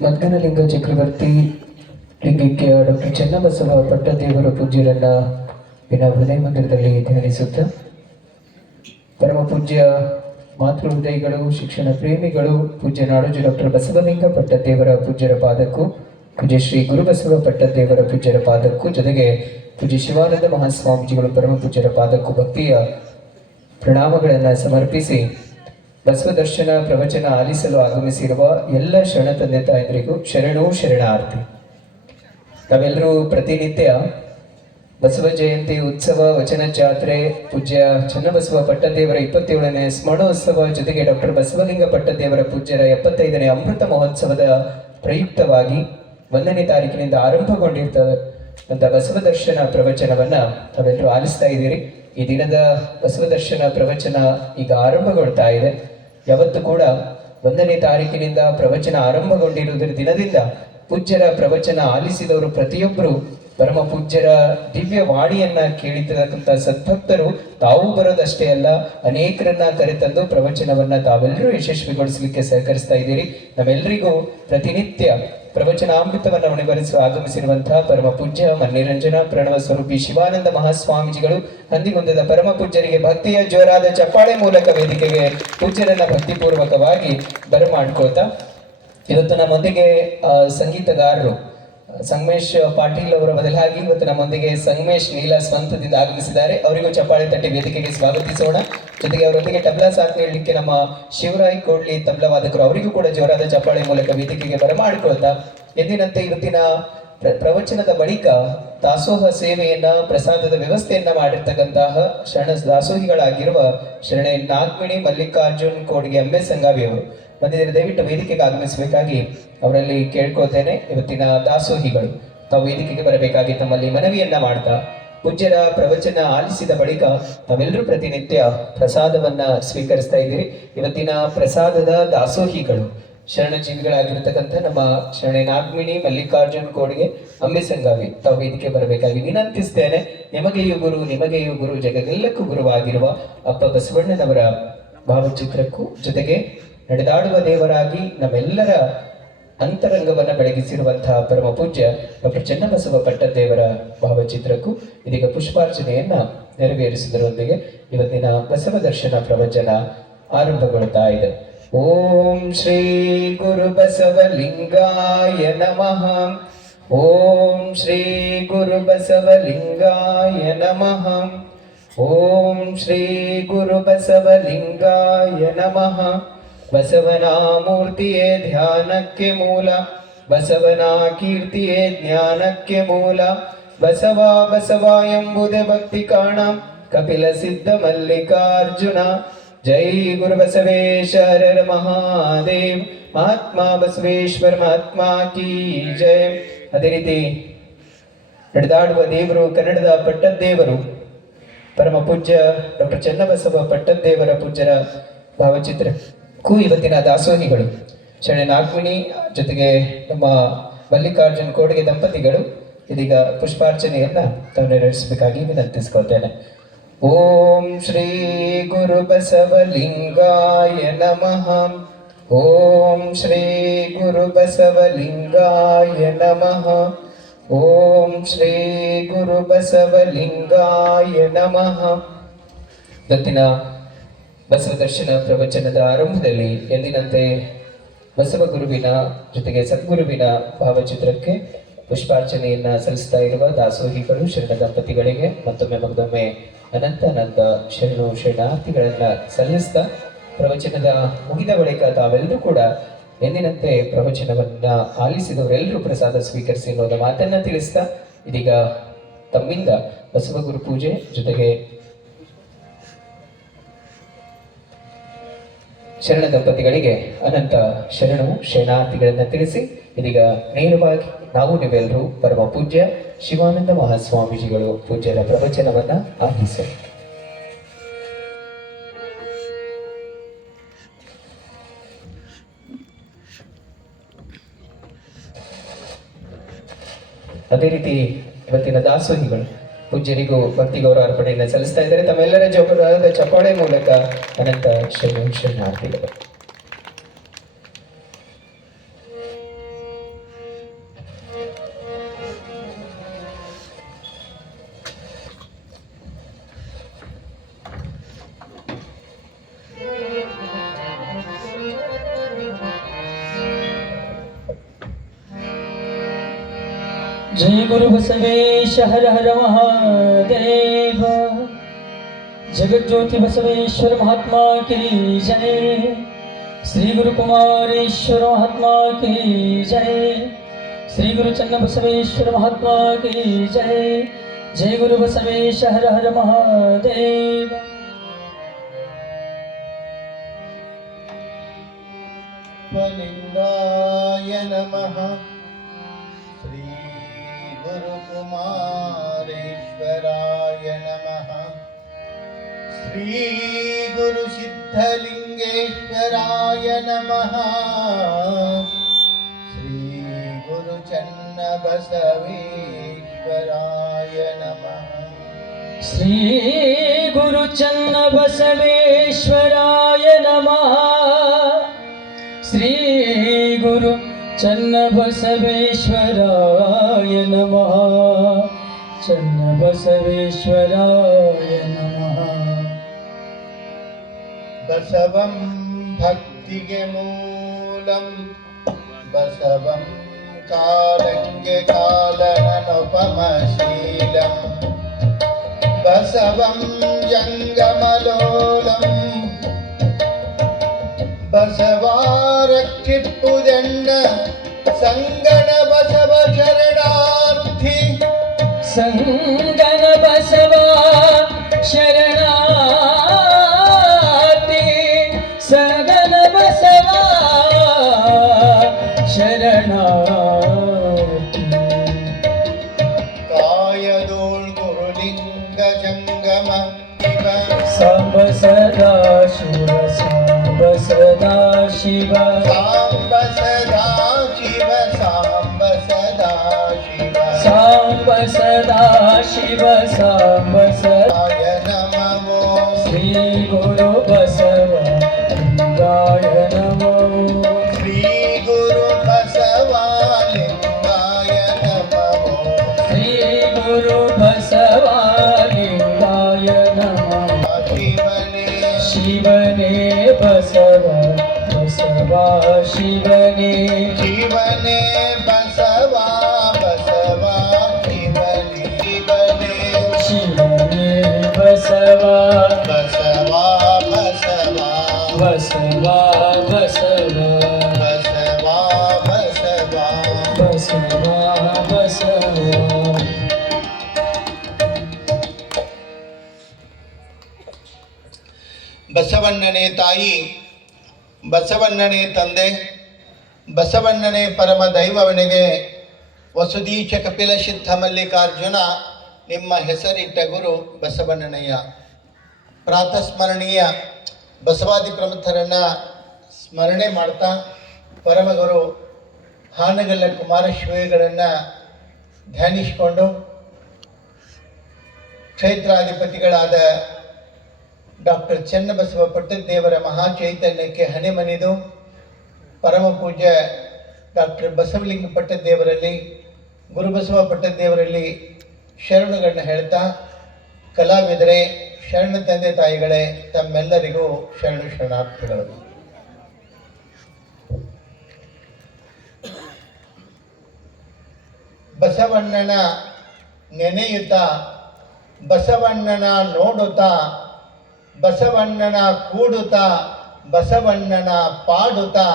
ಮಗ್ಗನಲಿಂಗ ಚಕ್ರವರ್ತಿ ಲಿಂಗಕ್ಕೆ ಡಾಕ್ಟರ್ ಚೆನ್ನಬಸವ ಪಟ್ಟದೇವರ ಪೂಜ್ಯರನ್ನ ಹೃದಯ ಮಂದಿರದಲ್ಲಿ ಧ್ಯಾನಿಸುತ್ತ ಪರಮ ಪೂಜ್ಯ ಮಾತೃ ಹೃದಯಗಳು, ಶಿಕ್ಷಣ ಪ್ರೇಮಿಗಳು, ಪೂಜ್ಯ ನಾಡೋಜಿ ಡಾಕ್ಟರ್ ಬಸವಲಿಂಗ ಪಟ್ಟದೇವರ ಪೂಜ್ಯರ ಪಾದಕ್ಕೂ, ಪೂಜ್ಯ ಶ್ರೀ ಗುರುಬಸವ ಪಟ್ಟದೇವರ ಪೂಜ್ಯರ ಪಾದಕ್ಕೂ, ಜೊತೆಗೆ ಪೂಜ್ಯ ಶಿವಾನಂದ ಮಹಾಸ್ವಾಮೀಜಿಗಳು ಪರಮ ಪೂಜ್ಯರ ಪಾದಕ್ಕೂ ಭಕ್ತಿಯ ಪ್ರಣಾಮಗಳನ್ನು ಸಮರ್ಪಿಸಿ ಬಸವ ದರ್ಶನ ಪ್ರವಚನ ಆಲಿಸಲು ಆಗಮಿಸಿರುವ ಎಲ್ಲ ಶರಣ ತಂದೆ ತಾಯಂದ್ರಿಗೂ ಶರಣೋ ಶರಣಾರ್ಥಿ. ನಾವೆಲ್ಲರೂ ಪ್ರತಿನಿತ್ಯ ಬಸವ ಜಯಂತಿ ಉತ್ಸವ, ವಚನ ಜಾತ್ರೆ, ಪೂಜ್ಯ ಚನ್ನಬಸವ ಪಟ್ಟದೇವರ 27ನೇ ಸ್ಮರಣೋತ್ಸವ, ಜೊತೆಗೆ ಡಾಕ್ಟರ್ ಬಸವಲಿಂಗ ಪಟ್ಟದೇವರ ಪೂಜ್ಯರ 75ನೇ ಅಮೃತ ಮಹೋತ್ಸವದ ಪ್ರಯುಕ್ತವಾಗಿ 1ನೇ ತಾರೀಕಿನಿಂದ ಆರಂಭಗೊಂಡಿರ್ತಕ್ಕಂಥ ಬಸವ ದರ್ಶನ ಪ್ರವಚನವನ್ನ ತಾವೆಲ್ಲರೂ ಆಲಿಸ್ತಾ ಇದ್ದೀರಿ. ಈ ದಿನದ ಬಸವ ದರ್ಶನ ಪ್ರವಚನ ಈಗ ಆರಂಭಗೊಳ್ತಾ ಇದೆ. ಯಾವತ್ತು ಕೂಡ 1ನೇ ತಾರೀಕಿನಿಂದ ಪ್ರವಚನ ಆರಂಭಗೊಂಡಿರುವುದರ ದಿನದಿಂದ ಪೂಜ್ಯರ ಪ್ರವಚನ ಆಲಿಸಿದವರು ಪ್ರತಿಯೊಬ್ಬರು ಪರಮ ಪೂಜ್ಯರ ದಿವ್ಯ ವಾಣಿಯನ್ನ ಕೇಳಿರ್ತಕ್ಕಂಥ ಸದ್ಭಕ್ತರು ತಾವು ಬರೋದಷ್ಟೇ ಅಲ್ಲ, ಅನೇಕರನ್ನ ಕರೆತಂದು ಪ್ರವಚನವನ್ನ ತಾವೆಲ್ಲರೂ ಯಶಸ್ವಿಗೊಳಿಸಲಿಕ್ಕೆ ಸಹಕರಿಸ್ತಾ ಇದ್ದೀರಿ. ನಾವೆಲ್ಲರಿಗೂ ಪ್ರತಿನಿತ್ಯ ಪ್ರವಚನಾಮೃತವನ್ನು ಉಣಬರಿಸಲು ಆಗಮಿಸಿರುವಂತಹ ಪರಮ ಪೂಜ್ಯ ಮನ್ನಿರಂಜನ ಪ್ರಣವ ಸ್ವರೂಪಿ ಶಿವಾನಂದ ಮಹಾಸ್ವಾಮೀಜಿಗಳು ಹಂದಿಗುಂದದ ಪರಮ ಪೂಜ್ಯರಿಗೆ ಭಕ್ತಿಯ ಜೋರಾದ ಚಪ್ಪಾಳೆ ಮೂಲಕ ವೇದಿಕೆಗೆ ಪೂಜ್ಯರನ್ನ ಭಕ್ತಿಪೂರ್ವಕವಾಗಿ ಬರಮಾಡ್ಕೋತಾ, ಇವತ್ತು ನಮ್ಮೊಂದಿಗೆ ಸಂಗೀತಗಾರರು ಸಂಗಮೇಶ್ ಪಾಟೀಲ್ ಅವರ ಬದಲಾಗಿ ಇವತ್ತು ನಮ್ಮೊಂದಿಗೆ ಸಂಗಮೇಶ್ ನೀಲ ಸ್ವಂತದಿಂದ ಆಗಮಿಸಿದ್ದಾರೆ. ಅವರಿಗೂ ಚಪ್ಪಾಳೆ ತಟ್ಟಿ ವೇದಿಕೆಗೆ ಸ್ವಾಗತಿಸೋಣ. ಜೊತೆಗೆ ಅವರೊಂದಿಗೆ ತಬ್ಲಾ ಸಾಥ್ ನೀಡಲಿಕ್ಕೆ ನಮ್ಮ ಶಿವರಾಯ್ ಕೋಡ್ಲಿ ತಬ್ಲಾ ವಾದಕರು, ಅವರಿಗೂ ಕೂಡ ಜೋರಾದ ಚಪ್ಪಾಳೆ ಮೂಲಕ ವೇದಿಕೆಗೆ ಬರಮಾಡಿಕೊಳ್ತಾ, ಎಂದಿನಂತೆ ಇವತ್ತಿನ ಪ್ರವಚನದ ಬಳಿಕ ದಾಸೋಹ ಸೇವೆಯನ್ನ, ಪ್ರಸಾದದ ವ್ಯವಸ್ಥೆಯನ್ನ ಮಾಡಿರ್ತಕ್ಕಂತಹ ಶರಣ ದಾಸೋಹಿಗಳಾಗಿರುವ ಶರಣ ನಾಗಮಣಿ ಮಲ್ಲಿಕಾರ್ಜುನ್ ಕೋಡ್ಗೆ MS ಸಂಗಾವಿ ಅವರು ಬಂದಿದ್ದಾರೆ. ದಯವಿಟ್ಟು ವೇದಿಕೆಗೆ ಆಗಮಿಸಬೇಕಾಗಿ ಅವರಲ್ಲಿ ಕೇಳ್ಕೊಳ್ತೇನೆ. ಇವತ್ತಿನ ದಾಸೋಹಿಗಳು ತಾವು ವೇದಿಕೆಗೆ ಬರಬೇಕಾಗಿ ತಮ್ಮಲ್ಲಿ ಮನವಿಯನ್ನ ಮಾಡ್ತಾ, ಪೂಜ್ಯರ ಪ್ರವಚನ ಆಲಿಸಿದ ಬಳಿಕ ತಾವೆಲ್ಲರೂ ಪ್ರತಿನಿತ್ಯ ಪ್ರಸಾದವನ್ನ ಸ್ವೀಕರಿಸ್ತಾ ಇದ್ದೀರಿ. ಇವತ್ತಿನ ಪ್ರಸಾದದ ದಾಸೋಹಿಗಳು ಶರಣಜೀವಿಗಳಾಗಿರ್ತಕ್ಕಂಥ ನಮ್ಮ ಶರಣ ನಾಗಮಿಣಿ ಮಲ್ಲಿಕಾರ್ಜುನ್ ಕೋಡ್ಗೆ MS ಸಂಗಾವಿ ತಾವು ವೇದಿಕೆ ಬರಬೇಕಾಗಿ ವಿನಂತಿಸ್ತೇನೆ. ನಿಮಗೆಯೂ ಗುರು, ನಿಮಗೆಯೂ ಗುರು, ಜಗಗೆಲ್ಲಕ್ಕೂ ಗುರುವಾಗಿರುವ ಅಪ್ಪ ಬಸವಣ್ಣನವರ ಭಾವಚಿತ್ರಕ್ಕೂ, ಜೊತೆಗೆ ನಡೆದಾಡುವ ದೇವರಾಗಿ ನಮ್ಮೆಲ್ಲರ ಅಂತರಂಗವನ್ನ ಬೆಳಗಿಸಿರುವಂತಹ ಪರಮ ಪೂಜ್ಯ ಡಾಕ್ಟರ್ ಚನ್ನಬಸವ ಪಟ್ಟದೇವರ ಭಾವಚಿತ್ರಕ್ಕೂ ಇದೀಗ ಪುಷ್ಪಾರ್ಚನೆಯನ್ನ ನೆರವೇರಿಸುವುದರೊಂದಿಗೆ ಇವತ್ತಿನ ಬಸವ ದರ್ಶನ ಪ್ರವಚನ ಆರಂಭಗೊಳ್ತಾ ಇದೆ. ಓಂ ಶ್ರೀ ಗುರು ಬಸವಲಿಂಗಾಯ ನಮಃ. ಓಂ ಶ್ರೀ ಗುರು ಬಸವಲಿಂಗಾಯ ನಮಃ. ಓಂ ಶ್ರೀ ಗುರು ಬಸವಲಿಂಗಾಯ ನಮಃ. ಬಸವನ ಮೂರ್ತಿಯೇ ಧ್ಯಾನಕ್ಕೆ ಮೂಲ, ಬಸವನ ಕೀರ್ತಿಯೇ ಜ್ಞಾನಕ್ಕೆ ಮೂಲ. ಬಸವ ಬಸವ ಎಂಬುದೇ ಭಕ್ತಿ ಕಾಣ, ಕಪಿಲ ಸಿದ್ಧ ಮಲ್ಲಿಕಾರ್ಜುನ. ಜೈ ಗುರು ಬಸವೇಶ ಹರ ಮಹಾದೇವ್. ಮಹಾತ್ಮ ಬಸವೇಶ್ವರ ಮಹಾತ್ಮ ಕೀ ಜೈ. ಅದೇ ರೀತಿ ನಡೆದಾಡುವ ದೇವರು, ಕನ್ನಡದ ಪಟ್ಟದೇವರು ಪರಮ ಪೂಜ್ಯ ಡಾಕ್ಟರ್ ಚನ್ನಬಸವ ಪಟ್ಟದೇವರ ಪೂಜ್ಯರ ಭಾವಚಿತ್ರಕ್ಕೂ ಇವತ್ತಿನ ದಾಸೋಹಿಗಳು ಶರಣ ನಾಗಮಿಣಿ ಜೊತೆಗೆ ನಮ್ಮ ಮಲ್ಲಿಕಾರ್ಜುನ್ ಕೋಡ್ಗೆ ದಂಪತಿಗಳು ಇದೀಗ ಪುಷ್ಪಾರ್ಚನೆಯನ್ನ ತಾವು ನೆರವೇರಿಸಬೇಕಾಗಿ ವಿನಂತಿಸಿಕೊಳ್ತೇನೆ. ಓಂ ಶ್ರೀ ಗುರು ಬಸವಲಿಂಗಾಯ ನಮಃ. ಓಂ ಶ್ರೀ ಗುರು ಬಸವಲಿಂಗಾಯ ನಮಃ. ಓಂ ಶ್ರೀ ಗುರು ಬಸವಲಿಂಗಾಯ ನಮಃ. ಇವತ್ತಿನ ಬಸವ ದರ್ಶನ ಪ್ರವಚನದ ಆರಂಭದಲ್ಲಿ ಎಂದಿನಂತೆ ಬಸವ ಗುರುವಿನ ಜೊತೆಗೆ ಸದ್ಗುರುವಿನ ಭಾವಚಿತ್ರಕ್ಕೆ ಪುಷ್ಪಾರ್ಚನೆಯನ್ನ ಸಲ್ಲಿಸ್ತಾ ಇರುವ ದಾಸೋಹಿಗಳು ಶರಣ ದಂಪತಿಗಳಿಗೆ ಮತ್ತೊಮ್ಮೆ ಅನಂತ ಅನಂತ ಶರಣು ಶರಣಾರ್ಥಿಗಳನ್ನ ಸಲ್ಲಿಸ್ತಾ, ಪ್ರವಚನದ ಮುಗಿದ ಬಳಿಕ ತಾವೆಲ್ಲರೂ ಕೂಡ ಎಂದಿನಂತೆ ಪ್ರವಚನವನ್ನ ಆಲಿಸಿದವರೆಲ್ಲರೂ ಪ್ರಸಾದ ಸ್ವೀಕರಿಸಿ ಅನ್ನೋದ ಮಾತನ್ನ ತಿಳಿಸ್ತಾ, ಇದೀಗ ತಮ್ಮಿಂದ ಬಸವ ಗುರು ಪೂಜೆ ಜೊತೆಗೆ ಶರಣ ದಂಪತಿಗಳಿಗೆ ಅನಂತ ಶರಣು ಶರಣಾರ್ಥಿಗಳನ್ನ ತಿಳಿಸಿ ಇದೀಗ ನೇರವಾಗಿ ನಾವು ನೀವೆಲ್ಲರೂ ಪರಮ ಪೂಜ್ಯ ಶಿವಾನಂದ ಮಹಾಸ್ವಾಮೀಜಿಗಳು ಪೂಜ್ಯರ ಪ್ರವಚನವನ್ನ ಆಲಿಸೋಣ. ಅದೇ ರೀತಿ ಇವತ್ತಿನ ದಾಸೋಹಿಗಳು ಪೂಜ್ಯರಿಗೂ ಭಕ್ತಿ ಗೌರವ ಅರ್ಪಣೆಯನ್ನು ಸಲ್ಲಿಸ್ತಾ ಇದ್ದಾರೆ. ತಮ್ಮೆಲ್ಲರ ಜೋರಾದ ಚಪ್ಪಾಳೆ ಮೂಲಕ ಅನಂತ ಶರಣಾರ್ಥಿಗಳು. जय गुरु बसवेश हर हर महादेव। जगत ज्योति बसवेश्वर महात्मा की जय। श्री गुरु कुमारेश्वर महात्मा की जय। श्री गुरु चन्न बसवेश्वर महात्मा की जय। जय गुरु बसवेश हर हर महादेव। लिंगाय नमः। श्री गुरु कुमारेश्वराय नमः। श्री गुरु सिद्धलिंगेश्वराय नमः। श्री गुरु चन्न बसवेश्वराय नमः। श्री गुरु चन्न बसवेश्वराय नमः। श्री गुरु चन्न बसवेश्वराय नमः। चन्न बसवेश्वराय नमः। बसवं भक्तिगे मूलं बसवं कालंगे कालननुपमशीलं बसवं जंगमलोलं बसवारक्षित्पुजन्न संगण बसव शरणार्थी संगण बसवा शरणार्थी संगण बसवा शरणार्थी। कायदोल गुरुलिंग जंगम सांब सदा शिव सांब सदा शिव सांब सदा शिव सांब सदा शिव सांब सदा शिव सांब सदा। आय नमो श्री गुरु बसव लिंगाय नमो। श्री गुरु बसवालिंगाय नमो। श्री गुरु बसवा लिंगाय नमः। शिवने शिवने बसवा बसवा शिवने जीवने बसवा बसवा शिवने जीवने शिवने बसवा बसवा बसवा बसवा बसवा बसवा बसवा बसवा बसवा। ಬಸವಣ್ಣನೇ ತಾಯಿ, ಬಸವಣ್ಣನೇ ತಂದೆ, ಬಸವಣ್ಣನೇ ಪರಮ ದೈವವನಿಗೆ ವಸುದೀಶ ಕಪಿಲ ಸಿದ್ಧ ಮಲ್ಲಿಕಾರ್ಜುನ ನಿಮ್ಮ ಹೆಸರಿಟ್ಟ ಗುರು ಬಸವಣ್ಣನಯ್ಯ. ಪ್ರಾತಸ್ಮರಣೀಯ ಬಸವಾದಿ ಪ್ರಮುಖರನ್ನು ಸ್ಮರಣೆ ಮಾಡ್ತಾ ಪರಮಗುರು ಹಾನಗಲ್ಲ ಕುಮಾರಶಿವಗಳನ್ನು ಧ್ಯಾನಿಸಿಕೊಂಡು ಕ್ಷೇತ್ರಾಧಿಪತಿಗಳಾದ ಡಾಕ್ಟರ್ ಚನ್ನಬಸವ ಪಟ್ಟದೇವರ ಮಹಾಚೈತನ್ಯಕ್ಕೆ ಹಣೆಮನಿದು ಪರಮ ಪೂಜ್ಯ ಡಾಕ್ಟರ್ ಬಸವಲಿಂಗ ಪಟ್ಟದೇವರಲ್ಲಿ ಗುರುಬಸವ ಪಟ್ಟದೇವರಲ್ಲಿ ಶರಣುಗಳನ್ನ ಹೇಳ್ತಾ, ಕಲಾವಿದರೆ, ಶರಣ ತಂದೆ ತಾಯಿಗಳೇ, ತಮ್ಮೆಲ್ಲರಿಗೂ ಶರಣು ಶರಣಾರ್ಥಿಗಳು. ಬಸವಣ್ಣನ ನೆನೆಯುತ್ತಾ, ಬಸವಣ್ಣನ ನೋಡುತ್ತಾ, ಬಸವಣ್ಣನ ಕೂಡುತ್ತಾ, ಬಸವಣ್ಣನ ಪಾಡುತ್ತಾ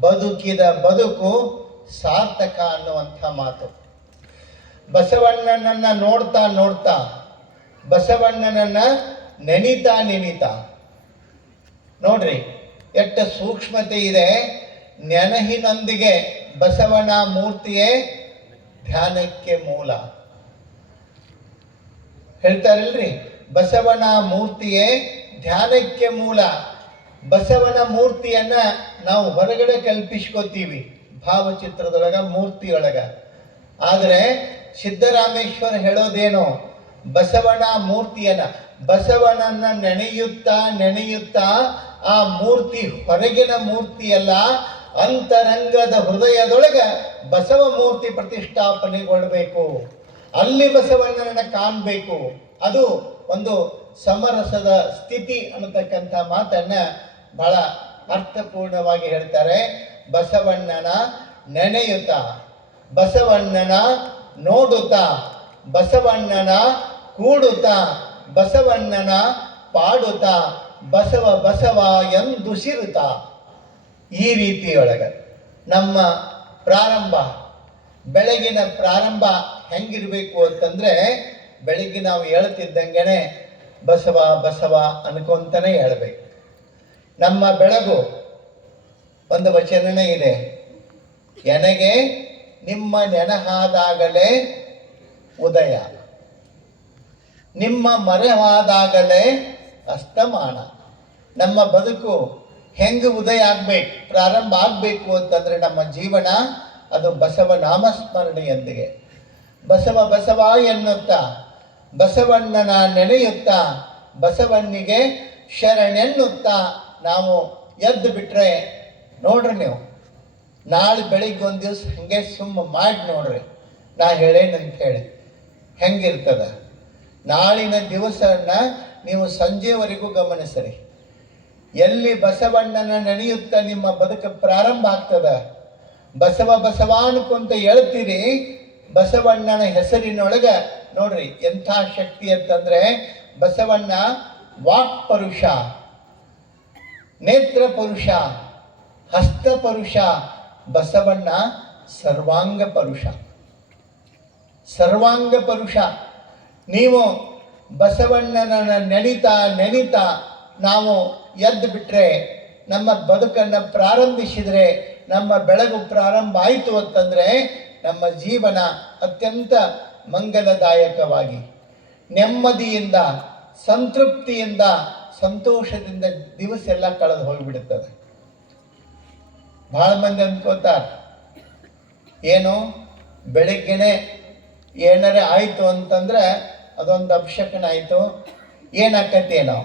ಬದುಕಿದ ಬದುಕು ಸಾರ್ಥಕ ಅನ್ನುವಂಥ ಮಾತು. ಬಸವಣ್ಣನನ್ನ ನೋಡ್ತಾ ನೋಡ್ತಾ, ಬಸವಣ್ಣನನ್ನ ನೆನೀತಾ ನೆನೀತಾ, ನೋಡ್ರಿ ಎಷ್ಟು ಸೂಕ್ಷ್ಮತೆ ಇದೆ. ನೆನಹಿನೊಂದಿಗೆ ಬಸವನ ಮೂರ್ತಿಯೇ ಧ್ಯಾನಕ್ಕೆ ಮೂಲ ಹೇಳ್ತಾರಲ್ರಿ. ಬಸವನ ಮೂರ್ತಿಯೇ ಧ್ಯಾನಕ್ಕೆ ಮೂಲ. ಬಸವನ ಮೂರ್ತಿಯನ್ನ ನಾವು ಹೊರಗಡೆ ಕಲ್ಪಿಸ್ಕೋತೀವಿ ಭಾವಚಿತ್ರದೊಳಗ, ಮೂರ್ತಿಯೊಳಗ. ಆದರೆ ಸಿದ್ದರಾಮೇಶ್ವರ ಹೇಳೋದೇನು, ಬಸವನ ಮೂರ್ತಿಯನ್ನ, ಬಸವನನ್ನ ನೆನೆಯುತ್ತಾ ನೆನೆಯುತ್ತಾ ಆ ಮೂರ್ತಿ ಹೊರಗಿನ ಮೂರ್ತಿಯಲ್ಲ, ಅಂತರಂಗದ ಹೃದಯದೊಳಗ ಬಸವ ಮೂರ್ತಿ ಪ್ರತಿಷ್ಠಾಪನೆಗೊಳ್ಳಬೇಕು. ಅಲ್ಲಿ ಬಸವಣ್ಣನ ಕಾಣಬೇಕು. ಅದು ಒಂದು ಸಮರಸದ ಸ್ಥಿತಿ ಅನ್ನತಕ್ಕಂಥ ಮಾತನ್ನ ಬಹಳ ಅರ್ಥಪೂರ್ಣವಾಗಿ ಹೇಳ್ತಾರೆ. ಬಸವಣ್ಣನ ನೆನೆಯುತ್ತ, ಬಸವಣ್ಣನ ನೋಡುತ್ತಾ ಬಸವಣ್ಣನ ಕೂಡುತ್ತಾ ಬಸವಣ್ಣನ ಪಾಡುತ್ತಾ ಬಸವ ಬಸವ ಎಂದು ಸಿರುತ್ತಾ. ಈ ರೀತಿಯೊಳಗ ನಮ್ಮ ಪ್ರಾರಂಭ, ಬೆಳಗಿನ ಪ್ರಾರಂಭ ಹೆಂಗಿರಬೇಕು ಅಂತಂದರೆ, ಬೆಳಿಗ್ಗೆ ನಾವು ಹೇಳ್ತಿದ್ದಂಗೆ ಬಸವ ಬಸವ ಅನ್ಕೊಂತಾನೆ ಹೇಳ್ಬೇಕು. ನಮ್ಮ ಬೆಳಗು ಒಂದು ವಚನನೇ ಇದೆ, ಎನಗೆ ನಿಮ್ಮ ನೆನಹಾದಾಗಲೇ ಉದಯ, ನಿಮ್ಮ ಮರೆವಾದಾಗಲೇ ಅಸ್ತಮಾನ. ನಮ್ಮ ಬದುಕು ಹೆಂಗೆ ಉದಯ ಆಗಬೇಕು, ಪ್ರಾರಂಭ ಆಗಬೇಕು ಅಂತಂದರೆ ನಮ್ಮ ಜೀವನ ಅದು ಬಸವ ನಾಮಸ್ಮರಣೆಯೊಂದಿಗೆ, ಬಸವ ಬಸವ ಎನ್ನುತ್ತಾ ಬಸವಣ್ಣನ ನೆನೆಯುತ್ತಾ ಬಸವಣ್ಣಿಗೆ ಶರಣೆನ್ನುತ್ತಾ ನಾವು ಎದ್ದು ಬಿಟ್ಟರೆ ನೋಡ್ರಿ, ನೀವು ನಾಳೆ ಬೆಳಿಗ್ಗೆ ಒಂದು ದಿವಸ ಹಾಗೆ ಸುಮ್ಮ ಮಾಡಿ ನೋಡ್ರಿ, ನಾ ಹೇಳೇನಂತ ಹೇಳಿ ಹೆಂಗಿರ್ತದ. ನಾಳಿನ ದಿವಸನ ನೀವು ಸಂಜೆವರೆಗೂ ಗಮನಿಸ್ರಿ. ಎಲ್ಲಿ ಬಸವಣ್ಣನ ನೆನೆಯುತ್ತಾ ನಿಮ್ಮ ಬದುಕು ಪ್ರಾರಂಭ ಆಗ್ತದ, ಬಸವ ಬಸವ ಅನ್ಕೊಂತ ಹೇಳ್ತೀರಿ, ಬಸವಣ್ಣನ ಹೆಸರಿನೊಳಗೆ ನೋಡ್ರಿ ಎಂಥ ಶಕ್ತಿ ಅಂತಂದರೆ, ಬಸವಣ್ಣ ವಾಕ್ ಪರುಷ, ನೇತ್ರ ಪರುಷ, ಹಸ್ತ ಪರುಷ, ಬಸವಣ್ಣ ಸರ್ವಾಂಗ ಪರುಷ. ಸರ್ವಾಂಗ ಪರುಷ. ನೀವು ಬಸವಣ್ಣನ ನೆನಿತಾ ನಾವು ಎದ್ದು ಬಿಟ್ಟರೆ, ನಮ್ಮ ಬದುಕನ್ನು ಪ್ರಾರಂಭಿಸಿದರೆ, ನಮ್ಮ ಬೆಳಗು ಪ್ರಾರಂಭ ಆಯಿತು ಅಂತಂದರೆ ನಮ್ಮ ಜೀವನ ಅತ್ಯಂತ ಮಂಗಲದಾಯಕವಾಗಿ, ನೆಮ್ಮದಿಯಿಂದ, ಸಂತೃಪ್ತಿಯಿಂದ, ಸಂತೋಷದಿಂದ ದಿವಸ ಎಲ್ಲ ಕಳೆದು ಹೋಗಿಬಿಡುತ್ತದೆ. ಭಾಳ ಮಂದಿ ಅಂದ್ಕೋತಾರೆ, ಏನು ಬೆಳಗ್ಗೆನೆ ಏನಾರೇ ಆಯಿತು ಅಂತಂದರೆ ಅದೊಂದು ಅಪಶಕನ ಆಯಿತು, ಏನಾಗತ್ತೇನೋ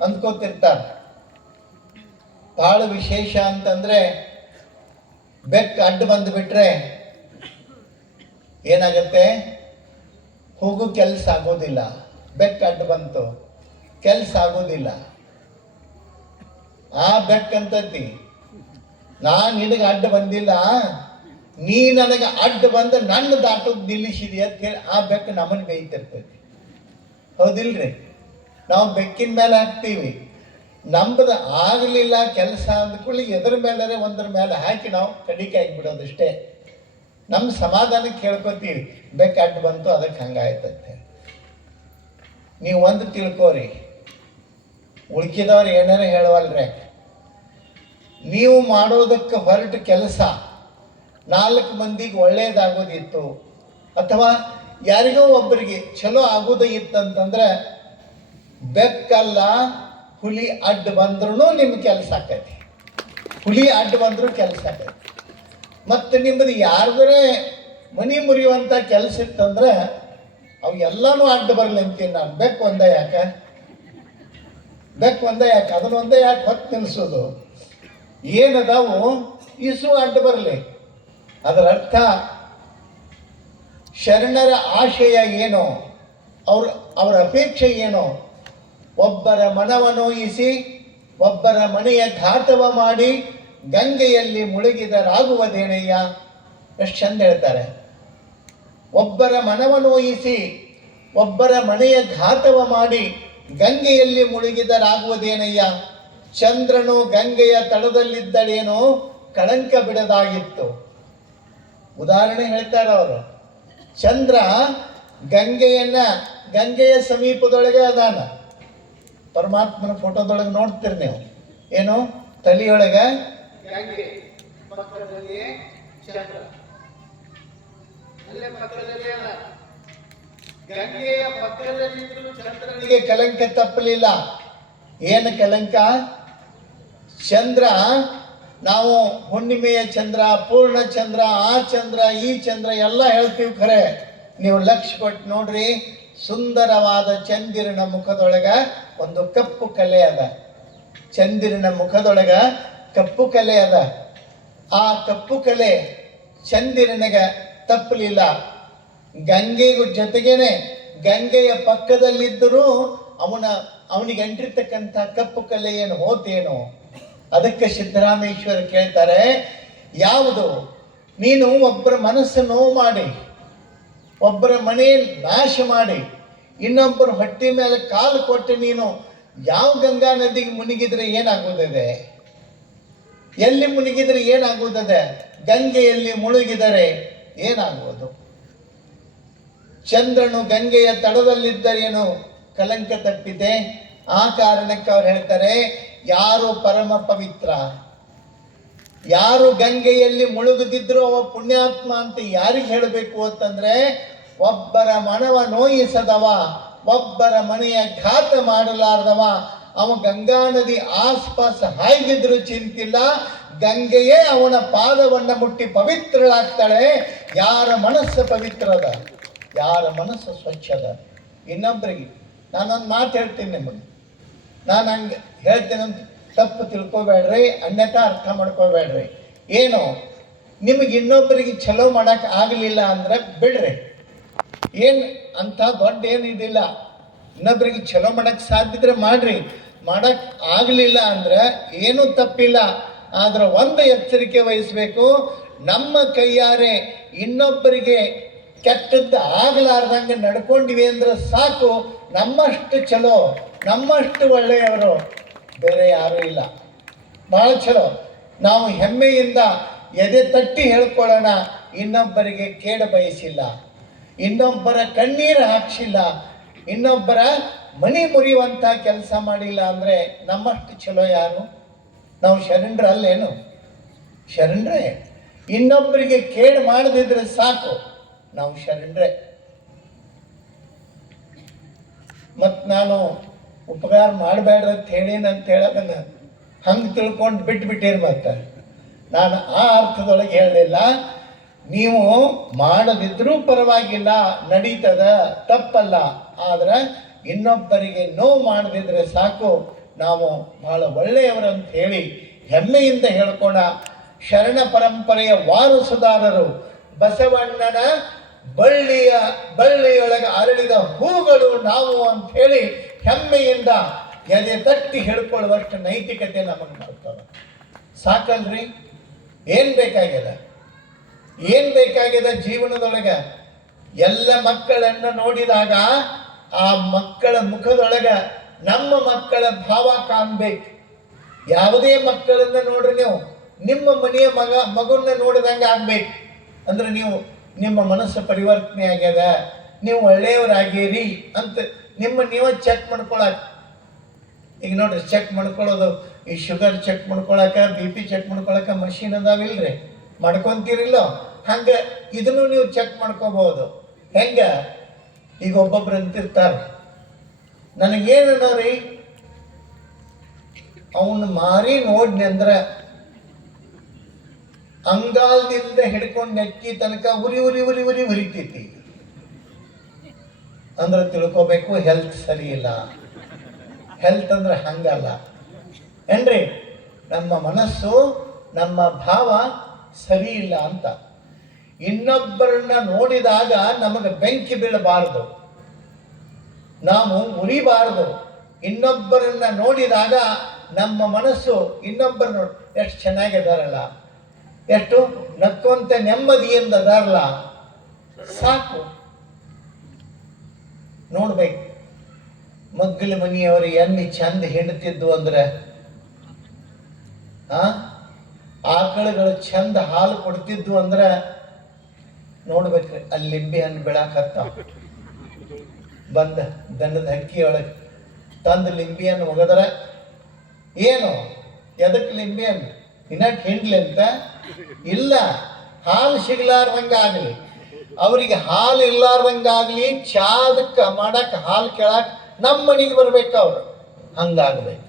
ಅಂದ್ಕೋತಿರ್ತಾರೆ. ಭಾಳ ವಿಶೇಷ ಅಂತಂದರೆ, ಬೆಕ್ಕು ಅಡ್ಡ ಬಂದುಬಿಟ್ರೆ ಏನಾಗತ್ತೆ, ಹೋಗೋ ಕೆಲಸ ಆಗೋದಿಲ್ಲ. ಬೆಕ್ಕು ಅಡ್ಡ ಬಂತು, ಕೆಲಸ ಆಗೋದಿಲ್ಲ. ಆ ಬೆಕ್ಕಂತತಿ, ನಾನು ನಿನಗೆ ಅಡ್ಡ ಬಂದಿಲ್ಲ, ನೀ ನನಗೆ ಅಡ್ಡ ಬಂದು ನನ್ನ ದಾಟೋದು ನಿಲ್ಲಿಸಿದಿ ಅಂತ ಹೇಳಿ ಆ ಬೆಕ್ಕು ನಮ್ಮನ್ನು ಬೇಯ್ತಿರ್ತೈತಿ. ಹೌದಿಲ್ರಿ? ನಾವು ಬೆಕ್ಕಿನ ಮೇಲೆ ಹಾಕ್ತೀವಿ, ನಮ್ಮದು ಆಗಲಿಲ್ಲ ಕೆಲಸ ಅಂದ್ಕೊಳ್ಳಿ ಎದ್ರ ಮೇಲರೆ ಒಂದ್ರ ಮೇಲೆ ಹಾಕಿ ನಾವು ಕಡಿಕೆ ಆಗಿಬಿಡೋದಷ್ಟೇ. ನಮ್ಮ ಸಮಾಧಾನಕ್ಕೆ ಹೇಳ್ಕೊತೀವಿ, ಬೆಕ್ಕು ಅಡ್ಡ ಬಂತು ಅದಕ್ಕೆ ಹಂಗಾಯ್ತಂತೆ. ನೀವು ಒಂದು ತಿಳ್ಕೋರಿ, ಉಳ್ಕಿದವ್ರು ಏನಾರ ಹೇಳವಲ್ರಿ, ನೀವು ಮಾಡೋದಕ್ಕೆ ಹೊರಟ ಕೆಲಸ 4 ಮಂದಿಗೆ ಒಳ್ಳೇದಾಗೋದಿತ್ತು ಅಥವಾ ಯಾರಿಗೋ ಒಬ್ಬರಿಗೆ ಚಲೋ ಆಗೋದು ಇತ್ತಂತಂದ್ರೆ, ಬೆಕ್ಕಲ್ಲ ಹುಲಿ ಅಡ್ಡ ಬಂದ್ರೂ ನಿಮ್ಮ ಕೆಲಸ ಆಕೈತಿ. ಹುಲಿ ಅಡ್ಡ ಬಂದರೂ ಕೆಲಸ ಆಕೈತಿ. ಮತ್ತು ನಿಮ್ಮದು ಯಾರ್ದರೆ ಮನೆ ಮುರಿಯುವಂಥ ಕೆಲಸ ಇತ್ತಂದ್ರೆ ಅವು ಎಲ್ಲನೂ ಅಡ್ಡ ಬರಲಿ ಅಂತೀನಿ ನಾನು. ಬೆಕ್ಕು ಒಂದೇ ಯಾಕೆ ಅದನ್ನ ಒಂದೇ ಯಾಕೆ ಹೊತ್ತು ನಿಲ್ಲಿಸೋದು? ಏನದಾವು ಇಸು ಅಡ್ಡ ಬರಲಿ. ಅದರ ಅರ್ಥ ಶರಣರ ಆಶಯ ಏನೋ, ಅವರ ಅಪೇಕ್ಷೆ ಏನೋ, ಒಬ್ಬರ ಮನವನ್ನೋಯಿಸಿ ಒಬ್ಬರ ಮನೆಯ ಘಾತವ ಮಾಡಿ ಗಂಗೆಯಲ್ಲಿ ಮುಳುಗಿದರಾಗುವುದೇನಯ್ಯ. ಎಷ್ಟು ಚಂದ ಹೇಳ್ತಾರೆ. ಒಬ್ಬರ ಮನವನ್ನೋಯಿಸಿ ಒಬ್ಬರ ಮನೆಯ ಘಾತವ ಮಾಡಿ ಗಂಗೆಯಲ್ಲಿ ಮುಳುಗಿದರಾಗುವುದೇನಯ್ಯ. ಚಂದ್ರನು ಗಂಗೆಯ ತಳದಲ್ಲಿದ್ದಳೇನೋ ಕಳಂಕ ಬಿಡದಾಗಿತ್ತು. ಉದಾಹರಣೆ ಹೇಳ್ತಾರೆ ಅವರು. ಚಂದ್ರ ಗಂಗೆಯ ಸಮೀಪದೊಳಗೆ ಅದಾನ. ಪರಮಾತ್ಮನ ಫೋಟೋದೊಳಗೆ ನೋಡ್ತೀರಿ ನೀವು, ಏನು ತಲೆಯೊಳಗೆ ಗಂಗೆ, ಪಕ್ಕದಲ್ಲಿಯೇ ಚಂದ್ರ, ಅಲ್ಲೇ ಪಕ್ಕದಲ್ಲೇ ಅದ. ಗಂಗೆಯ ಪಕ್ಕದಲ್ಲಿದ್ದರೂ ಚಂದ್ರನಿಗೆ ಕಲಂಕ ತಪ್ಪಲಿಲ್ಲ. ಏನು ಕಲಂಕ? ಚಂದ್ರ, ನಾವು ಹುಣ್ಣಿಮೆಯ ಚಂದ್ರ, ಪೂರ್ಣ ಚಂದ್ರ, ಆ ಚಂದ್ರ, ಈ ಚಂದ್ರ ಎಲ್ಲ ಹೇಳ್ತೀವಿ. ಖರೆ ನೀವು ಲಕ್ಷ್ಯ ಕೊಟ್ಟು ನೋಡ್ರಿ, ಸುಂದರವಾದ ಚಂದಿರನ ಮುಖದೊಳಗ ಒಂದು ಕಪ್ಪು ಕಲೆ ಅದ. ಚಂದಿರನ ಮುಖದೊಳಗ ಕಪ್ಪು ಕಲೆ ಅದ. ಆ ಕಪ್ಪು ಕಲೆ ಚಂದಿರನಿಗೆ ತಪ್ಪಲಿಲ್ಲ. ಗಂಗೆಗೂ ಜೊತೆಗೇನೆ ಗಂಗೆಯ ಪಕ್ಕದಲ್ಲಿದ್ದರೂ ಅವನಿಗೆ ಅಂಟಿರ್ತಕ್ಕಂಥ ಕಪ್ಪು ಕಲೆ ಏನು ಹೋತೇನೋ. ಅದಕ್ಕೆ ಸಿದ್ದರಾಮೇಶ್ವರ ಕೇಳ್ತಾರೆ, ಯಾವುದು ನೀನು ಒಬ್ಬರ ಮನಸ್ಸು ನೋವು ಮಾಡಿ, ಒಬ್ಬರ ಮನೆ ನಾಶ ಮಾಡಿ, ಇನ್ನೊಬ್ಬರ ಹೊಟ್ಟೆ ಮೇಲೆ ಕಾಲು ಕೊಟ್ಟು ನೀನು ಯಾವ ಗಂಗಾ ನದಿಗೆ ಮುಳುಗಿದ್ರೆ ಏನಾಗುತ್ತದೆ? ಎಲ್ಲಿ ಮುಳುಗಿದ್ರೆ ಏನಾಗುತ್ತದೆ? ಗಂಗೆಯಲ್ಲಿ ಮುಳುಗಿದರೆ ಏನಾಗುವುದು? ಚಂದ್ರನು ಗಂಗೆಯ ತಡದಲ್ಲಿದ್ದರೇನು ಕಲಂಕ ತಪ್ಪಿದೆ. ಆ ಕಾರಣಕ್ಕೆ ಅವ್ರು ಹೇಳ್ತಾರೆ, ಯಾರು ಪರಮ ಪವಿತ್ರ, ಯಾರು ಗಂಗೆಯಲ್ಲಿ ಮುಳುಗದಿದ್ರು ಅವ ಪುಣ್ಯಾತ್ಮ ಅಂತ ಯಾರಿಗೆ ಹೇಳಬೇಕು ಅಂತಂದ್ರೆ, ಒಬ್ಬರ ಮನವ ನೋಯಿಸದವ, ಒಬ್ಬರ ಮನೆಯ ಘಾತ ಮಾಡಲಾರ್ದವ, ಅವ ಗಂಗಾ ನದಿ ಆಸ್ಪಾಸ್ ಹಾಯ್ದಿದ್ರು ಚಿಂತಿಲ್ಲ, ಗಂಗೆಯೇ ಅವನ ಪಾದವನ್ನು ಮುಟ್ಟಿ ಪವಿತ್ರಳಾಗ್ತಾಳೆ. ಯಾರ ಮನಸ್ಸು ಪವಿತ್ರದ, ಯಾರ ಮನಸ್ಸು ಸ್ವಚ್ಛದ. ಇನ್ನೊಬ್ಬರಿಗೆ ನಾನೊಂದು ಮಾತು ಹೇಳ್ತೀನಿ ನಿಮಗೆ, ನಾನು ಹಂಗೆ ಹೇಳ್ತೇನಂತ ತಪ್ಪು ತಿಳ್ಕೊಬೇಡ್ರಿ, ಅನ್ಯಥಾ ಅರ್ಥ ಮಾಡ್ಕೋಬೇಡ್ರಿ. ಏನು ನಿಮಗೆ ಇನ್ನೊಬ್ಬರಿಗೆ ಚಲೋ ಮಾಡಕ್ಕೆ ಆಗಲಿಲ್ಲ ಅಂದರೆ ಬಿಡ್ರಿ, ಏನು ಅಂತ ದೊಡ್ಡ ಏನಿದಿಲ್ಲ. ಇನ್ನೊಬ್ಬರಿಗೆ ಚಲೋ ಮಾಡಕ್ಕೆ ಸಾಧ್ಯ ಇದ್ರೆ ಮಾಡ್ರಿ, ಮಾಡಕ್ಕೆ ಆಗಲಿಲ್ಲ ಅಂದ್ರೆ ಏನೂ ತಪ್ಪಿಲ್ಲ. ಆದ್ರೆ ಒಂದು ಎಚ್ಚರಿಕೆ ವಹಿಸಬೇಕು, ನಮ್ಮ ಕೈಯಾರೆ ಇನ್ನೊಬ್ಬರಿಗೆ ಕೆಟ್ಟದ್ದು ಆಗಲಾರ್ದಂಗೆ ನಡ್ಕೊಂಡಿವಿ ಅಂದ್ರೆ ಸಾಕು. ನಮ್ಮಷ್ಟು ಚಲೋ, ನಮ್ಮಷ್ಟು ಒಳ್ಳೆಯವರು ಬೇರೆ ಯಾರೂ ಇಲ್ಲ. ಭಾಳ ಚಲೋ. ನಾವು ಹೆಮ್ಮೆಯಿಂದ ಎದೆ ತಟ್ಟಿ ಹೇಳ್ಕೊಳ್ಳೋಣ, ಇನ್ನೊಬ್ಬರಿಗೆ ಕೇಡು ಬಯಸಿಲ್ಲ, ಇನ್ನೊಬ್ಬರ ಕಣ್ಣೀರು ಹಾಕ್ಸಿಲ್ಲ, ಇನ್ನೊಬ್ಬರ ಮನೆ ಮುರಿಯುವಂಥ ಕೆಲಸ ಮಾಡಿಲ್ಲ ಅಂದರೆ ನಮ್ಮಷ್ಟು ಚಲೋ ಯಾರು? ನಾವು ಶರಣರ ಅಲ್ಲೇನು? ಶರಣರೇ. ಇನ್ನೊಬ್ಬರಿಗೆ ಕೇಡು ಮಾಡದಿದ್ರೆ ಸಾಕು, ನಾವು ಶರಣರೇ. ಮತ್ತು ನಾನು ಉಪಕಾರ ಮಾಡಬೇಡ್ರಿ ಅಂತ ಹೇಳೇನಂತ ಹೇಳೋದನ್ನು ಹಂಗೆ ತಿಳ್ಕೊಂಡು ಬಿಟ್ಬಿಟ್ಟಿರಿ. ಮತ್ತು ನಾನು ಆ ಅರ್ಥದೊಳಗೆ ಹೇಳಲಿಲ್ಲ. ನೀವು ಮಾಡದಿದ್ರೂ ಪರವಾಗಿಲ್ಲ, ನಡೀತದ, ತಪ್ಪಲ್ಲ. ಆದರೆ ಇನ್ನೊಬ್ಬರಿಗೆ ನೋವು ಮಾಡದಿದ್ರೆ ಸಾಕು, ನಾವು ಬಹಳ ಒಳ್ಳೆಯವರಂತ ಹೇಳಿ ಹೆಮ್ಮೆಯಿಂದ ಹೇಳ್ಕೋಣ. ಶರಣ ಪರಂಪರೆಯ ವಾರಸುದಾರರು, ಬಸವಣ್ಣನ ಬಳ್ಳಿಯೊಳಗೆ ಅರಳಿದ ಹೂಗಳು ನಾವು ಅಂತ ಹೇಳಿ ಹೆಮ್ಮೆಯಿಂದ ಎದೆ ತಟ್ಟಿ ಹೇಳ್ಕೊಳ್ಳುವಷ್ಟು ನೈತಿಕತೆ ನಮಗೆ ಮಾಡ್ತವೆ. ಸಾಕಲ್ರಿ? ಏನು ಬೇಕಾಗಿದೆ? ಏನು ಬೇಕಾಗಿದೆ ಜೀವನದೊಳಗೆ? ಎಲ್ಲ ಮಕ್ಕಳನ್ನು ನೋಡಿದಾಗ ಆ ಮಕ್ಕಳ ಮುಖದೊಳಗೆ ನಮ್ಮ ಮಕ್ಕಳ ಭಾವ ಕಾಣ್ಬೇಕು. ಯಾವುದೇ ಮಕ್ಕಳನ್ನ ನೋಡ್ರಿ ನೀವು, ನಿಮ್ಮ ಮನೆಯ ಮಗುನ್ನ ನೋಡಿದಂಗೆ ಆಗ್ಬೇಕು. ಅಂದ್ರೆ ನೀವು ನಿಮ್ಮ ಮನಸ್ಸು ಪರಿವರ್ತನೆ ಆಗ್ಯದ, ನೀವು ಒಳ್ಳೆಯವರಾಗಿರಿ ಅಂತ ನೀವೇ ಚೆಕ್ ಮಾಡ್ಕೊಳಕ್ಕೆ. ಈಗ ನೋಡ್ರಿ, ಚೆಕ್ ಮಾಡ್ಕೊಳ್ಳೋದು, ಈ ಶುಗರ್ ಚೆಕ್ ಮಾಡ್ಕೊಳಕ್ಕೆ, BP ಚೆಕ್ ಮಾಡ್ಕೊಳಕ್ಕೆ ಮಷೀನ್ ಅದಾವಿಲ್ರಿ? ಮಾಡ್ಕೊತೀರಿಲ್ಲೋ? ಹಂಗೆ ಇದನ್ನು ನೀವು ಚೆಕ್ ಮಾಡ್ಕೋಬಹುದು. ಹೆಂಗೆ? ಈಗ ಒಬ್ಬೊಬ್ರು ಅಂತಿರ್ತಾರೆ, ನನಗೇನರಿ ಅವನು ಮಾರಿ ನೋಡ್ನಿ ಅಂದ್ರೆ ಅಂಗಾಲದಿಂದ ಹಿಡ್ಕೊಂಡು ನೆಕ್ಕಿ ತನಕ ಉರಿ ಉರಿ ಉರಿ ಉರಿ ಉರಿತೈತಿ ಅಂದ್ರೆ ತಿಳ್ಕೋಬೇಕು ಹೆಲ್ತ್ ಸರಿ ಇಲ್ಲ. ಹೆಲ್ತ್ ಅಂದ್ರೆ ಹಂಗಲ್ಲ ಏನ್ರಿ? ನಮ್ಮ ಮನಸ್ಸು, ನಮ್ಮ ಭಾವ ಸರಿ ಇಲ್ಲ ಅಂತ. ಇನ್ನೊಬ್ಬರನ್ನ ನೋಡಿದಾಗ ನಮಗೆ ಬೆಂಕಿ ಬೀಳಬಾರದು, ನಾವು ಉರಿಬಾರದು. ಇನ್ನೊಬ್ಬರನ್ನ ನೋಡಿದಾಗ ನಮ್ಮ ಮನಸ್ಸು ಇನ್ನೊಬ್ಬರ ನೋಡಿ ಎಷ್ಟು ಚೆನ್ನಾಗಿದಾರಲ್ಲ, ಎಷ್ಟು ನಕ್ಕೊಂತ ನೆಮ್ಮದಿಯಿಂದ ಅದಾರಲ್ಲ, ಸಾಕು. ನೋಡ್ಬೇಕು, ಮಗ್ಗಲ ಮನೆಯವರು ಎಣ್ಣೆ ಚಂದ ಹಿಂಡ್ತಿದ್ದು ಅಂದ್ರೆ, ಆಕಳುಗಳು ಚಂದ ಹಾಲು ಕೊಡ್ತಿದ್ದು ಅಂದ್ರೆ ನೋಡ್ಬೇಕ್ರಿ. ಅಲ್ಲಿ ಲಿಂಬೆ ಹಣ್ಣು ಬೆಳಕತ್ತಾವ, ಬಂದ ದನದ ಹಕ್ಕಿಯೊಳಗೆ ತಂದು ಲಿಂಬೆ ಹಣ್ಣು ಒಗದ್ರ ಏನು, ಎದಕ್ಕೆ ಲಿಂಬೆ ಹಣ್ಣು ಇನ್ನಟ್ ಹಿಂಡ್ಲಿ ಅಂತ ಇಲ್ಲ, ಹಾಲು ಸಿಗ್ಲಾರ್ದಂಗಾಗಲಿ, ಅವರಿಗೆ ಹಾಲು ಇರ್ಲಾರ್ದಂಗಾಗಲಿ, ಚಾದಕ್ಕೆ ಮಾಡಕ್ಕೆ ಹಾಲು ಕೇಳಕ್ಕೆ ನಮ್ಮ ಮನೆಗೆ ಬರ್ಬೇಕು ಅವ್ರು. ಹಂಗಾಗ್ಬೇಕು.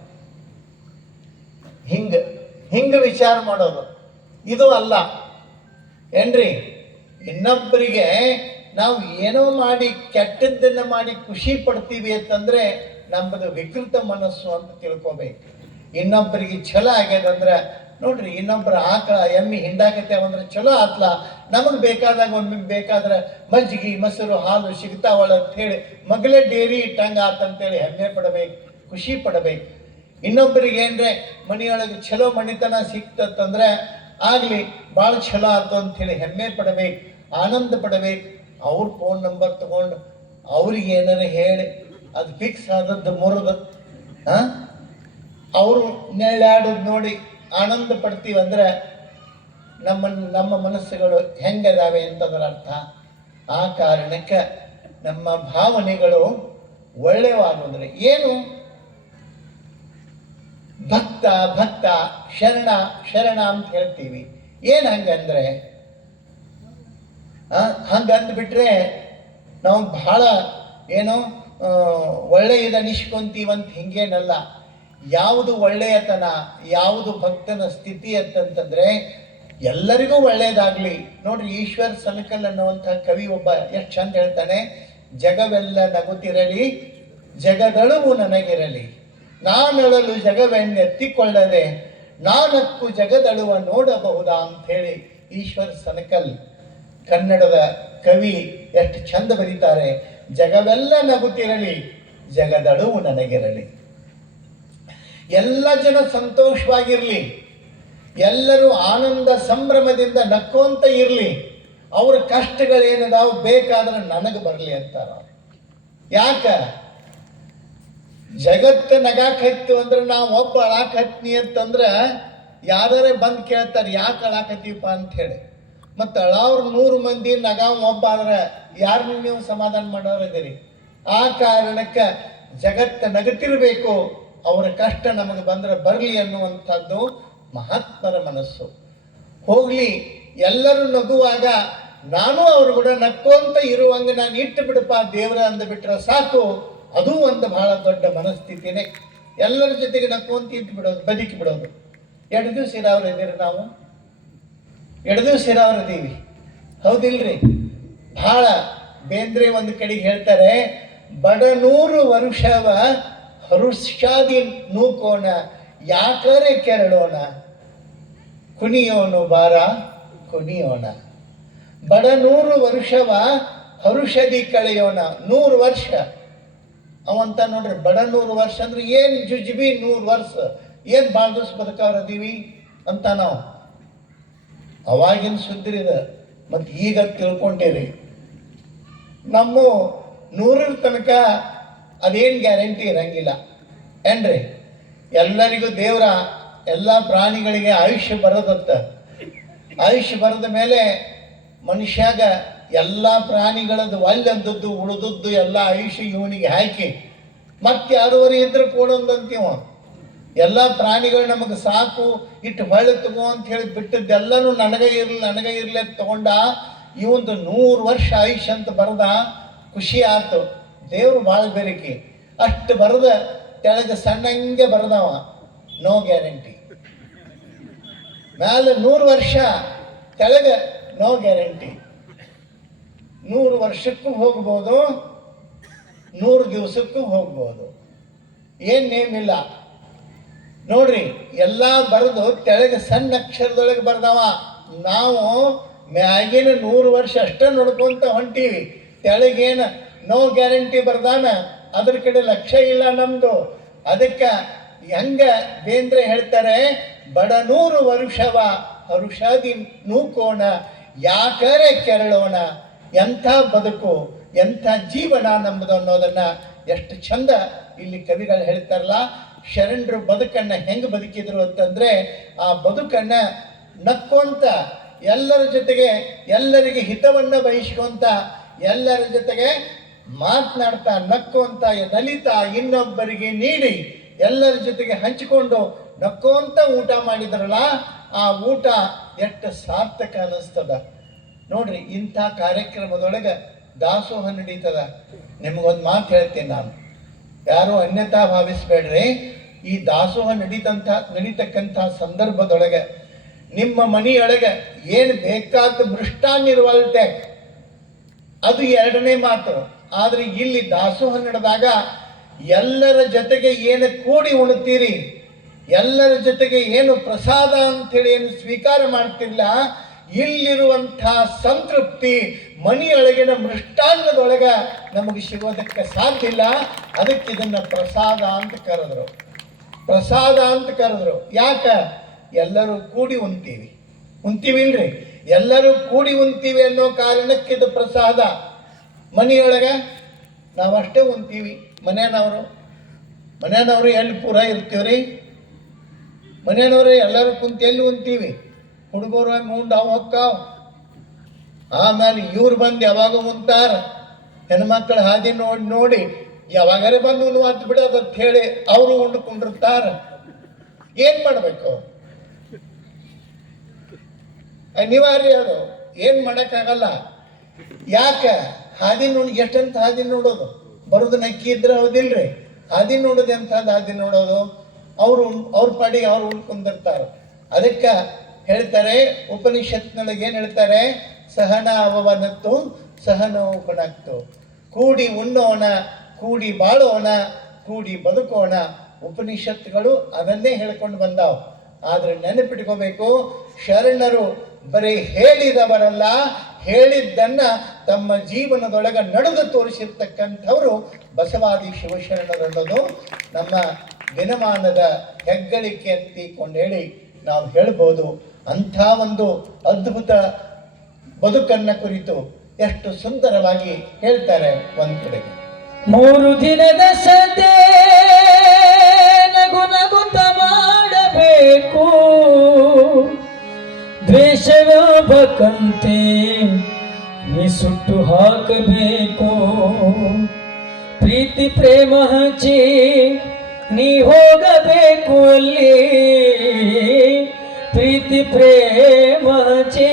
ಹಿಂಗೆ ವಿಚಾರ ಮಾಡೋದು ಇದು ಅಲ್ಲ ಏನ್ರಿ? ಇನ್ನೊಬ್ಬರಿಗೆ ನಾವು ಏನೋ ಮಾಡಿ ಕೆಟ್ಟದ್ದನ್ನು ಮಾಡಿ ಖುಷಿ ಪಡ್ತೀವಿ ಅಂತಂದ್ರೆ ನಮ್ಮದು ವಿಕೃತ ಮನಸ್ಸು ಅಂತ ತಿಳ್ಕೊಬೇಕು. ಇನ್ನೊಬ್ಬರಿಗೆ ಛಲ ಆಗ್ಯದಂದ್ರೆ ನೋಡ್ರಿ, ಇನ್ನೊಬ್ಬರ ಆಕಳ ಎಮ್ಮೆ ಹಿಂಡಾಕತ್ತೇವಂದ್ರೆ ಚಲೋ ಆತ್ಲ, ನಮಗೆ ಬೇಕಾದಾಗ ಒಮ್ಮೆ ಬೇಕಾದ್ರೆ ಮಜ್ಜಿಗೆ ಮೊಸರು ಹಾಲು ಸಿಗ್ತಾವಳ ಅಂತ ಹೇಳಿ ಮಗಳೇ ಡೇರಿ ಇಟ್ಟಂಗೆ ಆತಂತೇಳಿ ಹೆಮ್ಮೆ ಪಡಬೇಕು, ಖುಷಿ ಪಡಬೇಕು. ಇನ್ನೊಬ್ಬರಿಗೆ ಏನ್ರೆ ಮನೆಯೊಳಗೆ ಚಲೋ ಮಣಿತನ ಸಿಕ್ತಂದ್ರೆ ಆಗಲಿ ಭಾಳ ಛಲೋ ಆಯ್ತು ಅಂಥೇಳಿ ಹೆಮ್ಮೆ ಪಡಬೇಕು, ಆನಂದ ಪಡಬೇಕು. ಅವ್ರ ಫೋನ್ ನಂಬರ್ ತಗೊಂಡು ಅವ್ರಿಗೆ ಏನಾರ ಹೇಳಿ ಅದು ಫಿಕ್ಸ್ ಆದದ್ದು ಮುರಿದು ಅವರು ನೆಳ್ಳಾಡೋದು ನೋಡಿ ಆನಂದ ಪಡ್ತೀವಿ ಅಂದ್ರೆ ನಮ್ಮ ಮನಸ್ಸುಗಳು ಹೆಂಗದಾವೆ ಅಂತಂದ್ರ ಅರ್ಥ. ಆ ಕಾರಣಕ್ಕೆ ನಮ್ಮ ಭಾವನೆಗಳು ಒಳ್ಳೆಯವಾಗೋದ್ರೆ ಏನು ಭಕ್ತ ಭಕ್ತ ಶರಣ ಶರಣ ಅಂತ ಹೇಳ್ತೀವಿ. ಏನು ಹಂಗಂದ್ರೆ ಹಂಗಂದ್ಬಿಟ್ರೆ ನಾವು ಬಹಳ ಏನೋ ಒಳ್ಳೆಯದ ನಿಷ್ಕೊಂತೀವಂತ ಹಿಂಗೇನಲ್ಲ. ಯಾವುದು ಒಳ್ಳೆಯತನ, ಯಾವುದು ಭಕ್ತನ ಸ್ಥಿತಿ ಅಂತಂತಂದ್ರೆ ಎಲ್ಲರಿಗೂ ಒಳ್ಳೆಯದಾಗಲಿ. ನೋಡ್ರಿ, ಈಶ್ವರ್ ಸನಕಲ್ ಅನ್ನುವಂಥ ಕವಿ ಒಬ್ಬ ಎಷ್ಟು ಚಂದ ಹೇಳ್ತಾನೆ, ಜಗವೆಲ್ಲ ನಗುತ್ತಿರಲಿ, ಜಗದಳುವು ನನಗಿರಲಿ, ನಾನಳಲು ಜಗವೆನ್ನೆತ್ತಿಕೊಳ್ಳದೆ, ನಾನಕ್ಕು ಜಗದಳುವ ನೋಡಬಹುದಾ ಅಂಥೇಳಿ ಈಶ್ವರ್ ಸನಕಲ್ ಕನ್ನಡದ ಕವಿ ಎಷ್ಟು ಚಂದ ಬರೀತಾರೆ. ಜಗವೆಲ್ಲ ನಗುತ್ತಿರಲಿ, ಜಗದಳುವು ನನಗಿರಲಿ. ಎಲ್ಲ ಜನ ಸಂತೋಷವಾಗಿರಲಿ, ಎಲ್ಲರೂ ಆನಂದ ಸಂಭ್ರಮದಿಂದ ನಕ್ಕೊಂತ ಇರಲಿ, ಅವ್ರ ಕಷ್ಟಗಳೇನದಾವು ಬೇಕಾದ್ರೆ ನನಗೆ ಬರಲಿ ಅಂತಾರ. ಯಾಕ ಜಗತ್ತು ನಗಾಕ್ ಹತ್ತು ಅಂದ್ರೆ ನಾವು ಒಬ್ಬ ಅಳಾಕ್ ಹತ್ನಿ ಅಂತಂದ್ರೆ ಯಾರೇ ಬಂದು ಕೇಳ್ತಾರೆ ಯಾಕೆ ಅಳಾಕತ್ತೀವಪ್ಪ ಅಂತ ಹೇಳಿ. ಮತ್ತು ಅಳಾವ್ರು 100 ಮಂದಿ ನಗಾವ್ ಒಬ್ಬ ಆದ್ರೆ ಯಾರನ್ನ ನೀವು ಸಮಾಧಾನ ಮಾಡೋರಿದ್ದೀರಿ. ಆ ಕಾರಣಕ್ಕೆ ಜಗತ್ತು ನಗತಿರಬೇಕು, ಅವರ ಕಷ್ಟ ನಮಗೆ ಬಂದ್ರೆ ಬರಲಿ ಅನ್ನುವಂಥದ್ದು ಮಹಾತ್ಮರ ಮನಸ್ಸು. ಹೋಗ್ಲಿ, ಎಲ್ಲರೂ ನಗುವಾಗ ನಾನು ಅವ್ರು ಕೂಡ ನಕ್ಕೊಂತ ಇರುವಂಗೆ ನಾನು ಇಟ್ಟು ಬಿಡಪ್ಪ ದೇವರ ಅಂದುಬಿಟ್ರೆ ಸಾಕು. ಅದು ಒಂದು ಬಹಳ ದೊಡ್ಡ ಮನಸ್ಥಿತಿನೇ. ಎಲ್ಲರ ಜೊತೆಗೆ ನಕ್ಕೊಂತ ಇಟ್ಟು ಬಿಡೋದು, ಬದುಕಿ ಬಿಡೋದು. 2 ದಿವಸ ಇರೋರು ಇದ್ದೀರಿ ನಾವು, 2 ದಿವಸ ಇರೋರು ಇದ್ದೀವಿ, ಹೌದಿಲ್ರಿ? ಬಹಳ ಬೇಂದ್ರೆ ಒಂದು ಕಡೆಗೆ ಹೇಳ್ತಾರೆ, ಬಡನೂರು ವರುಷವ ಹರುಷಾದಿ ನೂಕೋಣ, ಯಾಕರೆ ಕೆರಳೋಣ, ಕುಣಿಯೋನು ಬಾರ ಕುಣಿಯೋಣ. ಬಡನೂರು ವರುಷವ ಹರುಷದಿ ಕಳೆಯೋಣ. 100 ವರ್ಷ ಅವಂತ ನೋಡ್ರಿ, ಬಡ 100 ವರ್ಷ ಅಂದ್ರೆ ಏನು ಜುಜ್ಬಿ 100 ವರ್ಷ, ಏನು ಭಾಳ ದಿವಸ ಬದುಕವ್ರದೀವಿ ಅಂತ ನಾವು ಅವಾಗಿನ ಸುದ್ದಿರಿದ. ಮತ್ತು ಈಗ ತಿಳ್ಕೊಂಡಿರಿ, ನಮ್ಮ 100ರ ತನಕ ಅದೇನು ಗ್ಯಾರಂಟಿ ಇರಂಗಿಲ್ಲ ಏನ್ರಿ? ಎಲ್ಲರಿಗೂ ದೇವರ ಎಲ್ಲ ಪ್ರಾಣಿಗಳಿಗೆ ಆಯುಷ್ಯ ಬರೋದತ್ತ. ಆಯುಷ್ಯ ಬರದ ಮೇಲೆ ಮನುಷ್ಯಾಗ ಎಲ್ಲ ಪ್ರಾಣಿಗಳದ್ದು ಒಲ್ಲೆಂದದ್ದು ಉಳಿದದ್ದು ಎಲ್ಲ ಆಯುಷ್ಯ ಇವನಿಗೆ ಹಾಕಿ ಮತ್ತೆ ಯಾರೂವರೆ ಇದ್ರೆ ಕೊಡೋದಂತೀವ. ಎಲ್ಲ ಪ್ರಾಣಿಗಳು ನಮಗೆ ಸಾಕು, ಇಟ್ಟು ಹೊಳ್ಳಿ ತಗೋ ಅಂತ ಹೇಳಿ ಬಿಟ್ಟದ್ದೆಲ್ಲನೂ ನನಗೆ ಇರಲಿ ಅಂತ ತಗೊಂಡ. ಇವಂದು 100 ವರ್ಷ ಆಯುಷ್ಯ ಅಂತ ಬರದ ಖುಷಿ ಆಯ್ತು. ದೇವ್ರು ಭಾಳ ಬೇರಿಕೆ. ಅಷ್ಟು ಬರದ ಕೆಳಗೆ ಸಣ್ಣಂಗೆ ಬರದವ, ನೋ ಗ್ಯಾರಂಟಿ. ಮೇಲೆ 100 ವರ್ಷ, ಕೆಳಗೆ ನೋ ಗ್ಯಾರಂಟಿ. 100 ವರ್ಷಕ್ಕೂ ಹೋಗ್ಬೋದು, 100 ದಿವಸಕ್ಕೂ ಹೋಗ್ಬೋದು, ಏನು ನೇಮಿಲ್ಲ. ನೋಡ್ರಿ, ಎಲ್ಲ ಬರೆದು ಕೆಳಗೆ ಸಣ್ಣ ಅಕ್ಷರದೊಳಗೆ ಬರ್ದವ. ನಾವು ಮ್ಯಾಗಿನ 100 ವರ್ಷ ಅಷ್ಟೇ ನೋಡ್ಕೊಂತ ಹೊಂಟೀವಿ, ಕೆಳಗೇನು ನೋ ಗ್ಯಾರಂಟಿ ಬರ್ದಾನ, ಅದ್ರ ಕಡೆ ಲಕ್ಷ್ಯ ಇಲ್ಲ ನಮ್ಮದು. ಅದಕ್ಕೆ ಹೆಂಗ ಬೇಂದ್ರೆ ಹೇಳ್ತಾರೆ, ಬಡ 100 ವರುಷವ ಹರುಷಾದಿ ನೂಕೋಣ, ಯಾಕರೆ ಕೆರಳೋಣ. ಎಂಥ ಬದುಕು, ಎಂಥ ಜೀವನ ನಮ್ಮದು ಅನ್ನೋದನ್ನ ಎಷ್ಟು ಚಂದ ಇಲ್ಲಿ ಕವಿಗಳು ಹೇಳ್ತಾರಲ್ಲ. ಶರಣರು ಬದುಕನ್ನು ಹೆಂಗೆ ಬದುಕಿದ್ರು ಅಂತಂದರೆ, ಆ ಬದುಕನ್ನು ನಕ್ಕೊಂತ, ಎಲ್ಲರ ಜೊತೆಗೆ ಎಲ್ಲರಿಗೆ ಹಿತವನ್ನು ಬಯಸ್ಕೊಂತ, ಎಲ್ಲರ ಜೊತೆಗೆ ಮಾತನಾಡ್ತಾ, ನಕ್ಕೊಂತ, ನಲಿತಾ, ಇನ್ನೊಬ್ಬರಿಗೆ ನೀಡಿ, ಎಲ್ಲರ ಜೊತೆಗೆ ಹಂಚಿಕೊಂಡು ನಕ್ಕೊಂತ ಊಟ ಮಾಡಿದ್ರಲ್ಲ, ಆ ಊಟ ಎಷ್ಟು ಸಾರ್ಥಕ ಅನ್ನಿಸ್ತದ ನೋಡ್ರಿ. ಇಂಥ ಕಾರ್ಯಕ್ರಮದೊಳಗೆ ದಾಸೋಹ ನಡೀತದ. ನಿಮಗೊಂದು ಮಾತು ಹೇಳ್ತೀನಿ ನಾನು, ಯಾರು ಅನ್ಯತಾ ಭಾವಿಸ್ಬೇಡ್ರಿ. ಈ ದಾಸೋಹ ನಡೀತಕ್ಕಂಥ ಸಂದರ್ಭದೊಳಗೆ ನಿಮ್ಮ ಮನೆಯೊಳಗೆ ಏನು ಬೇಕಾದ ಮೃಷ್ಟಾನ್ನ ಇರುವಲ್ತೆ, ಅದು 2ನೇ ಮಾತು. ಆದರೆ ಇಲ್ಲಿ ದಾಸೋಹ ನಡೆದಾಗ ಎಲ್ಲರ ಜೊತೆಗೆ ಏನು ಕೂಡಿ ಉಣ್ತೀರಿ, ಎಲ್ಲರ ಜೊತೆಗೆ ಏನು ಪ್ರಸಾದ ಅಂಥೇಳಿ ಏನು ಸ್ವೀಕಾರ ಮಾಡ್ತಿಲ್ಲ, ಇಲ್ಲಿರುವಂಥ ಸಂತೃಪ್ತಿ ಮನೆಯೊಳಗಿನ ಮೃಷ್ಟಾನ್ನದೊಳಗೆ ನಮಗೆ ಸಿಗೋದಕ್ಕೆ ಸಾಧ್ಯ ಇಲ್ಲ. ಅದಕ್ಕೆ ಇದನ್ನು ಪ್ರಸಾದ ಅಂತ ಕರೆದ್ರು, ಪ್ರಸಾದ ಅಂತ ಕರೆದ್ರು. ಯಾಕೆ? ಎಲ್ಲರೂ ಕೂಡಿ ಉಣ್ತೀವಿ, ಉಣ್ತೀವಿ ಇಲ್ರಿ, ಎಲ್ಲರೂ ಕೂಡಿ ಉಣ್ತೀವಿ ಅನ್ನೋ ಕಾರಣಕ್ಕೆ ಇದು ಪ್ರಸಾದ. ಮನೆಯೊಳಗೆ ನಾವಷ್ಟೇ ಉಣ್ತೀವಿ. ಮನೆಯವರು ಎಲ್ಲಿ ಪೂರ ಇರ್ತೀವ್ರಿ? ಮನೆಯವರು ಎಲ್ಲರೂ ಕುಂತು ಎಲ್ಲಿ ಉಣ್ತೀವಿ? ಹುಡುಗರು ಉಂಡು ಅವು ಹೊಕ್ಕಾವ್. ಆಮೇಲೆ ಇವ್ರು ಬಂದು ಯಾವಾಗ ಉಣ್ತಾರ, ಹೆಣ್ಮಕ್ಳು ಹಾದಿ ನೋಡಿ ಯಾವಾಗಾರೆ ಬಂದು ಉಣ್ಣುವಂತ ಬಿಡೋದು ಅಂತ ಹೇಳಿ ಅವರು ಉಂಡುಕೊಂಡಿರ್ತಾರ. ಏನ್ ಮಾಡ್ಬೇಕು? ಅನಿವಾರ್ಯ ಅದು, ಏನ್ ಮಾಡಕ್ಕಾಗಲ್ಲ. ಯಾಕೆ? ಹಾದಿ ನೋಡಿ ಎಷ್ಟಂತ ಹಾದಿ ನೋಡೋದು, ಬರೋದು ನಕ್ಕಿ ಇದ್ರೆ ಹೌದಿಲ್ರಿ? ಹಾದಿ ನೋಡೋದು ಎಂಥದ್ದು ಹಾದಿ ನೋಡೋದು? ಅವ್ರ ಪಾಡಿಗೆ ಅವ್ರು ಉಳ್ಕೊಂಡಿರ್ತಾರೆ. ಅದಕ್ಕೆ ಹೇಳ್ತಾರೆ ಉಪನಿಷತ್ನೊಳಗೆ ಏನು ಹೇಳ್ತಾರೆ? ಸಹನ ಅವನತ್ತು ಸಹನವು ಕೊಣಕ್ತು. ಕೂಡಿ ಉಣ್ಣೋಣ, ಕೂಡಿ ಬಾಳೋಣ, ಕೂಡಿ ಬದುಕೋಣ. ಉಪನಿಷತ್ತುಗಳು ಅದನ್ನೇ ಹೇಳ್ಕೊಂಡು ಬಂದಾವ್. ಆದ್ರೆ ನೆನಪಿಟ್ಕೋಬೇಕು, ಶರಣರು ಬರೀ ಹೇಳಿದವರಲ್ಲ, ಹೇಳಿದ್ದನ್ನ ತಮ್ಮ ಜೀವನದೊಳಗೆ ನಡೆದು ತೋರಿಸಿರ್ತಕ್ಕಂಥವರು ಬಸವಾದಿ ಶಿವಶರಣರನ್ನೋದು ನಮ್ಮ ದಿನಮಾನದ ಹೆಗ್ಗಳಿಕೆ ಅಂತಿಕೊಂಡು ಹೇಳಿ ನಾವು ಹೇಳ್ಬೋದು. ಅಂಥ ಒಂದು ಅದ್ಭುತ ಬದುಕನ್ನ ಕುರಿತು ಎಷ್ಟು ಸುಂದರವಾಗಿ ಹೇಳ್ತಾರೆ ಒಂದ್ ಕಡೆಗೆ. 3 ದಿನದ ಸತೆ ನಗು ನಗುತ್ತ ಮಾಡಬೇಕು, ದ್ವೇಷವ್ಯಾಪಕಂತೆ ನೀ ಸುಟ್ಟು ಹಾಕಬೇಕು. ಪ್ರೀತಿ ಪ್ರೇಮ ಹಚ್ಚಿ ನೀ ಹೋಗಬೇಕು ಅಲ್ಲಿ, ಪ್ರೀತಿ ಪ್ರೇಮ ಹಚ್ಚಿ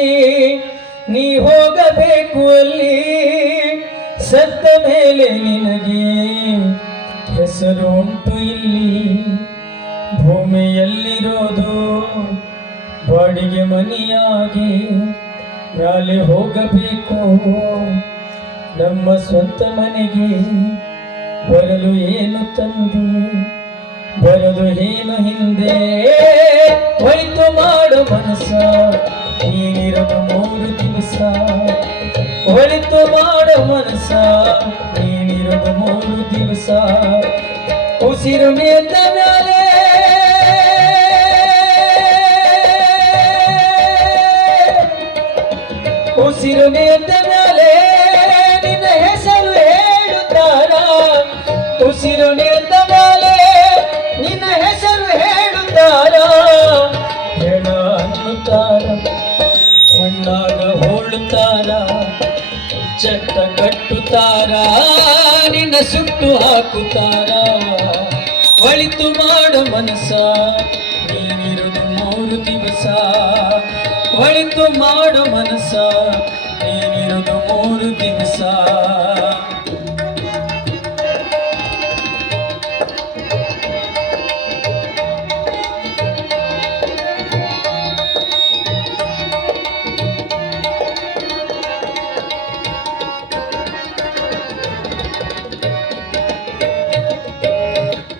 ನೀ ಹೋಗಬೇಕು ಅಲ್ಲಿ. ಸತ್ತ ಮೇಲೆ ನಿನಗೆ ಹೆಸರು ಉಂಟು ಇಲ್ಲಿ. ಭೂಮಿಯಲ್ಲಿರೋದು ಬಾಡಿಗೆ ಮನೆಯಾಗಿ ಮ್ಯಾಲೆ ಹೋಗಬೇಕು ನಮ್ಮ ಸ್ವಂತ ಮನೆಗೆ. ಬರಲು ಏನು ತಂದೆ, ಬರಲು ಏನು ಹಿಂದೆ, ಒಳಿತು ಮಾಡು ಮನಸ್ಸ ನೀನಿರದು 3 ದಿವಸ. ಒಳಿತು ಮಾಡು ಮನಸ್ಸ ನೀನಿರದು 3 ದಿವಸ. ಉಸಿರು ನಿಂತ ಮೇಲೆ ಉಸಿರು ನಿಂತ ಮೇಲೆ ನಿನ್ನ ಹೆಸರು ಹೇಳುತ್ತಾರ. ಉಸಿರು ನಿಂತ ಮೇಲೆ ನಿನ್ನ ಹೆಸರು ಹೇಳುತ್ತಾರ. ಹೆಣ ಅನ್ನುತ್ತಾರ, ಮಣ್ಣಾಗ ಹೋಳುತ್ತಾರ, ಚಟ್ಟ ಕಟ್ಟುತ್ತಾರ, ನಿನ್ನ ಸುಟ್ಟು ಹಾಕುತ್ತಾರ. ಒಳಿತು ಮಾಡು ಮನಸ್ಸ ನೀನಿರುವುದು 3 ದಿವಸ. ಒಳಿತು ಮಾಡು ಮನಸ್ಸ ನೀನಿರುವುದು 3 ದಿವಸ.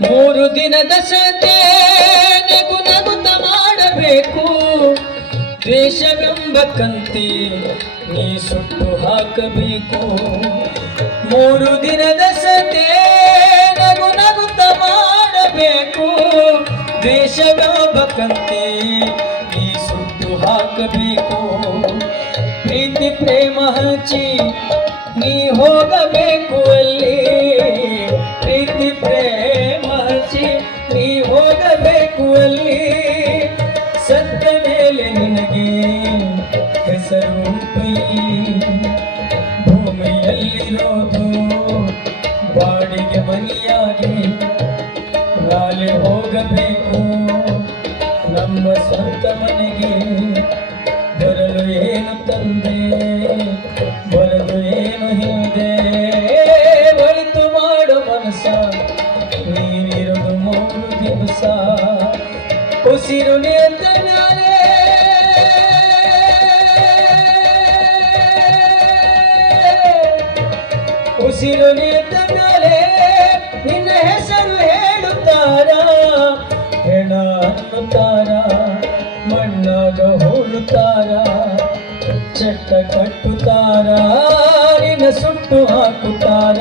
ಮೂರು ದಿನದ ಸತೆ ನಗು ನಗುತ್ತ ಮಾಡಬೇಕು, ದ್ವೇಷವೆಂಬ ಕಂತೆ ನೀ ಸುಟ್ಟು ಹಾಕಬೇಕು. 3 ದಿನದ ಸತೆ ನಗು ನಗುತ್ತ ಮಾಡಬೇಕು, ದ್ವೇಷವೆಂಬ ಕಂತೆ ನೀ ಸುಟ್ಟು ಹಾಕಬೇಕು. ಪ್ರೀತಿ ಪ್ರೇಮ ಹಚ್ಚಿ ನೀ ಹೋಗಬೇಕು ಅಲ್ಲಿ, ಪ್ರೀತಿ ಪ್ರೇಮ ಹಚ್ಚಿ ನೀ ಹೋಗಬೇಕು ಅಲ್ಲಿ. ಸತ್ತ ಮೇಲೆ ನಿನಗೆ ಹೆಸರು ಉಂಟು ಇಲ್ಲಿ. ಭೂಮಿಯಲ್ಲಿರೋದು ಬಾಡಿಗೆ ಮನೆಯಾಗಿ ನಾಳೆ ಹೋಗಬೇಕು ನಮ್ಮ ಸ್ವಂತ ಮನೆಗೆ. ಬರಲು ಏನು ತಂದೆ, ಬರಲು ಏನು ಹಿಂದೆ, ಒಳಿತು ಮಾಡು ಮನಸ್ಸ ನೀನಿರೋದು 3 ದಿವಸ. ಉಸಿರು ನಿಂತ ಮೇಲೆ ಉಸಿರು ನಿಂತ ಮೇಲೆ ನಿನ್ನ ಹೆಸರು ಹೇಳುತ್ತಾರ. ಹೆಣ ಅನ್ನುತ್ತಾರ, ಮಣ್ಣಾಗ ಹೋಳುತ್ತಾರ, ಚಟ್ಟ ಕಟ್ಟುತ್ತಾರ, ನಿನ್ನ ಸುಟ್ಟು ಹಾಕುತ್ತಾರ.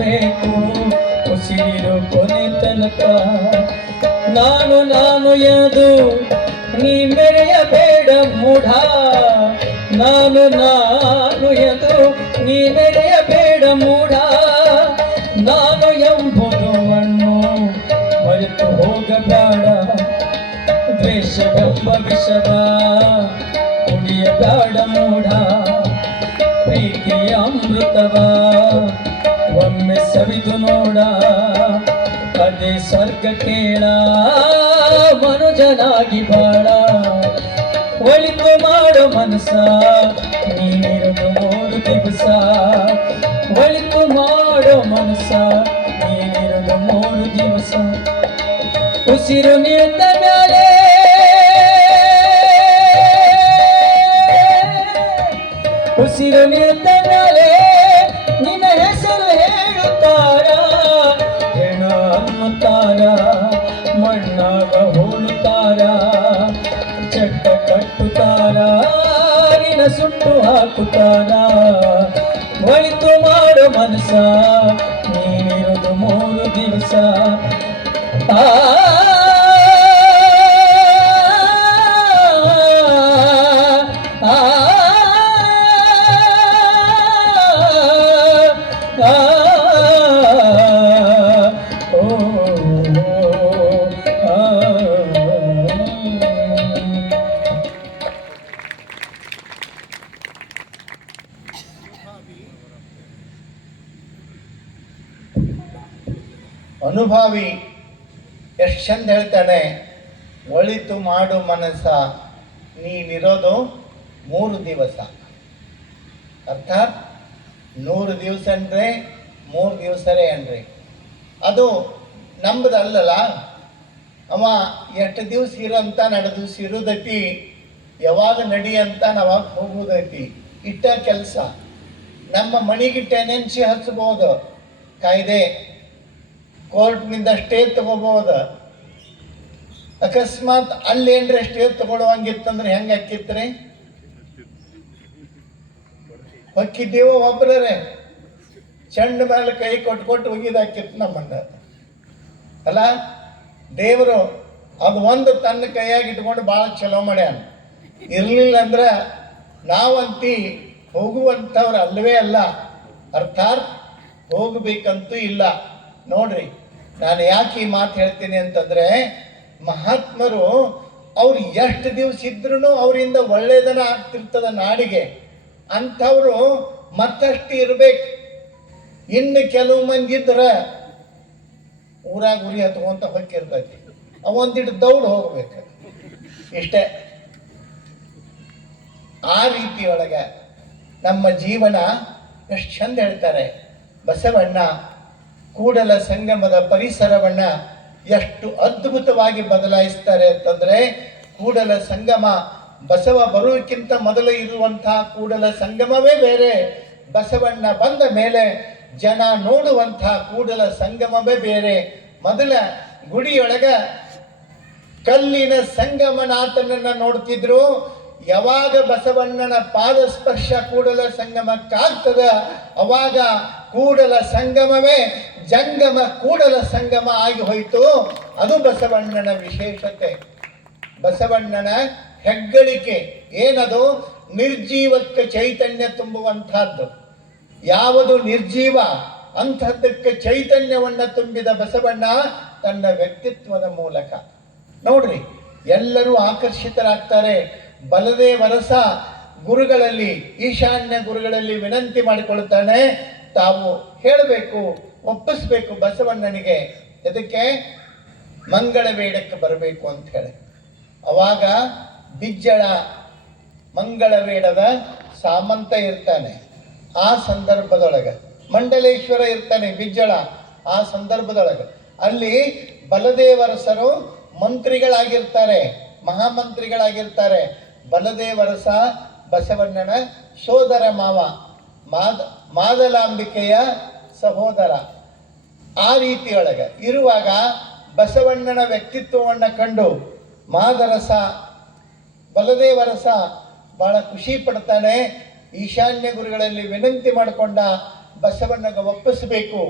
ಮೆರೆಯಬೇಕು ಉಸಿರು ಕೊನೆ ತನಕ. ನಾನು ನಾನು ಎಂದು ನೀ ಮೆರೆಯಬೇಡ ಮೂಢ, ನಾನು ನಾನು ಎಂದು ನೀ ಮೆರೆಯಬೇಡ ಮೂಢ. ನಾನು ಎಂಬುದು ಮಣ್ಣು ಮರೆತು ಹೋಗಬೇಡ, ದ್ವೇಷವೆಂಬ ವಿಷವ ಕುಡಿಯಬೇಡ ಮೂಢ. ಪ್ರೀತಿಯ ಅಮೃತವ ಒಮ್ಮೆ ಸವಿದು ನೋಡ, ಅದೇ ಸ್ವರ್ಗ ಕೇಳ ಮನುಜನಾಗಿ ಬಾಳ. ಒಳಿತು ಮಾಡೋ ಮನಸ ನೀನಿರುವುದು 3 ದಿವಸ, ಒಳಿತು ಮಾಡೋ ಮನಸ ನೀನಿರುವುದು 3 ದಿವಸ. ಉಸಿರು ನಿಂತ ಮೇಲೆ ಉಸಿರು ನಿಂತ ಮೇಲೆ ನಿನ್ನ ಹೆಸರು ಹೇಳುತ್ತಾರ, ಹೆಣ ಅನ್ನುತ್ತಾರ, ಮಣ್ಣಾಗ ಹೂಳುತ್ತಾರ, ಚಟ್ಟ ಕಟ್ಟುತ್ತಾರ, ನಿನ್ನ ಸುಟ್ಟು ಹಾಕುತ್ತಾರ. ಒಳಿತು ಮಾಡೋ ಮನಸ ನೀನಿರುವುದು 3 ದಿವಸ. ಆ ಅನುಭಾವಿ ಎಷ್ಟು ಚಂದ ಹೇಳ್ತಾನೆ, ಒಳಿತು ಮಾಡು ಮನಸ್ಸ ನೀನಿರೋದು 3 ದಿವಸ. ಅರ್ಥಾತ್ 100 ದಿವಸ ಅಂದ್ರೆ 3 ದಿವಸರೇ ಅನ್ರಿ. ಅದು ನಂಬದಲ್ಲಲ್ಲ, ಅವ ಎಷ್ಟು ದಿವಸ ಇರಂತ ನಡು ದಿವಸ ಇರೋದೈತಿ, ಯಾವಾಗ ನಡಿ ಅಂತ ನಾವಾಗ ಹೋಗುವುದೈತಿ. ಇಟ್ಟ ಕೆಲಸ ನಮ್ಮ ಮನೆಗೆ ಟೆನೆನ್ಸಿ ಹಚ್ಚಬಹುದು, ಕಾಯ್ದೆ ಕೋರ್ಟ್ನಿಂದ ಸ್ಟೇ ತಗೋಬಹುದು. ಅಕಸ್ಮಾತ್ ಅಲ್ಲೇನ್ರೆ ಸ್ಟೇ ತಗೊಳುವಂಗಿತ್ತಂದ್ರೆ ಹೆಂಗೆ ಹಾಕಿತ್ರಿ? ಹೊಕ್ಕಿದ್ದೇವೋ ಒಬ್ಬರೇ ಚಂಡ ಮೇಲೆ ಕೈ ಕೊಟ್ಟು ಒಗಿದಾಕಿತ್ತು ನಮ್ಮಣ್ಣ ಅಲ್ಲ. ದೇವರು ಅದು ಒಂದು ತನ್ನ ಕೈಯಾಗಿ ಇಟ್ಕೊಂಡು ಭಾಳ ಚಲೋ ಮಾಡ್ಯಾನ. ಇರಲಿಲ್ಲ ಅಂದ್ರೆ ನಾವಂತಿ ಹೋಗುವಂಥವ್ರು ಅಲ್ಲವೇ ಅಲ್ಲ, ಅರ್ಥಾತ್ ಹೋಗಬೇಕಂತೂ ಇಲ್ಲ. ನೋಡ್ರಿ, ನಾನು ಯಾಕೆ ಈ ಮಾತು ಹೇಳ್ತೀನಿ ಅಂತಂದರೆ, ಮಹಾತ್ಮರು ಅವ್ರು ಎಷ್ಟು ದಿವಸ ಇದ್ರೂ ಅವರಿಂದ ಒಳ್ಳೆಯದನ್ನ ಆಗ್ತಿರ್ತದ ನಾಡಿಗೆ. ಅಂಥವ್ರು ಮತ್ತಷ್ಟು ಇರಬೇಕು. ಇನ್ನು ಕೆಲವು ಮಂದಿ ಇದ್ರೆ ಊರಾಗ ಉರಿ ಹತ್ಕೊಂತ ಹೊಕ್ಕಿರ್ತೈತಿ, ಅವೊಂದಿಟ್ಟು ದೌಡ್ ಹೋಗ್ಬೇಕು ಇಷ್ಟೇ. ಆ ರೀತಿಯೊಳಗೆ ನಮ್ಮ ಜೀವನ ಎಷ್ಟು ಚಂದ ಹೇಳ್ತಾರೆ ಬಸವಣ್ಣ. ಕೂಡಲ ಸಂಗಮದ ಪರಿಸರವನ್ನ ಎಷ್ಟು ಅದ್ಭುತವಾಗಿ ಬದಲಾಯಿಸ್ತಾರೆ ಅಂತಂದ್ರೆ, ಕೂಡಲ ಸಂಗಮ ಬಸವ ಬರುವುದಕ್ಕಿಂತ ಮೊದಲು ಇರುವಂತಹ ಕೂಡಲ ಸಂಗಮವೇ ಬೇರೆ, ಬಸವಣ್ಣ ಬಂದ ಮೇಲೆ ಜನ ನೋಡುವಂತಹ ಕೂಡಲ ಸಂಗಮವೇ ಬೇರೆ. ಮೊದಲ ಗುಡಿಯೊಳಗ ಕಲ್ಲಿನ ಸಂಗಮನಾಥನನ್ನ ನೋಡ್ತಿದ್ರು. ಯಾವಾಗ ಬಸವಣ್ಣನ ಪಾದ ಸ್ಪರ್ಶ ಕೂಡಲ ಸಂಗಮಕ್ಕಾಗ್ತದ, ಅವಾಗ ಕೂಡಲ ಸಂಗಮವೇ ಜಂಗಮ ಕೂಡಲ ಸಂಗಮ ಆಗಿ ಹೋಯಿತು. ಅದು ಬಸವಣ್ಣನ ವಿಶೇಷತೆ, ಬಸವಣ್ಣನ ಹೆಗ್ಗಳಿಕೆ. ಏನದು? ನಿರ್ಜೀವಕ್ಕೆ ಚೈತನ್ಯ ತುಂಬುವಂತಹದ್ದು. ಯಾವುದು ನಿರ್ಜೀವ ಅಂಥದ್ದಕ್ಕೆ ಚೈತನ್ಯವನ್ನು ತುಂಬಿದ ಬಸವಣ್ಣ ತನ್ನ ವ್ಯಕ್ತಿತ್ವದ ಮೂಲಕ. ನೋಡ್ರಿ, ಎಲ್ಲರೂ ಆಕರ್ಷಿತರಾಗ್ತಾರೆ. ಬಲದೇವರಸ ಗುರುಗಳಲ್ಲಿ, ಈಶಾನ್ಯ ಗುರುಗಳಲ್ಲಿ ವಿನಂತಿ ಮಾಡಿಕೊಳ್ಳುತ್ತಾನೆ, ತಾವು ಹೇಳಬೇಕು, ಒಪ್ಪಿಸ್ಬೇಕು ಬಸವಣ್ಣನಿಗೆ. ಇದಕ್ಕೆ ಮಂಗಳ ವೇಡಕ್ಕೆ ಬರಬೇಕು ಅಂತ ಹೇಳಿ. ಅವಾಗ ಬಿಜ್ಜಳ ಮಂಗಳ ವೇಡದ ಸಾಮಂತ ಇರ್ತಾನೆ. ಆ ಸಂದರ್ಭದೊಳಗೆ ಮಂಡಲೇಶ್ವರ ಇರ್ತಾನೆ ಬಿಜ್ಜಳ. ಆ ಸಂದರ್ಭದೊಳಗೆ ಅಲ್ಲಿ ಬಲದೇವರಸರು ಮಂತ್ರಿಗಳಾಗಿರ್ತಾರೆ, ಮಹಾಮಂತ್ರಿಗಳಾಗಿರ್ತಾರೆ. ಬಲದೇವರಸ ಬಸವಣ್ಣನ ಸೋದರ ಮಾವ, ಮಾದಲಾಂಬಿಕೆಯ ಸಹೋದರ. ಆ ರೀತಿಯೊಳಗೆ ಇರುವಾಗ ಬಸವಣ್ಣನ ವ್ಯಕ್ತಿತ್ವವನ್ನು ಕಂಡು ಮಾದರಸ ಬಲದೇವರಸ ಬಹಳ ಖುಷಿ ಪಡ್ತಾನೆ. ಈಶಾನ್ಯ ಗುರುಗಳಲ್ಲಿ ವಿನಂತಿ ಮಾಡಿಕೊಂಡ, ಬಸವಣ್ಣಗೆ ಒಪ್ಪಿಸಬೇಕು,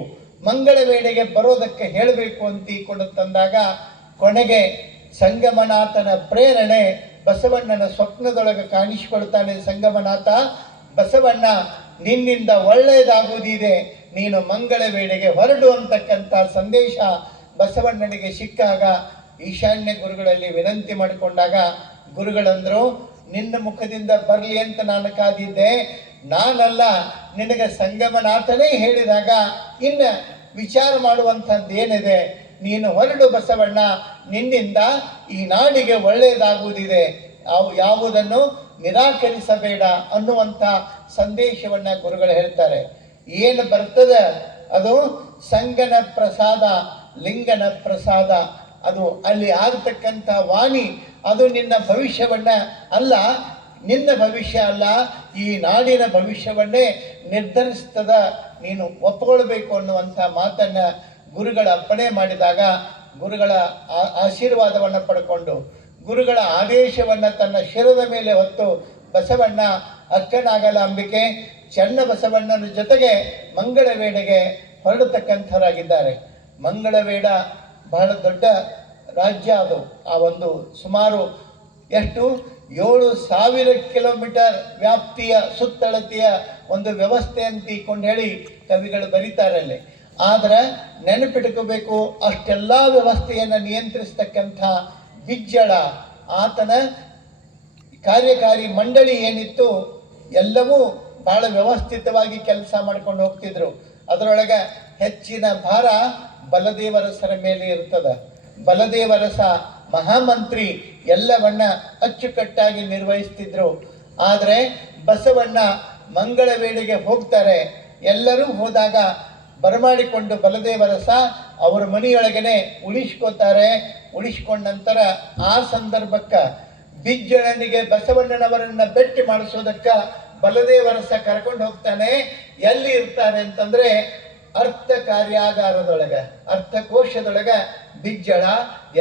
ಮಂಗಳ ವೇಳೆಗೆ ಬರೋದಕ್ಕೆ ಹೇಳಬೇಕು ಅಂತ ತಂದಾಗ ಕೊನೆಗೆ ಸಂಗಮನಾಥನ ಪ್ರೇರಣೆ ಬಸವಣ್ಣನ ಸ್ವಪ್ನದೊಳಗೆ ಕಾಣಿಸಿಕೊಳ್ತಾನೆ. ಸಂಗಮನಾಥ, ಬಸವಣ್ಣ ನಿನ್ನಿಂದ ಒಳ್ಳೆಯದಾಗುವುದಿದೆ, ನೀನು ಮಂಗಳ ವೇಳೆಗೆ ಹೊರಡು ಅಂತಕ್ಕಂಥ ಸಂದೇಶ ಬಸವಣ್ಣನಿಗೆ ಸಿಕ್ಕಾಗ ಈಶಾನ್ಯ ಗುರುಗಳಲ್ಲಿ ವಿನಂತಿ ಮಾಡಿಕೊಂಡಾಗ ಗುರುಗಳಂದ್ರು, ನಿನ್ನ ಮುಖದಿಂದ ಬರಲಿ ಅಂತ ನಾನು ಕಾದಿದ್ದೆ, ನಾನಲ್ಲ, ನಿನಗೆ ಸಂಗಮನಾಥನೇ ಹೇಳಿದಾಗ ಇನ್ನು ವಿಚಾರ ಮಾಡುವಂಥದ್ದು ಏನಿದೆ, ನೀನು ಹೊರಡು ಬಸವಣ್ಣ, ನಿನ್ನಿಂದ ಈ ನಾಡಿಗೆ ಒಳ್ಳೆಯದಾಗುವುದಿದೆ, ಯಾವುದನ್ನು ನಿರಾಕರಿಸಬೇಡ ಅನ್ನುವಂಥ ಸಂದೇಶವನ್ನು ಗುರುಗಳು ಹೇಳ್ತಾರೆ. ಏನು ಬರ್ತದೆ ಅದು ಸಂಗನ ಪ್ರಸಾದ, ಲಿಂಗನ ಪ್ರಸಾದ, ಅದು ಅಲ್ಲಿ ಆಗತಕ್ಕಂಥ ವಾಣಿ ಅದು ನಿನ್ನ ಭವಿಷ್ಯವನ್ನ ಅಲ್ಲ, ನಿನ್ನ ಭವಿಷ್ಯ ಅಲ್ಲ, ಈ ನಾಡಿನ ಭವಿಷ್ಯವನ್ನೇ ನಿರ್ಧರಿಸ್ತದ, ನೀನು ಒಪ್ಪಿಕೊಳ್ಬೇಕು ಅನ್ನುವಂಥ ಮಾತನ್ನು ಗುರುಗಳ ಅಪ್ಪಣೆ ಮಾಡಿದಾಗ ಗುರುಗಳ ಆಶೀರ್ವಾದವನ್ನು ಪಡ್ಕೊಂಡು ಗುರುಗಳ ಆದೇಶವನ್ನು ತನ್ನ ಶಿರದ ಮೇಲೆ ಹೊತ್ತು ಬಸವಣ್ಣ ಅಕ್ಕನಾಗಲಾಂಬಿಕೆ ಚನ್ನ ಬಸವಣ್ಣನ ಜೊತೆಗೆ ಮಂಗಳ ವೇಳೆಗೆ ಹೊರಡತಕ್ಕಂಥವರಾಗಿದ್ದಾರೆ. ಮಂಗಳವೇಡ ಬಹಳ ದೊಡ್ಡ ರಾಜ್ಯ ಅದು. ಆ ಒಂದು ಸುಮಾರು ಎಷ್ಟು 7,000 ಕಿಲೋಮೀಟರ್ ವ್ಯಾಪ್ತಿಯ ಸುತ್ತಳತೆಯ ಒಂದು ವ್ಯವಸ್ಥೆ ಅಂತ ಹೇಳಿ ಕವಿಗಳು ಬರೀತಾರಲ್ಲಿ. ಆದರೆ ನೆನಪಿಟ್ಕೋಬೇಕು, ಅಷ್ಟೆಲ್ಲ ವ್ಯವಸ್ಥೆಯನ್ನು ನಿಯಂತ್ರಿಸ್ತಕ್ಕಂಥ ಬಿಜ್ಜಳ, ಆತನ ಕಾರ್ಯಕಾರಿ ಮಂಡಳಿ ಏನಿತ್ತು ಎಲ್ಲವೂ ಬಹಳ ವ್ಯವಸ್ಥಿತವಾಗಿ ಕೆಲಸ ಮಾಡ್ಕೊಂಡು ಹೋಗ್ತಿದ್ರು. ಅದರೊಳಗೆ ಹೆಚ್ಚಿನ ಭಾರ ಬಲದೇವರಸರ ಮೇಲೆ ಇರ್ತದೆ. ಬಲದೇವರಸ ಮಹಾಮಂತ್ರಿ ಎಲ್ಲವನ್ನ ಅಚ್ಚುಕಟ್ಟಾಗಿ ನಿರ್ವಹಿಸ್ತಿದ್ರು. ಆದರೆ ಬಸವಣ್ಣ ಮಂಗಳ ವೇಳೆಗೆ ಹೋಗ್ತಾರೆ. ಎಲ್ಲರೂ ಹೋದಾಗ ಬರಮಾಡಿಕೊಂಡು ಬಲದೇವರಸ ಅವರ ಮನೆಯೊಳಗನೆ ಉಳಿಸ್ಕೋತಾರೆ. ಉಳಿಸ್ಕೊಂಡ ನಂತರ ಆ ಸಂದರ್ಭಕ್ಕೆ ಬಿಜ್ಜಳನಿಗೆ ಬಸವಣ್ಣನವರನ್ನ ಭೇಟಿ ಮಾಡಿಸೋದಕ್ಕೆ ಬಲದೇವರಸ ಕರ್ಕೊಂಡು ಹೋಗ್ತಾನೆ. ಎಲ್ಲಿ ಇರ್ತಾರೆ ಅಂತಂದ್ರೆ ಅರ್ಥ ಕಾರ್ಯಾಗಾರದೊಳಗೆ, ಅರ್ಥಕೋಶದೊಳಗೆ ಬಿಜ್ಜಳ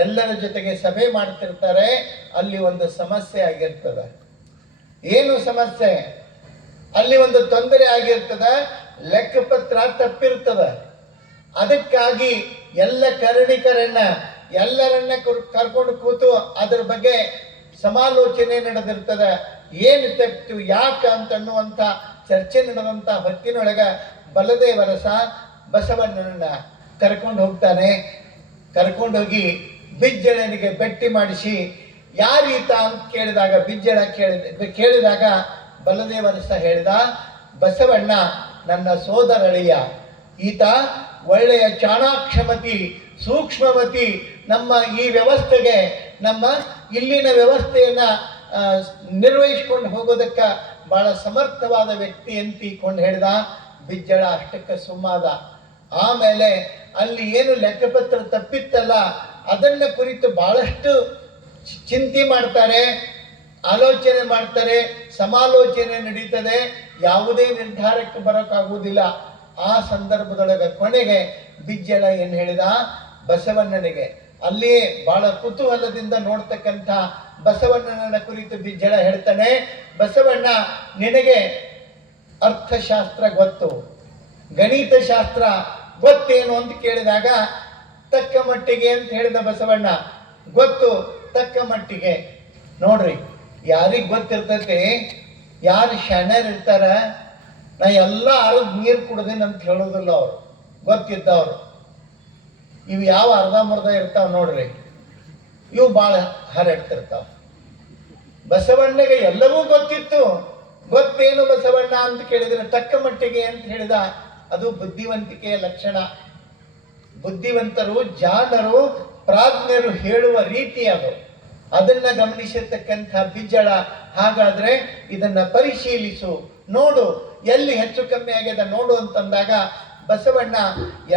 ಎಲ್ಲರ ಜೊತೆಗೆ ಸಭೆ ಮಾಡ್ತಿರ್ತಾರೆ. ಅಲ್ಲಿ ಒಂದು ಸಮಸ್ಯೆ ಆಗಿರ್ತದೆ. ಏನು ಸಮಸ್ಯೆ? ಅಲ್ಲಿ ಒಂದು ತೊಂದರೆ ಆಗಿರ್ತದೆ, ಲೆಕ್ಕಪತ್ರ ತಪ್ಪಿರ್ತದೆ. ಅದಕ್ಕಾಗಿ ಎಲ್ಲ ಕರಣಿಕರನ್ನ ಎಲ್ಲರನ್ನ ಕರ್ಕೊಂಡು ಕೂತು ಅದ್ರ ಬಗ್ಗೆ ಸಮಾಲೋಚನೆ ನಡೆದಿರ್ತದೆ. ಏನು ತಪ್ಪಿತು, ಯಾಕೆ ಅಂತನ್ನುವಂಥ ಚರ್ಚೆ ನಡೆದಂಥ ಹೊತ್ತಿನೊಳಗೆ ಬಲದೇವರಸ ಬಸವಣ್ಣನನ್ನ ಕರ್ಕೊಂಡು ಹೋಗ್ತಾನೆ. ಕರ್ಕೊಂಡೋಗಿ ಬಿಜ್ಜಳನಿಗೆ ಭೇಟಿ ಮಾಡಿಸಿ ಯಾರೀತ ಅಂತ ಕೇಳಿದಾಗ ಬಿಜ್ಜಳ ಕೇಳಿದಾಗ ಬಲದೇವರಸ ಹೇಳಿದ, ಬಸವಣ್ಣ ನನ್ನ ಸೋದರಳಿಯ, ಈತ ಒಳ್ಳೆಯ ಚಾಣಾಕ್ಷಮತಿ, ಸೂಕ್ಷ್ಮಮತಿ, ನಮ್ಮ ಈ ವ್ಯವಸ್ಥೆಗೆ, ನಮ್ಮ ಇಲ್ಲಿನ ವ್ಯವಸ್ಥೆಯನ್ನ ನಿರ್ವಹಿಸ್ಕೊಂಡು ಹೋಗೋದಕ್ಕೆ ಬಹಳ ಸಮರ್ಥವಾದ ವ್ಯಕ್ತಿ ಅಂತಿಕೊಂಡು ಹೇಳಿದ. ಬಿಜ್ಜಳ ಅಷ್ಟಕ್ಕೆ ಸುಮ್ಮಾದ. ಆಮೇಲೆ ಅಲ್ಲಿ ಏನು ಲೆಕ್ಕಪತ್ರ ತಪ್ಪಿತ್ತಲ್ಲ ಅದನ್ನ ಕುರಿತು ಬಹಳಷ್ಟು ಚಿಂತೆ ಮಾಡ್ತಾರೆ, ಆಲೋಚನೆ ಮಾಡ್ತಾರೆ, ಸಮಾಲೋಚನೆ ನಡೀತದೆ. ಯಾವುದೇ ನಿರ್ಧಾರಕ್ಕೆ ಬರೋಕ್ಕಾಗುವುದಿಲ್ಲ. ಆ ಸಂದರ್ಭದೊಳಗೆ ಕೊನೆಗೆ ಬಿಜ್ಜಳ ಏನು ಹೇಳಿದ, ಬಸವಣ್ಣನಿಗೆ ಅಲ್ಲಿಯೇ ಬಹಳ ಕುತೂಹಲದಿಂದ ನೋಡ್ತಕ್ಕಂಥ ಬಸವಣ್ಣನ ಕುರಿತು ಬಿಜ್ಜಳ ಹೇಳ್ತಾನೆ, ಬಸವಣ್ಣ ನಿನಗೆ ಅರ್ಥಶಾಸ್ತ್ರ ಗೊತ್ತು, ಗಣಿತಶಾಸ್ತ್ರ ಗೊತ್ತೇನು ಅಂತ ಕೇಳಿದಾಗ ತಕ್ಕ ಮಟ್ಟಿಗೆ ಅಂತ ಹೇಳಿದ ಬಸವಣ್ಣ. ಗೊತ್ತು, ತಕ್ಕ ಮಟ್ಟಿಗೆ. ನೋಡ್ರಿ, ಯಾರಿಗೆ ಗೊತ್ತಿರ್ತೈತಿ, ಯಾರು ಶಾಣ್ಯರಿರ್ತಾರ, ನಾ ಎಲ್ಲ ಅರ್ಧ ನೀರು ಕುಡ್ದೇನೆ ಅಂತ ಹೇಳೋದಿಲ್ಲ ಅವರು, ಗೊತ್ತಿದ್ದವ್ರು. ಇವು ಯಾವ ಅರ್ಧಂಬರ್ಧ ಇರ್ತಾವ ನೋಡ್ರಿ, ಇವು ಭಾಳ ಹರಡ್ತಿರ್ತಾವ. ಬಸವಣ್ಣಗೆ ಎಲ್ಲವೂ ಗೊತ್ತಿತ್ತು. ಗೊತ್ತೇನು ಬಸವಣ್ಣ ಅಂತ ಕೇಳಿದ್ರೆ ತಕ್ಕ ಮಟ್ಟಿಗೆ ಅಂತ ಹೇಳಿದ. ಅದು ಬುದ್ಧಿವಂತಿಕೆಯ ಲಕ್ಷಣ. ಬುದ್ಧಿವಂತರು, ಜಾಣರು, ಪ್ರಾಜ್ಞರು ಹೇಳುವ ರೀತಿ ಅದು. ಅದನ್ನ ಗಮನಿಸಿರ್ತಕ್ಕಂಥ ಬಿಜ್ಜಳ, ಹಾಗಾದ್ರೆ ಇದನ್ನ ಪರಿಶೀಲಿಸು, ನೋಡು, ಎಲ್ಲಿ ಹೆಚ್ಚು ಕಮ್ಮಿ ಆಗ್ಯದ ನೋಡು ಅಂತಂದಾಗ ಬಸವಣ್ಣ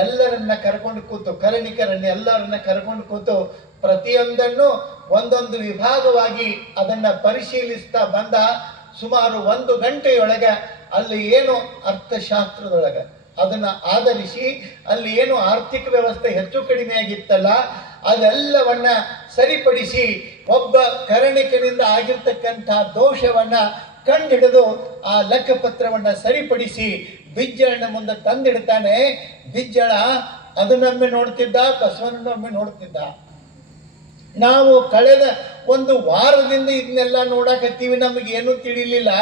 ಎಲ್ಲರನ್ನ ಕರ್ಕೊಂಡು ಕೂತು, ಕರಣಿಕರನ್ನ ಎಲ್ಲರನ್ನ ಕರ್ಕೊಂಡು ಕೂತು ಪ್ರತಿಯೊಂದನ್ನು ಒಂದೊಂದು ವಿಭಾಗವಾಗಿ ಅದನ್ನ ಪರಿಶೀಲಿಸ್ತಾ ಬಂದ. ಸುಮಾರು 1 ಗಂಟೆಯೊಳಗೆ ಅಲ್ಲಿ ಏನು ಅರ್ಥಶಾಸ್ತ್ರದೊಳಗೆ ಅದನ್ನ ಆಧರಿಸಿ ಅಲ್ಲಿ ಏನು ಆರ್ಥಿಕ ವ್ಯವಸ್ಥೆ ಹೆಚ್ಚು ಕಡಿಮೆ ಆಗಿತ್ತಲ್ಲ ಅದೆಲ್ಲವನ್ನ ಸರಿಪಡಿಸಿ ಒಬ್ಬ ಕರಣಿಕನಿಂದ ಆಗಿರ್ತಕ್ಕಂಥ ದೋಷವನ್ನ ಕಂಡುಹಿಡಿದು ಆ ಲೆಕ್ಕಪತ್ರವನ್ನ ಸರಿಪಡಿಸಿ ಬಿಜ್ಜಳನ ಮುಂದೆ ತಂದಿಡ್ತಾನೆ. ಬಿಜ್ಜಳ ಅದನ್ನೊಮ್ಮೆ ನೋಡ್ತಿದ್ದ, ಬಸವಣ್ಣನೊಮ್ಮೆ ನೋಡ್ತಿದ್ದ. ನಾವು ಕಳೆದ ಒಂದು ವಾರದಿಂದ ಇದನ್ನೆಲ್ಲ ನೋಡಕತ್ತೀವಿ, ನಮಗೇನು ತಿಳಿಲಿಲ್ಲ.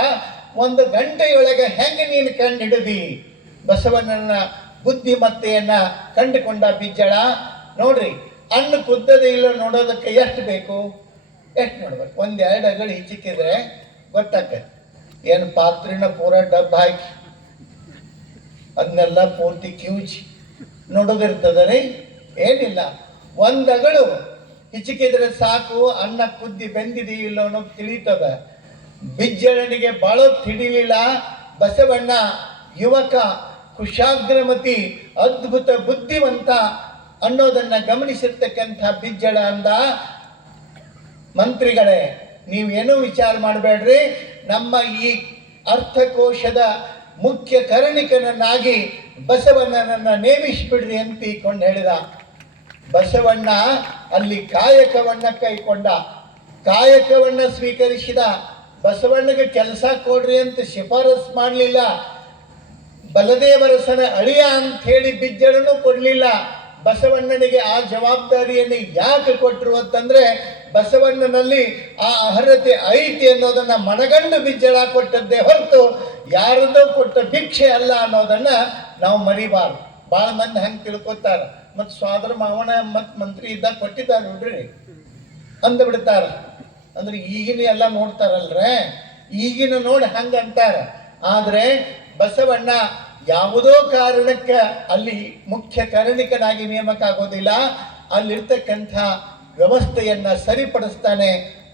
ಒಂದು ಗಂಟೆಯೊಳಗೆ ಹೆಂಗೆ ನೀನು ಕಂಡು ಹಿಡಿದಿ ಬಸವಣ್ಣನ ಬುದ್ಧಿಮತ್ತೆಯನ್ನ ಕಂಡುಕೊಂಡ ಬಿಜ್ಜಳ. ನೋಡ್ರಿ, ಹಣ್ಣು ಕುದ್ದದೆ ಇಲ್ಲ ನೋಡೋದಕ್ಕೆ ಎಷ್ಟು ಬೇಕು, ಎಷ್ಟು ನೋಡ್ಬೇಕು? ಒಂದೆರಡು ಅಗಳು ಹಿಚ್ಚಿಕ್ಕಿದ್ರೆ ಗೊತ್ತಾಗ್ತದೆ. ಏನು ಪಾತ್ರಿನ ಪೂರ ಡಬ್ಬ ಹಾಕಿ ಅದನ್ನೆಲ್ಲ ಪೂರ್ತಿ ಕಿವುಚಿ ನೋಡೋದಿರ್ತದ ರೀ? ಏನಿಲ್ಲ, ಒಂದಗಳು ಹಿಚಿಕಿದ್ರೆ ಸಾಕು, ಅನ್ನ ಕುದ್ದಿ ಬೆಂದಿದೆ ಇಲ್ಲ ಅನ್ನೋದು ತಿಳಿತದ. ಬಿಜ್ಜಳನಿಗೆ ಬಾಳ ತಿಳಿಲಿಲ್ಲ. ಬಸವಣ್ಣ ಯುವಕ, ಕುಶಾಗ್ರಮತಿ, ಅದ್ಭುತ ಬುದ್ಧಿವಂತ ಅನ್ನೋದನ್ನ ಗಮನಿಸಿರ್ತಕ್ಕಂಥ ಬಿಜ್ಜಳ ಅಂದ, ಮಂತ್ರಿಗಳೇ ನೀವೇನೂ ವಿಚಾರ ಮಾಡಬೇಡ್ರಿ, ನಮ್ಮ ಈ ಅರ್ಥಕೋಶದ ಮುಖ್ಯ ಕರಣಿಕನನ್ನಾಗಿ ಬಸವಣ್ಣನನ್ನ ನೇಮಿಸಿಬಿಡ್ರಿ ಅಂತ ಕೊಂಡು ಹೇಳಿದ. ಬಸವಣ್ಣ ಅಲ್ಲಿ ಕಾಯಕವನ್ನ ಕೈಕೊಂಡ, ಕಾಯಕವನ್ನ ಸ್ವೀಕರಿಸಿದ. ಬಸವಣ್ಣಗೆ ಕೆಲಸ ಕೊಡ್ರಿ ಅಂತ ಶಿಫಾರಸ್ ಮಾಡಲಿಲ್ಲ. ಬಲದೇವರಸನ ಅಳಿಯ ಅಂತ ಹೇಳಿ ಬಿಜ್ಜಳನು ಕೊಡಲಿಲ್ಲ. ಬಸವಣ್ಣನಿಗೆ ಆ ಜವಾಬ್ದಾರಿಯನ್ನು ಯಾಕೆ ಕೊಟ್ಟರು ಅಂತಂದ್ರೆ ಬಸವಣ್ಣನಲ್ಲಿ ಆ ಅರ್ಹತೆ ಐತಿ ಅನ್ನೋದನ್ನ ಮನಗಂಡು ಬಿಜ್ಜಳ ಕೊಟ್ಟದ್ದೇ ಹೊರತು ಯಾರದೋ ಕೊಟ್ಟ ಭಿಕ್ಷೆ ಅಲ್ಲ ಅನ್ನೋದನ್ನ ನಾವು ಮರಿಬಾರ್ದು. ಭಾಳ ಮಂದಿ ಹಂಗೆ ತಿಳ್ಕೊತಾರ. ಮತ್ತು ಸ್ವಾದರ ಮಾವನ ಮತ್ತು ಮಂತ್ರಿ ಇದ್ದಾಗ ಕೊಟ್ಟಿದ್ದಾರೆ ನೋಡ್ರಿ ಅಂದ ಬಿಡ್ತಾರ. ಅಂದ್ರೆ ಈಗಿನ ಎಲ್ಲ ನೋಡ್ತಾರಲ್ರೇ, ಈಗಿನ ನೋಡಿ ಹಂಗ ಅಂತಾರ. ಆದ್ರೆ ಬಸವಣ್ಣ ಯಾವುದೋ ಕಾರಣಕ್ಕೆ ಅಲ್ಲಿ ಮುಖ್ಯ ಕರಣಿಕನಾಗಿ ನೇಮಕ ಆಗೋದಿಲ್ಲ. ಅಲ್ಲಿರ್ತಕ್ಕಂಥ ವ್ಯವಸ್ಥೆಯನ್ನ ಸರಿಪಡಿಸ್ತಾನೆ.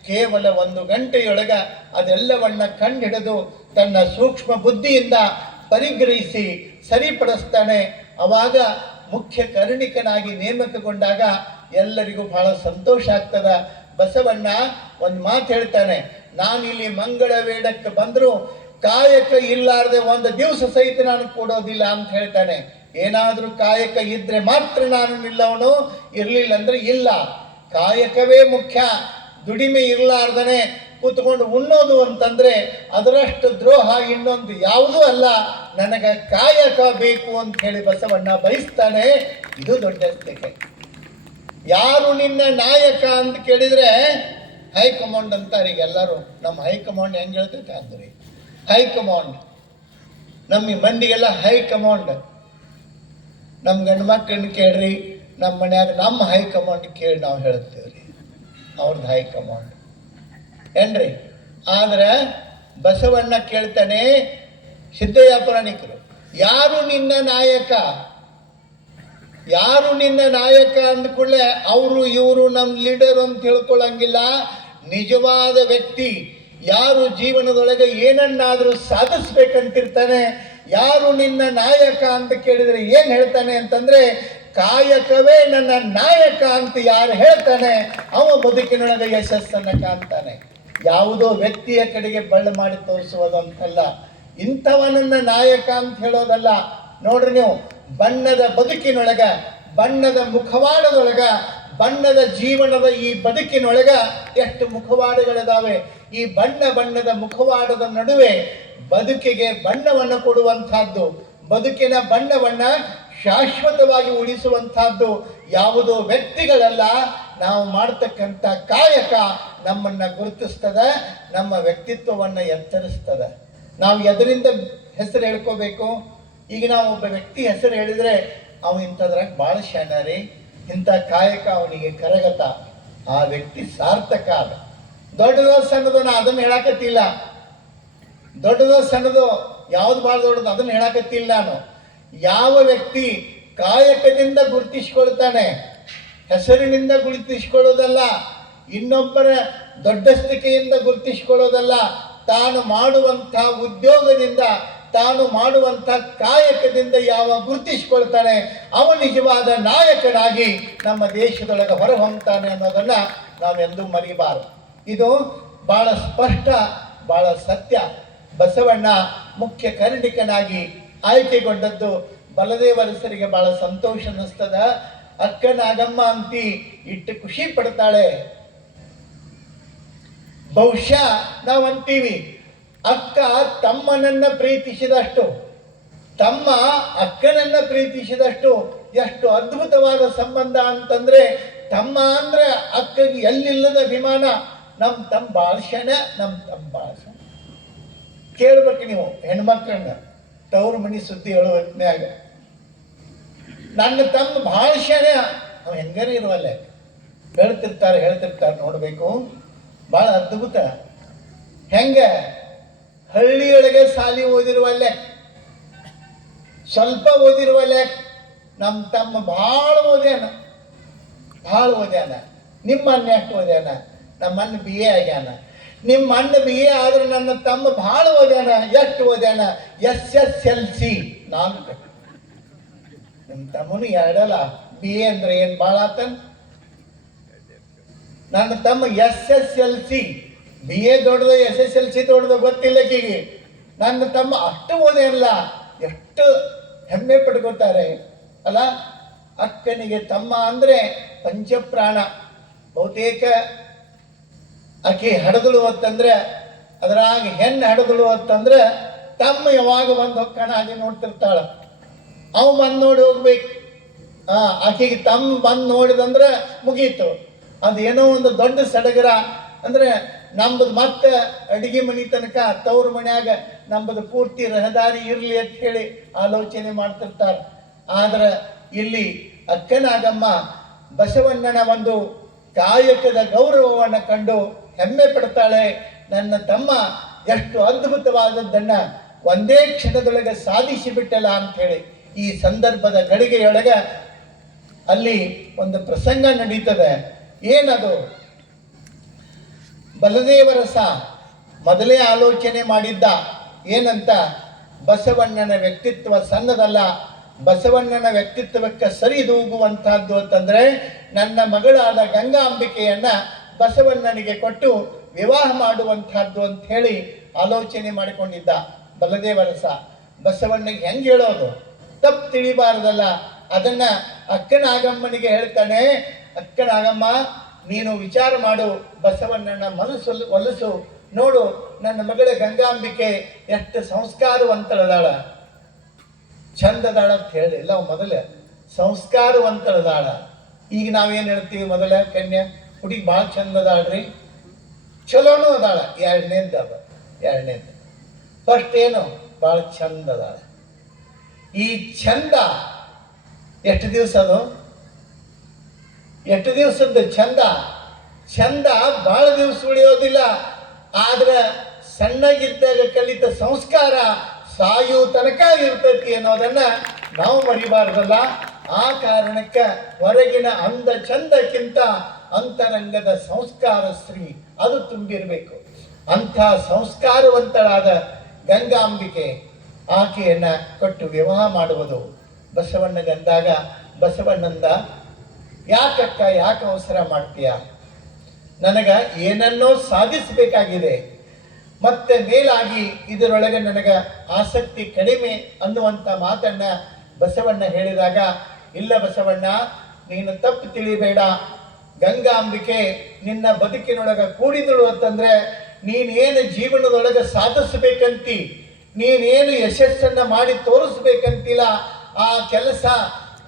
ಕೇವಲ ಒಂದು ಗಂಟೆಯೊಳಗ ಅದೆಲ್ಲವನ್ನ ಕಂಡುಹಿಡಿದು ತನ್ನ ಸೂಕ್ಷ್ಮ ಬುದ್ಧಿಯಿಂದ ಪರಿಗ್ರಹಿಸಿ ಸರಿಪಡಿಸ್ತಾನೆ. ಅವಾಗ ಮುಖ್ಯ ಕರಣಿಕನಾಗಿ ನೇಮಕಗೊಂಡಾಗ ಎಲ್ಲರಿಗೂ ಬಹಳ ಸಂತೋಷ ಆಗ್ತದ. ಬಸವಣ್ಣ ಒಂದು ಮಾತು ಹೇಳ್ತಾನೆ, ನಾನಿಲ್ಲಿ ಮಂಗಳ ವೇಡಕ್ಕೆ ಬಂದರೂ ಕಾಯಕ ಇಲ್ಲಾರದೆ ಒಂದು ದಿವಸ ಸಹಿತ ನಾನು ಕೊಡೋದಿಲ್ಲ ಅಂತ ಹೇಳ್ತಾನೆ. ಏನಾದರೂ ಕಾಯಕ ಇದ್ರೆ ಮಾತ್ರ ನಾನು ನಿಲ್ಲವನು, ಇರಲಿಲ್ಲ ಅಂದ್ರೆ ಇಲ್ಲ. ಕಾಯಕವೇ ಮುಖ್ಯ. ದುಡಿಮೆ ಇರಲಾರ್ದನೆ ಕೂತ್ಕೊಂಡು ಉಣ್ಣೋದು ಅಂತಂದ್ರೆ ಅದರಷ್ಟು ದ್ರೋಹ ಇನ್ನೊಂದು ಯಾವುದೂ ಅಲ್ಲ. ನನಗೆ ಕಾಯಕ ಬೇಕು ಅಂತ ಹೇಳಿ ಬಸವಣ್ಣ ಬಯಸ್ತಾನೆ. ಇದು ದೊಡ್ಡಸ್ತಿಕೆ. ಯಾರು ನಿನ್ನ ನಾಯಕ ಅಂತ ಕೇಳಿದ್ರೆ ಹೈಕಮಾಂಡ್ ಅಂತಾರೆ ಈಗ ಎಲ್ಲರೂ. ನಮ್ಮ ಹೈಕಮಾಂಡ್ ಹೆಂಗೆ ಹೇಳ್ತೈತೆ ಅಂದ್ರೆ ಹೈಕಮಾಂಡ್, ನಮ್ಮ ಮಂದಿಗೆಲ್ಲ ಹೈಕಮಾಂಡ್. ನಮ್ಮ ಗಂಡು ಮಕ್ಕಳನ್ನ ಕೇಳ್ರಿ, ನಮ್ಮ ಮನ್ಯಾಗ ನಮ್ಮ ಹೈಕಮಾಂಡ್ ಕೇಳಿ ನಾವು ಹೇಳ್ತೇವ್ರಿ, ಅವ್ರದ್ದು ಹೈಕಮಾಂಡ್ ಏನ್ರಿ. ಆದ್ರೆ ಬಸವಣ್ಣ ಕೇಳ್ತಾನೆ, ಸಿದ್ದಯ್ಯ ಪುರಾಣಿಕರು, ಯಾರು ನಿನ್ನ ನಾಯಕ, ಯಾರು ನಿನ್ನ ನಾಯಕ ಅಂದ್ಕೂಡಲೇ ಅವರು ಇವರು ನಮ್ಮ ಲೀಡರ್ ಅಂತ ತಿಳ್ಕೊಳ್ಳಂಗಿಲ್ಲ. ನಿಜವಾದ ವ್ಯಕ್ತಿ ಯಾರು ಜೀವನದೊಳಗೆ ಏನನ್ನಾದರೂ ಸಾಧಿಸ್ಬೇಕಂತಿರ್ತಾನೆ. ಯಾರು ನಿನ್ನ ನಾಯಕ ಅಂತ ಕೇಳಿದರೆ ಏನು ಹೇಳ್ತಾನೆ ಅಂತಂದ್ರೆ, ಕಾಯಕವೇ ನನ್ನ ನಾಯಕ ಅಂತ ಯಾರು ಹೇಳ್ತಾನೆ ಅವ ಬದುಕಿನೊಳಗೆ ಯಶಸ್ಸನ್ನು ಕಾಣ್ತಾನೆ. ಯಾವುದೋ ವ್ಯಕ್ತಿಯ ಕಡೆಗೆ ಬಳ್ಳ ಮಾಡಿ ತೋರಿಸುವುದಂತಲ್ಲ, ಇಂಥವನನ್ನ ನಾಯಕ ಅಂತ ಹೇಳೋದಲ್ಲ. ನೋಡ್ರಿ ನೀವು, ಬಣ್ಣದ ಬದುಕಿನೊಳಗ, ಬಣ್ಣದ ಮುಖವಾಡದೊಳಗ, ಬಣ್ಣದ ಜೀವನದ ಈ ಬದುಕಿನೊಳಗ ಎಷ್ಟು ಮುಖವಾಡಗಳಿದಾವೆ. ಈ ಬಣ್ಣದ ಮುಖವಾಡದ ನಡುವೆ ಬದುಕಿಗೆ ಬಣ್ಣವನ್ನು ಕೊಡುವಂತಹದ್ದು, ಬದುಕಿನ ಬಣ್ಣವನ್ನ ಶಾಶ್ವತವಾಗಿ ಉಳಿಸುವಂತಹದ್ದು ಯಾವುದೋ ವ್ಯಕ್ತಿಗಳಲ್ಲ. ನಾವು ಮಾಡ್ತಕ್ಕಂಥ ಕಾಯಕ ನಮ್ಮನ್ನ ಗುರುತಿಸ್ತದ, ನಮ್ಮ ವ್ಯಕ್ತಿತ್ವವನ್ನು ಎತ್ತರಿಸ್ತದ. ನಾವು ಎದರಿಂದ ಹೆಸರು ಹೇಳ್ಕೋಬೇಕು? ಈಗ ನಾವು ಒಬ್ಬ ವ್ಯಕ್ತಿ ಹೆಸರು ಹೇಳಿದ್ರೆ ಅವ ಇಂಥದ್ರಾಗ ಭಾಳ ಶಾಣರಿ, ಇಂಥ ಕಾಯಕ ಅವನಿಗೆ ಕರಗತ, ಆ ವ್ಯಕ್ತಿ ಸಾರ್ಥಕ ಅದ. ದೊಡ್ಡದೋ ಸಣ್ಣದೋ ನಾ ಅದನ್ನು ಹೇಳಕತ್ತಿಲ್ಲ. ದೊಡ್ಡದೋ ಸಣ್ಣದೋ ಯಾವ್ದು ಭಾಳ ದೊಡ್ಡದು ಅದನ್ನು ಹೇಳಕತ್ತಿಲ್ಲ ನಾನು. ಯಾವ ವ್ಯಕ್ತಿ ಕಾಯಕದಿಂದ ಗುರುತಿಸ್ಕೊಳ್ತಾನೆ, ಹೆಸರಿನಿಂದ ಗುರುತಿಸ್ಕೊಳ್ಳೋದಲ್ಲ, ಇನ್ನೊಬ್ಬರ ದೊಡ್ಡಸ್ತಿಕೆಯಿಂದ ಗುರುತಿಸ್ಕೊಳ್ಳೋದಲ್ಲ, ತಾನು ಮಾಡುವಂಥ ಉದ್ಯೋಗದಿಂದ, ತಾನು ಮಾಡುವಂಥ ಕಾಯಕದಿಂದ ಯಾವ ಗುರುತಿಸ್ಕೊಳ್ತಾನೆ ಅವ ನಿಜವಾದ ನಾಯಕನಾಗಿ ನಮ್ಮ ದೇಶದೊಳಗೆ ಹೊರಹೊಮ್ತಾನೆ ಅನ್ನೋದನ್ನ ನಾವೆಂದೂ ಮರಿಬಾರದು. ಇದು ಬಹಳ ಸ್ಪಷ್ಟ, ಬಹಳ ಸತ್ಯ. ಬಸವಣ್ಣ ಮುಖ್ಯ ಕರಣಿಕನಾಗಿ ಆಯ್ಕೆಗೊಂಡದ್ದು ಬಲದೇವರಸರಿಗೆ ಬಹಳ ಸಂತೋಷ ಅನ್ನಿಸ್ತದ. ಅಕ್ಕ ನಾಗಮ್ಮ ಅಂತಿ ಇಟ್ಟು ಖುಷಿ ಪಡ್ತಾಳೆ. ಬಹುಶಃ ನಾವಂತೀವಿ ಅಕ್ಕ ತಮ್ಮನನ್ನ ಪ್ರೀತಿಸಿದಷ್ಟು ತಮ್ಮ ಅಕ್ಕನನ್ನ ಪ್ರೀತಿಸಿದಷ್ಟು ಎಷ್ಟು ಅದ್ಭುತವಾದ ಸಂಬಂಧ ಅಂತಂದ್ರೆ, ತಮ್ಮ ಅಂದ್ರೆ ಅಕ್ಕಗೆ ಎಲ್ಲಿಲ್ಲದ ಅಭಿಮಾನ. ನಮ್ಮ ತಮ್ಮ ಬಾಳ್ಶನ, ನಮ್ಮ ತಮ್ಮ ಬಾಳ್ಶನ ಕೇಳ್ಬೇಕು ನೀವು ಹೆಣ್ಮಕ್ಳನ್ನ ತವ್ರ ಮನಿ ಸುದ್ದಿ ಹೇಳುವತ್ನ್ಯಾಗ. ನನ್ನ ತಮ್ಮ ಬಾಳ್ಶನ ಅವ ಹೆಂಗಾರ ಇರುವಲ್ಲ, ಹೇಳ್ತಿರ್ತಾರೆ ನೋಡ್ಬೇಕು. ಬಹಳ ಅದ್ಭುತ. ಹೆಂಗ ಹಳ್ಳಿಯೊಳಗೆ ಸಾಲಿ ಓದಿರುವಲ್ಲೇ, ಸ್ವಲ್ಪ ಓದಿರುವಲ್ಲೇ. ನಮ್ಮ ತಮ್ಮ ಭಾಳ ಓದ್ಯಾನ. ನಿಮ್ಮ ಅಣ್ಣ ಎಷ್ಟು ಓದ್ಯಾನ? ನಮ್ಮ ಅಣ್ಣ BA ಆಗ್ಯಾನ. ನಿಮ್ಮ ಅಣ್ಣ BA ಆದ್ರೆ ನನ್ನ ತಮ್ಮ ಭಾಳ ಓದ್ಯಾನ. ಎಷ್ಟು ಓದ್ಯಾನ? SSLC 4. ನಿಮ್ಮ ತಮ್ಮನು 2 ಅಲ್ಲ. BA ಅಂದ್ರೆ ಏನು ಭಾಳ ಆತನ? ನನ್ನ ತಮ್ಮ SSLC. BA ದೊಡ್ಡದು, SSLC ದೊಡ್ಡದು ಗೊತ್ತಿಲ್ಲ ಕೀಗೆ. ನನ್ನ ತಮ್ಮ ಅಷ್ಟು ಓದೇನಲ್ಲ, ಎಷ್ಟು ಹೆಮ್ಮೆ ಪಡ್ಕೋತಾರೆ ಅಲ್ಲ. ಅಕ್ಕನಿಗೆ ತಮ್ಮ ಅಂದ್ರೆ ಪಂಚಪ್ರಾಣ. ಬಹುತೇಕ ಆಕೆ ಹಡದಳು ಅಂತಂದ್ರೆ, ಅದ್ರಾಗ ಹೆಣ್ಣು ಹಡದಳು ಅಂತಂದ್ರೆ ತಮ್ಮ ಯಾವಾಗ ಬಂದು ಹೊಕ್ಕಣ ಹಾಗೆ ನೋಡ್ತಿರ್ತಾಳ. ಅವು ಬಂದು ನೋಡಿ ಹೋಗ್ಬೇಕು. ಆಕೆಗೆ ತಮ್ಮ ಬಂದು ನೋಡಿದಂದ್ರೆ ಮುಗೀತು. ಅದೇನೋ ಒಂದು ದೊಡ್ಡ ಸಡಗರ. ಅಂದ್ರೆ ನಮ್ಮದು ಮತ್ತೆ ಅಡಿಗೆ ಮನೆ ತನಕ ತವ್ರ ಮನ್ಯಾಗ ನಮ್ಮದು ಪೂರ್ತಿ ರಹದಾರಿ ಇರಲಿ ಅಂತ ಹೇಳಿ ಆಲೋಚನೆ ಮಾಡ್ತಿರ್ತಾರೆ. ಆದ್ರೆ ಇಲ್ಲಿ ಅಕ್ಕನಾಗಮ್ಮ ಬಸವಣ್ಣನ ಒಂದು ಕಾಯಕದ ಗೌರವವನ್ನು ಕಂಡು ಹೆಮ್ಮೆ ಪಡ್ತಾಳೆ. ನನ್ನ ತಮ್ಮ ಎಷ್ಟು ಅದ್ಭುತವಾದದ್ದನ್ನ ಒಂದೇ ಕ್ಷಣದೊಳಗೆ ಸಾಧಿಸಿಬಿಟ್ಟಲ್ಲ ಅಂಥೇಳಿ. ಈ ಸಂದರ್ಭದ ಗಳಿಗೆಯೊಳಗ ಅಲ್ಲಿ ಒಂದು ಪ್ರಸಂಗ ನಡೀತದೆ. ಏನದು? ಬಲದೇವರಸ ಮೊದಲೇ ಆಲೋಚನೆ ಮಾಡಿದ್ದ. ಏನಂತ? ಬಸವಣ್ಣನ ವ್ಯಕ್ತಿತ್ವ ಸಣ್ಣದಲ್ಲ, ಬಸವಣ್ಣನ ವ್ಯಕ್ತಿತ್ವಕ್ಕೆ ಸರಿದೂಗುವಂತಹದ್ದು ಅಂತಂದ್ರೆ ನನ್ನ ಮಗಳಾದ ಗಂಗಾಂಬಿಕೆಯನ್ನ ಬಸವಣ್ಣನಿಗೆ ಕೊಟ್ಟು ವಿವಾಹ ಮಾಡುವಂತಹದ್ದು ಅಂತ ಹೇಳಿ ಆಲೋಚನೆ ಮಾಡಿಕೊಂಡಿದ್ದ ಬಲದೇವರಸ. ಬಸವಣ್ಣಗೆ ಹೆಂಗೆ ಹೇಳೋದು? ತಪ್ಪು ತಿಳಿಬಾರದಲ್ಲ. ಅದನ್ನ ಅಕ್ಕನಾಗಮ್ಮನಿಗೆ ಹೇಳ್ತಾನೆ, ಅಕ್ಕನಾಗಮ್ಮ ನೀನು ವಿಚಾರ ಮಾಡು, ಬಸವಣ್ಣನ ಮನಸ್ಸು ಒಲಿಸು, ನೋಡು ನನ್ನ ಮಗಳ ಗಂಗಾಂಬಿಕೆ ಎಷ್ಟು ಸಂಸ್ಕಾರವಂತಳದಾಳ, ಚಂದದಾಳ ಅಂತ ಹೇಳಿ. ಇಲ್ಲ ಮೊದಲೇ ಸಂಸ್ಕಾರವಂತಳದಾಳ. ಈಗ ನಾವೇನು ಹೇಳ್ತೀವಿ? ಮೊದಲ ಕನ್ಯಾ ಹುಡುಗಿ ಭಾಳ ಚಂದದಾಳ್ರಿ, ಚಲೋನು ಅದಾಳ. ಎರಡನೇದ್ದು ಫಸ್ಟ್ ಏನು? ಭಾಳ ಚಂದದಾಳ. ಈ ಚಂದ ಎಷ್ಟು ದಿವಸ? ಅದು ಎಷ್ಟು ದಿವಸದ ಚಂದ? ಚಂದ ಭಾಳ ದಿವಸ ಉಳಿಯೋದಿಲ್ಲ. ಆದ್ರೆ ಸಣ್ಣಗಿದ್ದಾಗ ಕಲಿತ ಸಂಸ್ಕಾರ ಸಾಯು ತನಕ ಇರ್ತೈತಿ ಅನ್ನೋದನ್ನ ನಾವು ಮರಿಬಾರ್ದಲ್ಲ. ಆ ಕಾರಣಕ್ಕೆ ಹೊರಗಿನ ಅಂದ ಚಂದಕ್ಕಿಂತ ಅಂತರಂಗದ ಸಂಸ್ಕಾರ ಶ್ರೀ ಅದು ತುಂಬಿರಬೇಕು. ಅಂಥ ಸಂಸ್ಕಾರವಂತಳಾದ ಗಂಗಾಂಬಿಕೆ ಆಕೆಯನ್ನ ಕೊಟ್ಟು ವಿವಾಹ ಮಾಡುವುದು. ಬಸವಣ್ಣಗಂದಾಗ ಬಸವಣ್ಣಂದ, ಯಾಕಕ್ಕ ಯಾಕೆ ಅವಸರ ಮಾಡ್ತೀಯ? ನನಗ ಏನನ್ನೋ ಸಾಧಿಸಬೇಕಾಗಿದೆ, ಮತ್ತೆ ಮೇಲಾಗಿ ಇದರೊಳಗೆ ನನಗೆ ಆಸಕ್ತಿ ಕಡಿಮೆ ಅನ್ನುವಂಥ ಮಾತನ್ನ ಬಸವಣ್ಣ ಹೇಳಿದಾಗ, ಇಲ್ಲ ಬಸವಣ್ಣ ನೀನು ತಪ್ಪು ತಿಳಿಬೇಡ, ಗಂಗಾಂಬಿಕೆ ನಿನ್ನ ಬದುಕಿನೊಳಗೆ ಕೂಡಿದಳು ಅಂತಂದ್ರೆ ನೀನೇನು ಜೀವನದೊಳಗೆ ಸಾಧಿಸಬೇಕಂತಿ, ನೀನೇನು ಯಶಸ್ಸನ್ನ ಮಾಡಿ ತೋರಿಸ್ಬೇಕಂತಿಲ್ಲ, ಆ ಕೆಲಸ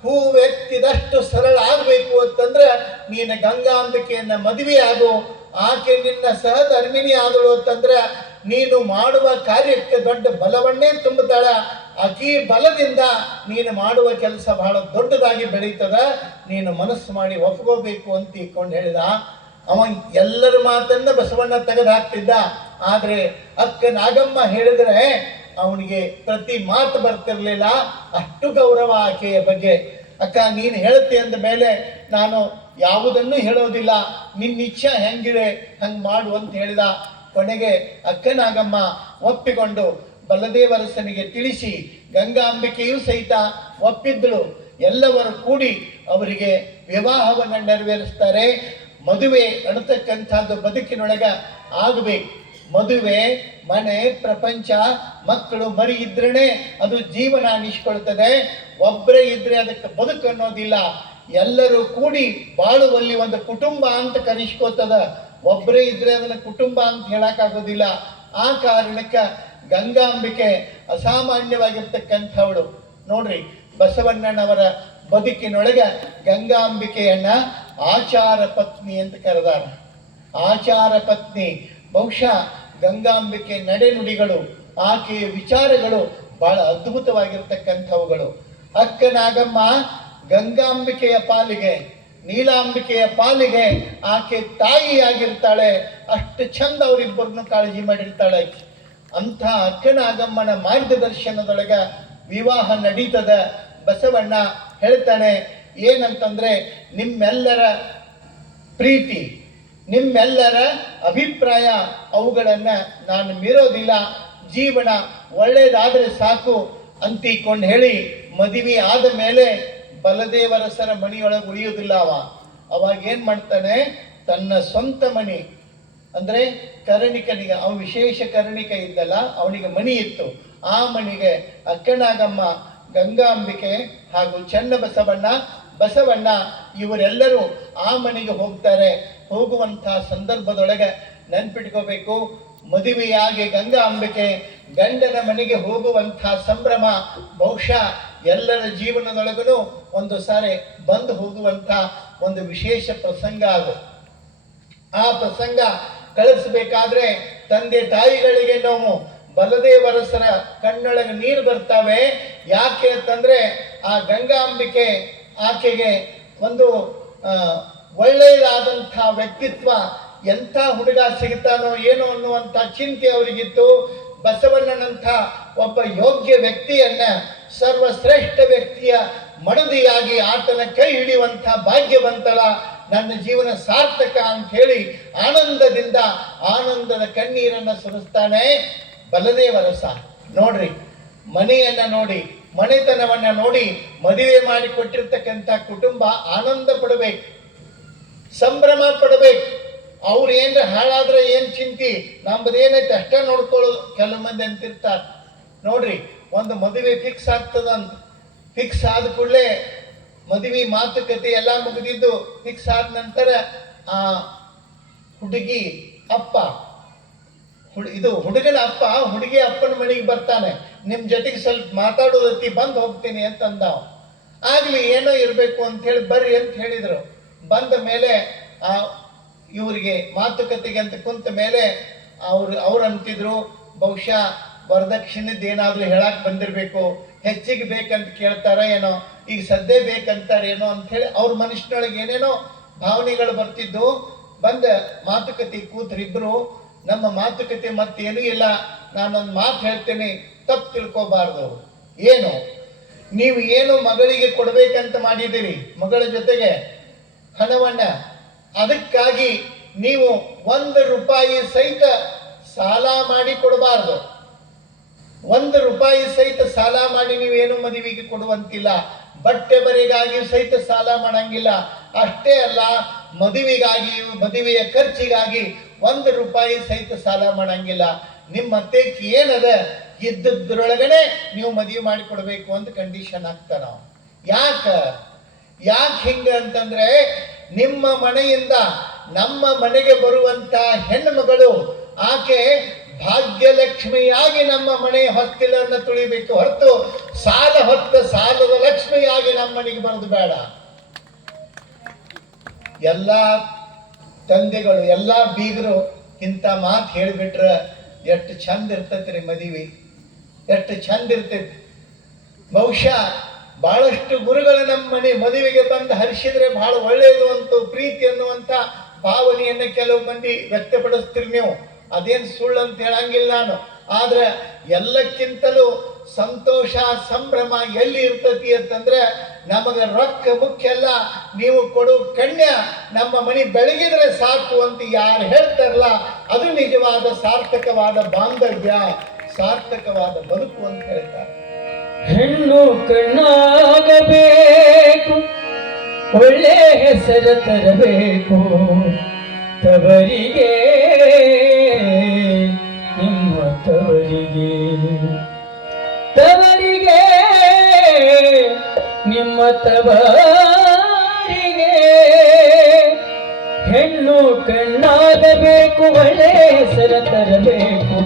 ಹೂವೆತ್ತಿದಷ್ಟು ಸರಳ ಆಗಬೇಕು ಅಂತಂದ್ರೆ ನೀನು ಗಂಗಾಂಬಿಕೆಯನ್ನ ಮದುವೆ ಆಗು. ಆಕೆ ನಿನ್ನ ಸಹಧರ್ಮಿಣಿ ಆದಳು ಅಂತಂದ್ರೆ ನೀನು ಮಾಡುವ ಕಾರ್ಯಕ್ಕೆ ದೊಡ್ಡ ಬಲವನ್ನೇ ತುಂಬುತ್ತಾಳ. ಆಕಿ ಬಲದಿಂದ ನೀನು ಮಾಡುವ ಕೆಲಸ ಬಹಳ ದೊಡ್ಡದಾಗಿ ಬೆಳೀತದ, ನೀನು ಮನಸ್ಸು ಮಾಡಿ ಒಪ್ಕೋಬೇಕು ಅಂತ ಇಟ್ಕೊಂಡು ಹೇಳಿದ. ಅವ ಎಲ್ಲರ ಮಾತನ್ನ ಬಸವಣ್ಣ ತೆಗೆದು ಹಾಕ್ತಿದ್ದ. ಆದ್ರೆ ಅಕ್ಕ ನಾಗಮ್ಮ ಹೇಳಿದ್ರೆ ಅವನಿಗೆ ಪ್ರತಿ ಮಾತು ಬರ್ತಿರ್ಲಿಲ್ಲ. ಅಷ್ಟು ಗೌರವ ಆಕೆಯ ಬಗ್ಗೆ. ಅಕ್ಕ ನೀನು ಹೇಳ್ತಿ ಅಂದ ಮೇಲೆ ನಾನು ಯಾವುದನ್ನು ಹೇಳೋದಿಲ್ಲ, ನಿನ್ನ ಇಚ್ಛೆ ಹೆಂಗಿದೆ ಹಂಗೆ ಮಾಡು ಅಂತ ಹೇಳಿದ. ಕೊನೆಗೆ ಅಕ್ಕನಾಗಮ್ಮ ಒಪ್ಪಿಕೊಂಡು ಬಲದೇವರಸನಿಗೆ ತಿಳಿಸಿ ಗಂಗಾಂಬಿಕೆಯೂ ಸಹಿತ ಒಪ್ಪಿದ್ದಳು. ಎಲ್ಲವರು ಕೂಡಿ ಅವರಿಗೆ ವಿವಾಹವನ್ನು ನೆರವೇರಿಸ್ತಾರೆ. ಮದುವೆ ಅನ್ನತಕ್ಕಂಥದ್ದು ಬದುಕಿನೊಳಗ ಆಗಬೇಕು. ಮದುವೆ, ಮನೆ, ಪ್ರಪಂಚ, ಮಕ್ಕಳು, ಮರಿ ಇದ್ರೇನೆ ಅದು ಜೀವನ ಅನಿಸ್ಕೊಳ್ತದೆ. ಒಬ್ಬರೇ ಇದ್ರೆ ಅದಕ್ಕೆ ಬದುಕು ಅನ್ನೋದಿಲ್ಲ. ಎಲ್ಲರೂ ಕೂಡಿ ಬಾಳುವಲ್ಲಿ ಒಂದು ಕುಟುಂಬ ಅಂತ ಕರೆಸ್ಕೋತದ. ಒಬ್ಬರೇ ಇದ್ರೆ ಅದನ್ನ ಕುಟುಂಬ ಅಂತ ಹೇಳಕ್ಕಾಗೋದಿಲ್ಲ. ಆ ಕಾರಣಕ್ಕೆ ಗಂಗಾಂಬಿಕೆ ಅಸಾಮಾನ್ಯವಾಗಿರ್ತಕ್ಕಂಥವಳು. ನೋಡ್ರಿ, ಬಸವಣ್ಣನವರ ಬದುಕಿನೊಳಗೆ ಗಂಗಾಂಬಿಕೆಯನ್ನ ಆಚಾರ ಪತ್ನಿ ಅಂತ ಕರೆದಾರ. ಆಚಾರ ಪತ್ನಿ. ಬಹುಶಃ ಗಂಗಾಂಬಿಕೆ ನಡೆನುಡಿಗಳು, ಆಕೆಯ ವಿಚಾರಗಳು ಬಹಳ ಅದ್ಭುತವಾಗಿರ್ತಕ್ಕಂಥವುಗಳು. ಅಕ್ಕನಾಗಮ್ಮ ಗಂಗಾಂಬಿಕೆಯ ಪಾಲಿಗೆ, ನೀಲಾಂಬಿಕೆಯ ಪಾಲಿಗೆ ಆಕೆ ತಾಯಿಯಾಗಿರ್ತಾಳೆ. ಅಷ್ಟು ಚಂದ ಅವರಿಬ್ಬರನ್ನು ಕಾಳಜಿ ಮಾಡಿರ್ತಾಳೆ. ಅಂಥ ಅಕ್ಕನಾಗಮ್ಮನ ಮಾರ್ಗದರ್ಶನದೊಳಗ ವಿವಾಹ ನಡೀತದ. ಬಸವಣ್ಣ ಹೇಳ್ತಾನೆ ಏನಂತಂದ್ರೆ, ನಿಮ್ಮೆಲ್ಲರ ಪ್ರೀತಿ, ನಿಮ್ಮೆಲ್ಲರ ಅಭಿಪ್ರಾಯ ಅವುಗಳನ್ನ ನಾನು ಮೀರೋದಿಲ್ಲ, ಜೀವನ ಒಳ್ಳೇದಾದ್ರೆ ಸಾಕು ಅಂತಿಕೊಂಡು ಹೇಳಿ ಮದುವೆ ಆದ ಮೇಲೆ ಬಲದೇವರಸರ ಮನೆಯೊಳಗೆ ಉಳಿಯುವುದಿಲ್ಲ. ಅವಾಗ ಏನ್ ಮಾಡ್ತಾನೆ, ತನ್ನ ಸ್ವಂತ ಮನೆ ಅಂದ್ರೆ ಕರ್ಣಿಕನಿಗೆ, ಅವ ವಿಶೇಷ ಕರ್ಣಿಕ ಇದ್ದಲ್ಲ, ಅವನಿಗೆ ಮನಿ ಇತ್ತು. ಆ ಮನೆಗೆ ಅಕ್ಕನಾಗಮ್ಮ, ಗಂಗಾಂಬಿಕೆ ಹಾಗೂ ಬಸವಣ್ಣ ಇವರೆಲ್ಲರೂ ಆ ಮನೆಗೆ ಹೋಗ್ತಾರೆ. ಹೋಗುವಂಥ ಸಂದರ್ಭದೊಳಗೆ ನೆನ್ಪಿಟ್ಕೋಬೇಕು, ಮದುವೆಯಾಗಿ ಗಂಗಾಂಬಿಕೆ ಗಂಡನ ಮನೆಗೆ ಹೋಗುವಂಥ ಸಂಭ್ರಮ ಬಹುಶಃ ಎಲ್ಲರ ಜೀವನದೊಳಗೂ ಒಂದು ಸಾರಿ ಬಂದು ಹೋಗುವಂಥ ಒಂದು ವಿಶೇಷ ಪ್ರಸಂಗ ಅದು. ಆ ಪ್ರಸಂಗ ಕಳಿಸ್ಬೇಕಾದ್ರೆ ತಂದೆ ತಾಯಿಗಳಿಗೆ ನಾವು ಬಲದೇವರಸರ ಕಣ್ಣೊಳಗೆ ನೀರು ಬರ್ತಾವೆ. ಯಾಕೆ ಅಂತಂದ್ರೆ, ಆ ಗಂಗಾಂಬಿಕೆ ಆಕೆಗೆ ಒಂದು ಒಳ್ಳೆಯದಾದಂಥ ವ್ಯಕ್ತಿತ್ವ, ಎಂಥ ಹುಡುಗ ಸಿಗ್ತಾನೋ ಏನೋ ಅನ್ನುವಂಥ ಚಿಂತೆ ಅವರಿಗಿತ್ತು. ಬಸವಣ್ಣನಂಥ ಒಬ್ಬ ಯೋಗ್ಯ ವ್ಯಕ್ತಿಯನ್ನ, ಸರ್ವಶ್ರೇಷ್ಠ ವ್ಯಕ್ತಿಯ ಮಡದಿಯಾಗಿ ಆತನ ಕೈ ಹಿಡಿಯುವಂಥ ಭಾಗ್ಯವಂತಳ, ನನ್ನ ಜೀವನ ಸಾರ್ಥಕ ಅಂತ ಹೇಳಿ ಆನಂದದ ಕಣ್ಣೀರನ್ನ ಸುರಿಸ್ತಾನೆ ಬಲದೇವರಸ. ನೋಡ್ರಿ, ಮನೆಯನ್ನ ನೋಡಿ, ಮನೆತನವನ್ನ ನೋಡಿ ಮದುವೆ ಮಾಡಿ ಕೊಟ್ಟಿರ್ತಕ್ಕಂಥ ಕುಟುಂಬ ಆನಂದ ಪಡಬೇಕು, ಸಂಭ್ರಮ ಪಡಬೇಕು. ಅವ್ರು ಏನ್ರ ಹಾಳಾದ್ರೆ ಏನ್ ಚಿಂತಿ, ನಮ್ಮದೇನೈತೆ ಅಷ್ಟೇ ನೋಡ್ಕೊಳ್ಳೋದು. ಕೆಲವು ಮಂದಿ ಅಂತಿರ್ತಾರೆ ನೋಡ್ರಿ, ಒಂದು ಮದುವೆ ಫಿಕ್ಸ್ ಆಗ್ತದಂತ, ಫಿಕ್ಸ್ ಆದ ಕೂಡಲೇ ಮದುವೆ ಮಾತುಕತೆ ಎಲ್ಲ ಮುಗಿದಿದ್ದು ಫಿಕ್ಸ್ ಆದ ನಂತರ ಆ ಹುಡುಗಿ ಅಪ್ಪ, ಹುಡುಗನ ಅಪ್ಪ ಹುಡುಗಿ ಅಪ್ಪನ ಮನೆಗೆ ಬರ್ತಾನೆ. ನಿಮ್ ಜೊತೆಗೆ ಸ್ವಲ್ಪ ಮಾತಾಡೋದತ್ತಿ ಬಂದು ಹೋಗ್ತೀನಿ ಅಂತಂದಾವ. ಆಗ್ಲಿ, ಏನೋ ಇರಬೇಕು ಅಂತ ಹೇಳಿ ಬರ್ರಿ ಅಂತ ಹೇಳಿದ್ರು. ಬಂದ ಮೇಲೆ ಆ ಇವರಿಗೆ ಮಾತುಕತೆಗೆ ಅಂತ ಕುಂತ ಮೇಲೆ ಅವ್ರು ಅಂತಿದ್ರು, ಬಹುಶಃ ವರದಕ್ಷಿಣದ ಏನಾದ್ರೂ ಹೇಳಕ್ ಬಂದಿರ್ಬೇಕು, ಹೆಚ್ಚಿಗೆ ಬೇಕಂತ ಕೇಳ್ತಾರ ಏನೋ, ಈಗ ಸದ್ಯ ಬೇಕಂತಾರೇನೋ ಅಂತ ಹೇಳಿ ಅವ್ರ ಮನುಷ್ಯನೊಳಗೆ ಏನೇನೋ ಭಾವನೆಗಳು ಬರ್ತಿದ್ದು. ಬಂದ ಮಾತುಕತೆ ಕೂತ್ರಿಬ್ರು, ನಮ್ಮ ಮಾತುಕತೆ ಮತ್ತೇನೂ ಇಲ್ಲ, ನಾನೊಂದು ಮಾತು ಹೇಳ್ತೇನೆ, ತಪ್ಪು ತಿಳ್ಕೋಬಾರ್ದು. ಏನು, ನೀವು ಏನು ಮಗಳಿಗೆ ಕೊಡ್ಬೇಕಂತ ಮಾಡಿದ್ದೀರಿ, ಮಗಳ ಜೊತೆಗೆ ಹಣವನ್ನ, ಅದಕ್ಕಾಗಿ ನೀವು 1 ರೂಪಾಯಿ ಸಹಿತ ಸಾಲ ಮಾಡಿ ಕೊಡಬಾರ್ದು. 1 ರೂಪಾಯಿ ಸಹಿತ ಸಾಲ ಮಾಡಿ ನೀವೇನು ಮದುವೆಗೆ ಕೊಡುವಂತಿಲ್ಲ. ಬಟ್ಟೆ ಬರೆಗಾಗಿ ಸಹಿತ ಸಾಲ ಮಾಡಂಗಿಲ್ಲ. ಅಷ್ಟೇ ಅಲ್ಲ, ಮದುವೆಗಾಗಿ, ಮದುವೆಯ ಖರ್ಚಿಗಾಗಿ 1 ರೂಪಾಯಿ ಸಹಿತ ಸಾಲ ಮಾಡಂಗಿಲ್ಲ. ನಿಮ್ಮ ಅತ್ತೆಗೆ ಏನದ ಇದ್ದದ್ರೊಳಗನೆ ನೀವು ಮದುವೆ ಮಾಡಿ ಕೊಡಬೇಕು ಅಂತ ಕಂಡೀಷನ್ ಹಾಕ್ತಾರ. ಯಾಕೆ ಹಿಂಗ ಅಂತಂದ್ರೆ, ನಿಮ್ಮ ಮನೆಯಿಂದ ನಮ್ಮ ಮನೆಗೆ ಬರುವಂತ ಹೆಣ್ಣು ಮಗಳು ಆಕೆ ಭಾಗ್ಯಲಕ್ಷ್ಮಿಯಾಗಿ ನಮ್ಮ ಮನೆ ಹೊಸ್ತಿಲನ್ನ ತುಳಿಬೇಕು ಹೊರತು ಸಾಲದ ಲಕ್ಷ್ಮಿಯಾಗಿ ನಮ್ಮ ಮನೆಗೆ ಬರೋದು ಬೇಡ. ಎಲ್ಲಾ ತಂದೆಗಳು, ಎಲ್ಲಾ ಬೀಗರು ಇಂಥ ಮಾತು ಹೇಳಿಬಿಟ್ರ ಎಷ್ಟು ಚಂದ ಇರ್ತೈತ್ರಿ ಮದುವೆ, ಎಷ್ಟು ಚಂದ ಇರ್ತೈತಿ. ಬಹುಶಃ ಬಹಳಷ್ಟು ಗುರುಗಳು ನಮ್ಮ ಮನೆ ಮದುವೆಗೆ ಬಂದು ಹರಿಸಿದ್ರೆ ಬಹಳ ಒಳ್ಳೆಯದು ಅಂತ ಪ್ರೀತಿ ಅನ್ನುವಂಥ ಭಾವನೆಯನ್ನ ಕೆಲವು ಮಂದಿ ವ್ಯಕ್ತಪಡಿಸ್ತೀರಿ ನೀವು. ಅದೇನು ಸುಳ್ಳು ಅಂತ ಹೇಳಂಗಿಲ್ಲ ನಾನು. ಆದ್ರೆ ಎಲ್ಲಕ್ಕಿಂತಲೂ ಸಂತೋಷ, ಸಂಭ್ರಮ ಎಲ್ಲಿ ಇರ್ತತಿ ಅಂತಂದ್ರೆ, ನಮಗೆ ರೊಕ್ಕ ಮುಖ್ಯ ಅಲ್ಲ, ನೀವು ಕೊಡು ಕನ್ಯಾ ನಮ್ಮ ಮನೆ ಬೆಳಗಿದ್ರೆ ಸಾಕು ಅಂತ ಯಾರು ಹೇಳ್ತಾರಲ್ಲ, ಅದು ನಿಜವಾದ ಸಾರ್ಥಕವಾದ ಬಾಂಧವ್ಯ, ಸಾರ್ಥಕವಾದ ಬದುಕು ಅಂತ ಹೇಳ್ತಾರೆ. ಹೆಣ್ಣು ಕಣ್ಣಾಗಬೇಕು, ಒಳ್ಳೆ ಹೆಸರು ತರಬೇಕು, ತವರಿಗೆ ನಿಮ್ಮ ತವರಿಗೆ ನಿಮ್ಮ ತವರಿಗೆ. ಹೆಣ್ಣು ಕಣ್ಣಾಗಬೇಕು, ಒಳ್ಳೆ ಹೆಸರು ತರಬೇಕು,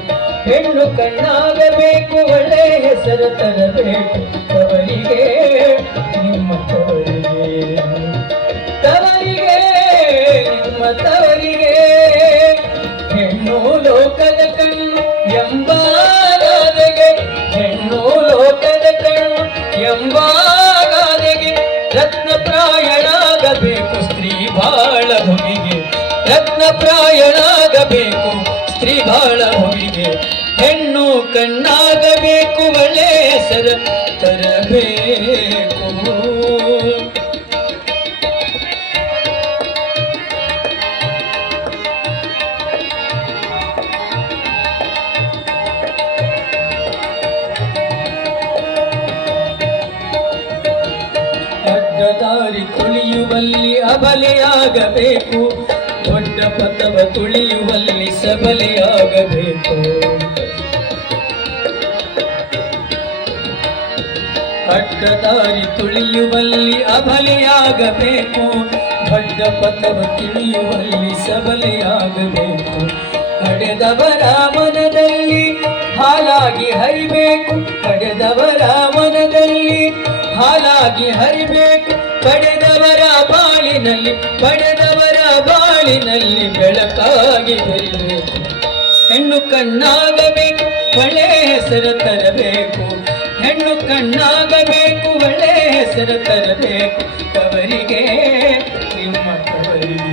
ಹೆಣ್ಣು ಕಣ್ಣಾಗಬೇಕು, ಒಳ್ಳೆ ಹೆಸರು ತರಬೇಕು ತವರಿಗೆ, ನಿಮ್ಮ ತವರಿಗೆ, ತವರಿಗೆ, ನಿಮ್ಮ ತವರಿಗೆ. ಹೆಣ್ಣು ಲೋಕದ ಕಣ್ಣು ಎಂಬಾಗಾದೆಗೆ, ಹೆಣ್ಣು ಲೋಕದ ಕಣ್ಣು ಎಂಬಾಗಾದೆಗೆ, ರತ್ನಪ್ರಾಯಣಾಗಬೇಕು ಸ್ತ್ರೀ ಬಾಳ ಹುಡುಗಿಗೆ, ರತ್ನಪ್ರಾಯಣಾಗಬೇಕು ಸ್ತ್ರೀ ಬಾಳ ಹುಡುಗಿಗೆ. ಹೆಣ್ಣು ಕಣ್ಣಾಗಬೇಕು, ಒಳ್ಳೆ ಹೆಸರು ತರಬೇಕು. ಅಡ್ಡದಾರಿ ತುಳಿಯುವಲ್ಲಿ ಅಬಲೆಯಾಗಬೇಕು, ದೊಡ್ಡ ಪಥವ ತುಳಿಯುವಲ್ಲಿ ಸಬಲೆಯಾಗಬೇಕು. ಅಡ್ಡದಾರಿ ತುಳಿಯುವಲ್ಲಿ ಅಬಲೆಯಾಗಬೇಕು, ದೊಡ್ಡ ಪಥವ ತಿಳಿಯುವಲ್ಲಿ ಸಬಲೆಯಾಗಬೇಕು. ಪಡೆದವರ ಮನದಲ್ಲಿ ಹಾಲಾಗಿ ಹರಿಬೇಕು, ಪಡೆದವರ ಮನದಲ್ಲಿ ಹಾಲಾಗಿ ಹರಿಬೇಕು. ಪಡೆದವರ ಬಾಳಿನಲ್ಲಿ, ಪಡೆದವರ ಬಾಳಿನಲ್ಲಿ ಬೆಳಕಾಗಿ ಬೆರಿಬೇಕು. ಹೆಣ್ಣು ಕಣ್ಣಾಗಬೇಕು, ಒಳ್ಳೆ ಹೆಸರು ತರಬೇಕು. ಹೆಣ್ಣು ಕಣ್ಣಾಗಬೇಕು, ಒಳ್ಳೆ ಹೆಸರು ತರಬೇಕು ತವರಿಗೆ, ನಿಮ್ಮ ತವರಿಗೆ.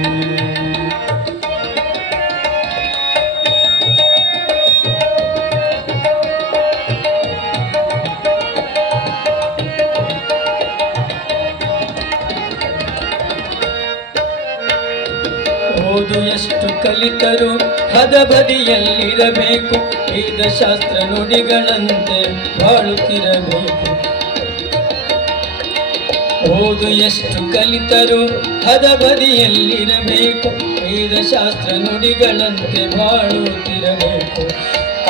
ಓದು ಎಷ್ಟು ಕಲಿತರು ಹದಬದಿಯಲ್ಲಿರಬೇಕು, ವೇದಶಾಸ್ತ್ರ ನುಡಿಗಳಂತೆ ಬಾಳುತ್ತಿರಬೇಕು. ಓದು ಎಷ್ಟು ಕಲಿತರು ಹದಬದಿಯಲ್ಲಿರಬೇಕು, ವೇದಶಾಸ್ತ್ರ ನುಡಿಗಳಂತೆ ಬಾಳುತ್ತಿರಬೇಕು.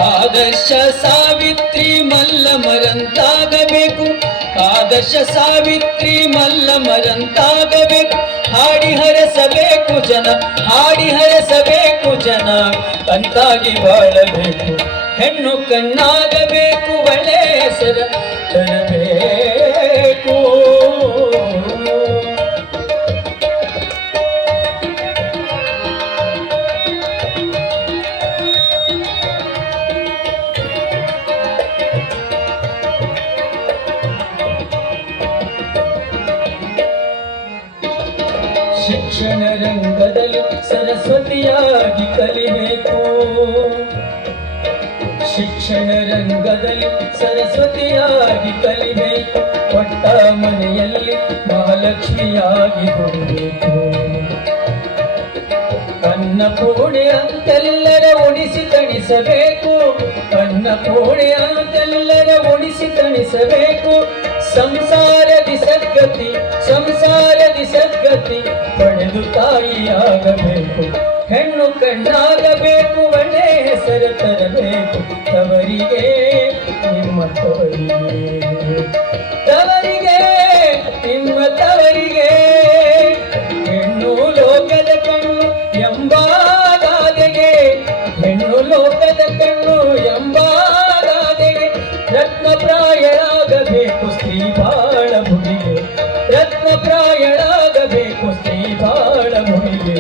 ಆದರ್ಶ ಸಾವಿತ್ರಿ ಮಲ್ಲಮರಂತಾಗಬೇಕು, ಆದರ್ಶ ಸಾವಿತ್ರಿ ಮಲ್ಲಮರಂತಾಗಬೇಕು. ಹಾಡಿ ಹರಸಬೇಕು ಜನ, ಹಾಡಿ ಹರಸಬೇಕು ಜನ, ಅಂತಾಗಿ ಬಾಳಬೇಕು. ಹೆಣ್ಣು ಕಣ್ಣಾಗಬೇಕು, ಒಳ್ಳೆ ಹೆಸರು ತರಬೇಕು. ಶಿಕ್ಷಣ ರಂಗದಲ್ಲಿ ಸರಸ್ವತಿಯಾಗಿ ಕಲಿಬೇಕು, ಶಿಕ್ಷಣ ರಂಗದಲ್ಲಿ ಸರಸ್ವತಿಯಾಗಿ ಕಲಿಬೇಕು. ಕೊಟ್ಟ ಮನೆಯಲ್ಲಿ ಮಹಾಲಕ್ಷ್ಮಿಯಾಗಿ ಕೊಡಬೇಕು. ಅನ್ನಪೂರ್ಣೆ ಅಂತೆಲ್ಲರ ಉಣಿಸಿ ತಣಿಸಬೇಕು, ಅನ್ನಪೂರ್ಣೆ ಅಂತೆಲ್ಲರ ಉಣಿಸಿ ತಣಿಸಬೇಕು. ಸಂಸಾರದಿ ಸದ್ಗತಿ, ಸಂಸಾರದಿ ಸದ್ಗತಿ ಪಡೆದು ತಾಯಿಯಾಗಬೇಕು. ಹೆಣ್ಣು ಕಣ್ಣಾಗಬೇಕು, ಒಳ್ಳೆ ಹೆಸರು ತರಬೇಕು ತವರಿಗೆ, ನಿಮ್ಮ ತವರಿಗೆ, ತವರಿಗೆ, ನಿಮ್ಮ ತವರಿಗೆ. ಹೆಣ್ಣು ಲೋಕದ ಕಣ್ಣು ಎಂಬಾಗಾದೆಗೆ, ಹೆಣ್ಣು ಲೋಕದ ಕಣ್ಣು ಎಂಬಾಗಾದೆಗೆ, ರತ್ನಪ್ರಾಯಣಾಗಬೇಕು ಸ್ತ್ರೀ ಬಾಳ ಹುಡುಗಿಗೆ, ರತ್ನಪ್ರಾಯಣಾಗಬೇಕು ಸ್ತ್ರೀ ಬಾಳ ಹುಡುಗಿಗೆ.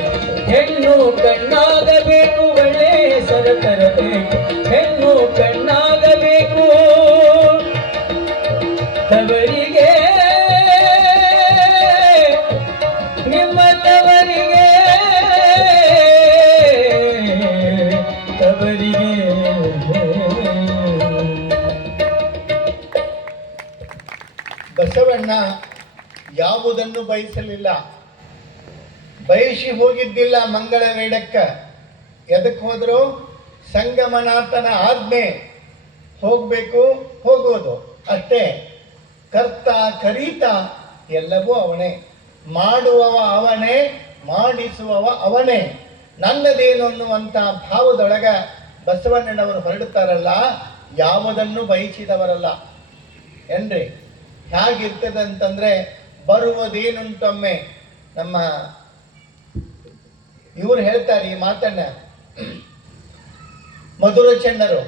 ಹೆಣ್ಣು ಕಣ್ಣಾಗಬೇಕು, ಒಳ್ಳೆ ಹೆಸರು ತರಬೇಕು. ಹೆಣ್ಣು ಕಣ್ಣಾಗಬೇಕು ತವರಿಗೆ, ನಿಮ್ಮ ತವರಿಗೆ, ತವರಿಗೆ. ಬಸವಣ್ಣ ಯಾವುದನ್ನು ಬಯಸಲಿಲ್ಲ, ಬಯಸಿ ಹೋಗಿದ್ದಿಲ್ಲ ಮಂಗಳ ವೇಡಕ್ಕ. ಎದಕ್ಕೆ ಹೋದ್ರು? ಸಂಗಮನಾಥನ ಆಜ್ಞೆ, ಹೋಗಬೇಕು, ಹೋಗೋದು ಅಷ್ಟೇ. ಕರ್ತ ಕರೀತ ಎಲ್ಲವೂ ಅವನೇ, ಮಾಡುವವ ಅವನೇ, ಮಾಡಿಸುವವ ಅವನೇ. ನನ್ನದೇನು ಅನ್ನುವಂಥ ಭಾವದೊಳಗ ಬಸವಣ್ಣನವರು ಹೊರಡುತ್ತಾರಲ್ಲ, ಯಾವುದನ್ನು ಬಯಸಿದವರಲ್ಲ ಏನ್ರಿ. ಹೇಗಿರ್ತದಂತಂದ್ರೆ, ಬರುವುದೇನುಂಟೊಮ್ಮೆ. ನಮ್ಮ ಇವ್ರು ಹೇಳ್ತಾರೆ ಈ ಮಾತನ್ನ, ಮಧುರ ಚೆನ್ನರು.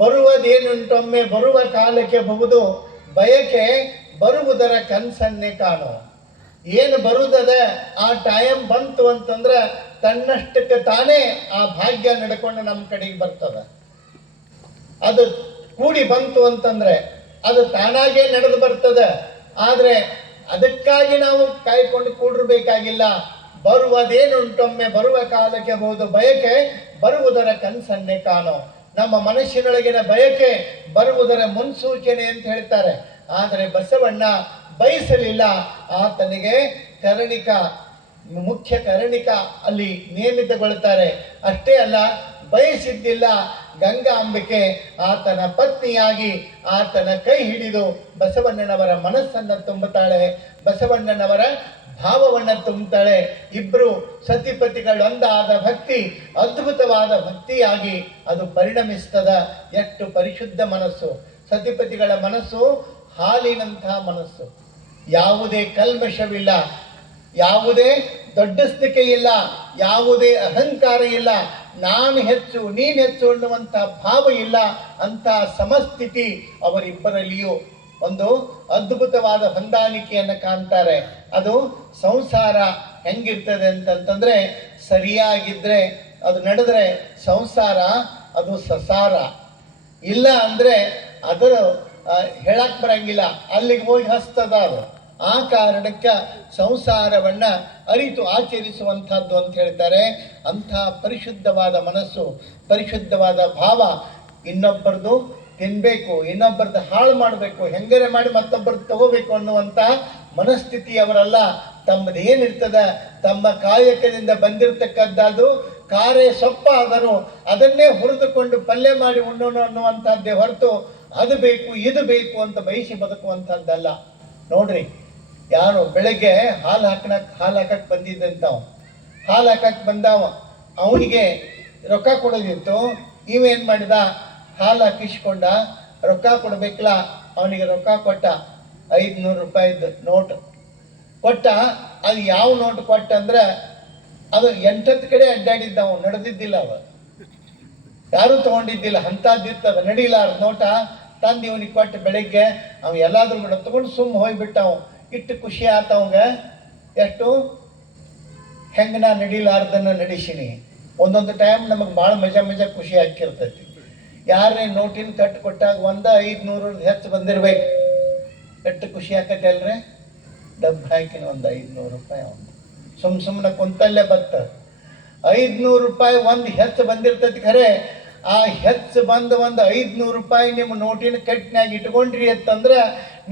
ಬರುವುದೇನುಂಟೊಮ್ಮೆ ಬರುವ ಕಾಲಕ್ಕೆ ಬಹುದು ಬಯಕೆ ಬರುವುದರ ಕನಸನ್ನೇ ಕಾಣು. ಏನು ಬರುತ್ತದೆ ಆ ಟೈಮ್ ಬಂತು ಅಂತಂದ್ರೆ ತನ್ನಷ್ಟಕ್ಕೆ ತಾನೇ ಆ ಭಾಗ್ಯ ನಡ್ಕೊಂಡು ನಮ್ಮ ಕಡೆಗೆ ಬರ್ತದೆ. ಅದು ಕೂಡಿ ಬಂತು ಅಂತಂದ್ರೆ ಅದು ತಾನಾಗೇ ನಡೆದು ಬರ್ತದೆ. ಆದರೆ ಅದಕ್ಕಾಗಿ ನಾವು ಕಾಯ್ಕೊಂಡು ಕೂಡಿರ್ಬೇಕಾಗಿಲ್ಲ. ಬರುವುದೇನುಂಟೊಮ್ಮೆ ಬರುವ ಕಾಲಕ್ಕೆ ಬಹುದು ಬಯಕೆ ಬರುವುದರ ಕನಸನ್ನೇ ಕಾಣೋ. ನಮ್ಮ ಮನಸ್ಸಿನೊಳಗಿನ ಬಯಕೆ ಬರುವುದರ ಮುನ್ಸೂಚನೆ ಅಂತ ಹೇಳ್ತಾರೆ. ಆದರೆ ಬಸವಣ್ಣ ಬಯಸಲಿಲ್ಲ. ಆತನಿಗೆ ಕರ್ಣಿಕ, ಮುಖ್ಯ ಕರ್ಣಿಕ ಅಲ್ಲಿ ನೇಮಿತಗೊಳ್ತಾರೆ. ಅಷ್ಟೇ ಅಲ್ಲ, ಬಯಸಿದ್ದಿಲ್ಲ. ಗಂಗಾಂಬಿಕೆ ಆತನ ಪತ್ನಿಯಾಗಿ ಆತನ ಕೈ ಹಿಡಿದು ಬಸವಣ್ಣನವರ ಮನಸ್ಸನ್ನು ತುಂಬುತ್ತಾಳೆ, ಬಸವಣ್ಣನವರ ಭಾವವನ್ನು ತುಂಬುತ್ತಾಳೆ. ಇಬ್ಬರು ಸತಿಪತಿಗಳೊಂದಾದ ಭಕ್ತಿ ಅದ್ಭುತವಾದ ಭಕ್ತಿಯಾಗಿ ಅದು ಪರಿಣಮಿಸ್ತದ. ಎಷ್ಟು ಪರಿಶುದ್ಧ ಮನಸ್ಸು! ಸತಿಪತಿಗಳ ಮನಸ್ಸು ಹಾಲಿನಂತಹ ಮನಸ್ಸು. ಯಾವುದೇ ಕಲ್ಮಶವಿಲ್ಲ, ಯಾವುದೇ ದೊಡ್ಡಸ್ತಿಕೆ ಇಲ್ಲ, ಯಾವುದೇ ಅಹಂಕಾರ ಇಲ್ಲ, ನಾನು ಹೆಚ್ಚು ನೀನು ಹೆಚ್ಚು ಅನ್ನುವಂಥ ಭಾವ ಇಲ್ಲ. ಅಂಥ ಸಮಸ್ಥಿತಿ ಅವರಿಬ್ಬರಲ್ಲಿಯೂ ಒಂದು ಅದ್ಭುತವಾದ ಹೊಂದಾಣಿಕೆಯನ್ನು ಕಾಣ್ತಾರೆ. ಅದು ಸಂಸಾರ ಹೆಂಗಿರ್ತದೆ ಅಂತಂತಂದ್ರೆ, ಸರಿಯಾಗಿದ್ರೆ ಅದು ನಡೆದ್ರೆ ಸಂಸಾರ ಅದು ಸಸಾರ. ಇಲ್ಲ ಅಂದರೆ ಅದರ ಹೇಳಕ್ ಬರಂಗಿಲ್ಲ, ಅಲ್ಲಿಗೆ ಹೋಗಿ ಹಸ್ತದ ಅದು. ಆ ಕಾರಣಕ್ಕೆ ಸಂಸಾರವನ್ನ ಅರಿತು ಆಚರಿಸುವಂಥದ್ದು ಅಂತ ಹೇಳ್ತಾರೆ. ಅಂಥ ಪರಿಶುದ್ಧವಾದ ಮನಸ್ಸು, ಪರಿಶುದ್ಧವಾದ ಭಾವ. ಇನ್ನೊಬ್ಬರದು ತಿನ್ಬೇಕು, ಇನ್ನೊಬ್ಬರದ್ದು ಹಾಳು ಮಾಡಬೇಕು, ಹೆಂಗರೆ ಮಾಡಿ ಮತ್ತೊಬ್ಬರದ್ದು ತಗೋಬೇಕು ಅನ್ನುವಂಥ ಮನಸ್ಥಿತಿ ಅವರಲ್ಲ. ತಮ್ಮದೇನಿರ್ತದ ತಮ್ಮ ಕಾಯಕದಿಂದ ಬಂದಿರತಕ್ಕದ್ದು ಕಾರೆ ಸೊಪ್ಪ ಆದರೂ ಅದನ್ನೇ ಹುರಿದುಕೊಂಡು ಪಲ್ಯ ಮಾಡಿ ಉಣ್ಣೋಣ ಅನ್ನುವಂಥದ್ದೇ ಹೊರತು ಅದು ಬೇಕು ಇದು ಬೇಕು ಅಂತ ಬಯಸಿ ಬದುಕುವಂಥದ್ದಲ್ಲ. ನೋಡ್ರಿ, ಯಾರು ಬೆಳಗ್ಗೆ ಹಾಲು ಹಾಕಕ್ಕೆ ಬಂದಿದ್ದಂತ ಹಾಲು ಹಾಕಕ್ಕೆ ಬಂದವ, ಅವನಿಗೆ ರೊಕ್ಕ ಕೊಡೋದಿತ್ತು. ಇವೇನು ಮಾಡಿದ, ಹಾಲು ಹಾಕಿಸ್ಕೊಂಡ, ರೊಕ್ಕ ಕೊಡ್ಬೇಕಲ್ಲ, ಅವನಿಗೆ ರೊಕ್ಕ ಕೊಟ್ಟ. 500 ರೂಪಾಯಿದ್ದು ನೋಟ್ ಕೊಟ್ಟ. ಅದು ಯಾವ ನೋಟ್ ಕೊಟ್ಟ ಅಂದ್ರೆ ಅದು 8 ಕಡೆ ಅಡ್ಡಾಡಿದ್ದವ, ನಡೆದಿದ್ದಿಲ್ಲ, ಅವ ಯಾರೂ ತಗೊಂಡಿದ್ದಿಲ್ಲ. ಅಂಥದ್ದಿರ್ತದ, ನಡೀಲಾರ ನೋಟ ತಂದು ಇವನಿಗೆ ಕೊಟ್ಟು ಬೆಳಗ್ಗೆ ಅವ ಎಲ್ಲಾದ್ರೂ ಕೂಡ ತಗೊಂಡು ಸುಮ್ಮ ಹೋಗ್ಬಿಟ್ಟವ. ಇಟ್ಟು ಖುಷಿ ಆತವಂಗ. ಎಷ್ಟು ಹೆಂಗೆ ನಾ ನಡೀಲಾರ್ದನ್ನ ನಡೆಸೀನಿ. ಒಂದೊಂದು ಟೈಮ್ ನಮಗೆ ಭಾಳ ಮಜಾ ಖುಷಿ ಹಾಕಿರ್ತೈತಿ. ಯಾರೇ ನೋಟಿನ ಕಟ್ಟು ಕೊಟ್ಟಾಗ 500 ಹೆಚ್ಚು ಬಂದಿರ್ಬೇಕು, ಎಷ್ಟು ಖುಷಿ ಆಕೈತೆ ಅಲ್ರಿ. ಡಬ್ಬ ಹಾಕಿನ 500 ರೂಪಾಯಿ ಅವನು ಸುಮ್ಮನೆ ಕುಂತಲ್ಲೇ ಬತ್ತ. 500 ರೂಪಾಯಿ ಒಂದು ಹೆಚ್ಚು ಬಂದಿರ್ತೈತಿ. ಖರೆ ಆ ಹೆಚ್ಚು ಬಂದ 500 ರೂಪಾಯಿ ನಿಮ್ಮ ನೋಟಿನ ಕಟ್ಟಿನಾಗ ಇಟ್ಕೊಂಡ್ರಿ ಅಂತಂದ್ರೆ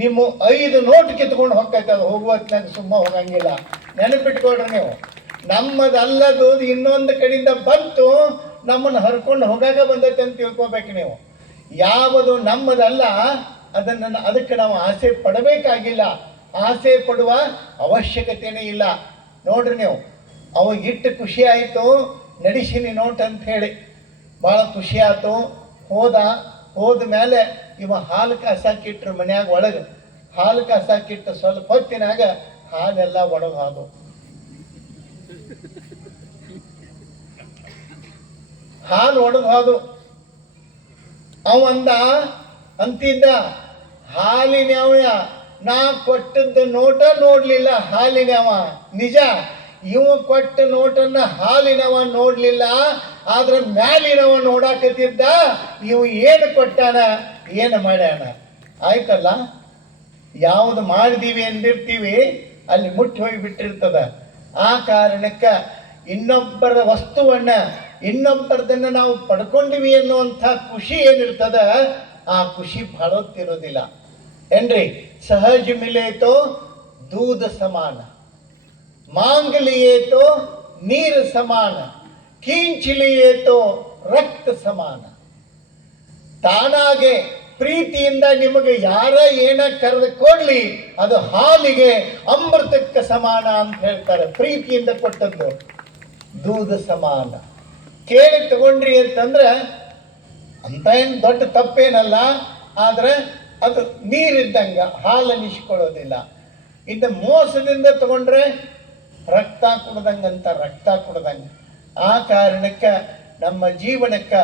ನಿಮ್ಮ 5 ನೋಟ್ ಕಿತ್ಕೊಂಡು ಹೋಗ್ತೈತೆ. ಅದು ಹೋಗುವತ್ನಾಗ ಸುಮ್ಮ ಹೋಗಂಗಿಲ್ಲ. ನೆನಪಿಟ್ಕೊಳ್ರಿ ನೀವು. ನಮ್ಮದಲ್ಲದು ಇನ್ನೊಂದು ಕಡೆಯಿಂದ ಬಂತು, ನಮ್ಮನ್ನು ಹರ್ಕೊಂಡು ಹೋಗಾಗ ಬಂದೈತೆ ಅಂತ ತಿಳ್ಕೊಬೇಕು ನೀವು. ಯಾವುದು ನಮ್ಮದಲ್ಲ ಅದಕ್ಕೆ ನಾವು ಆಸೆ ಪಡಬೇಕಾಗಿಲ್ಲ, ಆಸೆ ಪಡುವ ಅವಶ್ಯಕತೆನೇ ಇಲ್ಲ. ನೋಡ್ರಿ ನೀವು, ಅವಾಗಿಟ್ಟು ಖುಷಿ ಆಯಿತು, ನಡೆಸಿನಿ ನೋಟ್ ಅಂತ ಹೇಳಿ ಭಾಳ ಖುಷಿ ಆಯ್ತು. ಹೋದ ಮೇಲೆ ಇವ ಹಾಲು ಕಾಸಾಕಿಟ್ರು ಮನ್ಯಾಗ ಒಳಗೆ. ಹಾಲು ಕಾಸಾಕಿಟ್ಟು ಸ್ವಲ್ಪ ಹೊತ್ತಿನಾಗ ಹಾಲೆಲ್ಲ ಒಣಗೋದು. ಹಾಲು ಒಣಗೋದು. ಅವಂದ ಅಂತಿದ್ದ, ಹಾಲಿನವ ನಾ ಕೊಟ್ಟದ್ದು ನೋಟ ನೋಡ್ಲಿಲ್ಲ ಹಾಲಿನವ. ನಿಜ, ಇವ ಕೊಟ್ಟ ನೋಟನ್ನ ಹಾಲಿನವ ನೋಡ್ಲಿಲ್ಲ, ಆದ್ರ ಮ್ಯಾಲಿನವ ನೋಡಾಕತ್ತಿದ್ದ. ಇವು ಏನು ಕೊಟ್ಟಾನ, ಏನು ಮಾಡ್ಯಾನ. ಆಯ್ತಲ್ಲ, ಯಾವುದು ಮಾಡಿದೀವಿ ಅಂದಿರ್ತೀವಿ ಅಲ್ಲಿ ಮುಟ್ಟಿ ಹೋಗಿ ಬಿಟ್ಟಿರ್ತದ. ಆ ಕಾರಣಕ್ಕೆ ಇನ್ನೊಬ್ಬರ ವಸ್ತುವನ್ನ ಇನ್ನೊಬ್ಬರದನ್ನ ನಾವು ಪಡ್ಕೊಂಡಿವಿ ಅನ್ನುವಂಥ ಖುಷಿ ಏನಿರ್ತದ, ಆ ಖುಷಿ ಬಾಳೋತ್ತಿರೋದಿಲ್ಲ ಏನ್ರಿ. ಸಹಜ ಮಿಲೇತೋ दूध समान, मांग लिए तो नीर समान, खींच लिए तो रक्त समान. ತಾನಾಗೆ ಪ್ರೀತಿಯಿಂದ ನಿಮಗೆ ಯಾರ ಏನ ಕರೆದು ಕೊಡ್ಲಿ ಅದು ಹಾಲಿಗೆ ಅಮೃತಕ್ಕೆ ಸಮಾನ ಅಂತ ಹೇಳ್ತಾರೆ. ಪ್ರೀತಿಯಿಂದ ಕೊಟ್ಟದ್ದು ದೂಧ ಸಮಾನ. ಕೇಳಿ ತಗೊಂಡ್ರಿ ಅಂತಂದ್ರೆ ಅಂತ ಏನು ದೊಡ್ಡ ತಪ್ಪೇನಲ್ಲ, ಆದ್ರೆ ಅದು ನೀರಿದ್ದಂಗ ಹಾಲು ನಿಷ್ಕೊಳ್ಳೋದಿಲ್ಲ. ಇನ್ನು ಮೋಸದಿಂದ ತಗೊಂಡ್ರೆ ರಕ್ತ ಕುಡ್ದಂಗಂತ, ರಕ್ತ ಕುಡ್ದಂಗ. ಆ ಕಾರಣಕ್ಕೆ ನಮ್ಮ ಜೀವನಕ್ಕೆ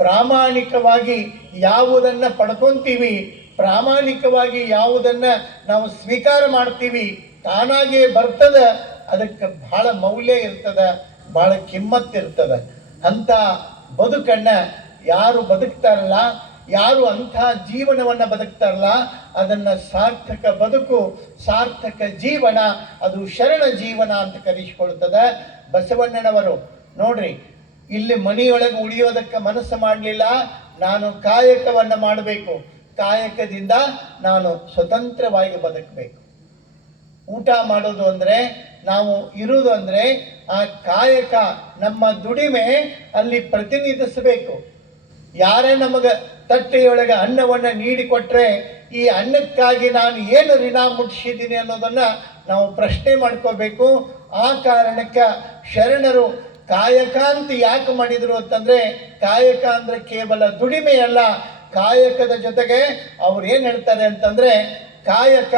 ಪ್ರಾಮಾಣಿಕವಾಗಿ ಯಾವುದನ್ನು ಪಡ್ಕೊಂತೀವಿ, ಪ್ರಾಮಾಣಿಕವಾಗಿ ಯಾವುದನ್ನು ನಾವು ಸ್ವೀಕಾರ ಮಾಡ್ತೀವಿ, ತಾನಾಗಿಯೇ ಬರ್ತದ. ಅದಕ್ಕೆ ಭಾಳ ಮೌಲ್ಯ ಇರ್ತದ, ಭಾಳ ಕಿಮ್ಮತ್ತಿರ್ತದ. ಅಂಥ ಬದುಕನ್ನು ಯಾರು ಬದುಕ್ತಾರಲ್ಲ, ಯಾರು ಅಂಥ ಜೀವನವನ್ನು ಬದುಕ್ತಾರಲ್ಲ, ಅದನ್ನು ಸಾರ್ಥಕ ಬದುಕು, ಸಾರ್ಥಕ ಜೀವನ, ಅದು ಶರಣ ಜೀವನ ಅಂತ ಕರೆಸಿಕೊಳ್ತದೆ. ಬಸವಣ್ಣನವರು ನೋಡ್ರಿ, ಇಲ್ಲಿ ಮನೆಯೊಳಗೆ ಉಳಿಯೋದಕ್ಕೆ ಮನಸ್ಸು ಮಾಡಲಿಲ್ಲ. ನಾನು ಕಾಯಕವನ್ನು ಮಾಡಬೇಕು, ಕಾಯಕದಿಂದ ನಾನು ಸ್ವತಂತ್ರವಾಗಿ ಬದುಕಬೇಕು. ಊಟ ಮಾಡೋದು ಅಂದರೆ, ನಾವು ಇರುವುದು ಅಂದರೆ, ಆ ಕಾಯಕ ನಮ್ಮ ದುಡಿಮೆ ಅಲ್ಲಿ ಪ್ರತಿನಿಧಿಸಬೇಕು. ಯಾರೇ ನಮಗೆ ತಟ್ಟೆಯೊಳಗೆ ಅನ್ನವನ್ನು ನೀಡಿಕೊಟ್ರೆ, ಈ ಅನ್ನಕ್ಕಾಗಿ ನಾನು ಏನು ಋಣ ಮುಟ್ಟಿಸಿದ್ದೀನಿ ಅನ್ನೋದನ್ನು ನಾವು ಪ್ರಶ್ನೆ ಮಾಡ್ಕೋಬೇಕು. ಆ ಕಾರಣಕ್ಕೆ ಶರಣರು ಕಾಯಕ ಅಂತ ಯಾಕೆ ಮಾಡಿದರು ಅಂತಂದರೆ, ಕಾಯಕ ಅಂದರೆ ಕೇವಲ ದುಡಿಮೆಯಲ್ಲ, ಕಾಯಕದ ಜೊತೆಗೆ ಅವ್ರು ಏನು ಹೇಳ್ತಾರೆ ಅಂತಂದರೆ, ಕಾಯಕ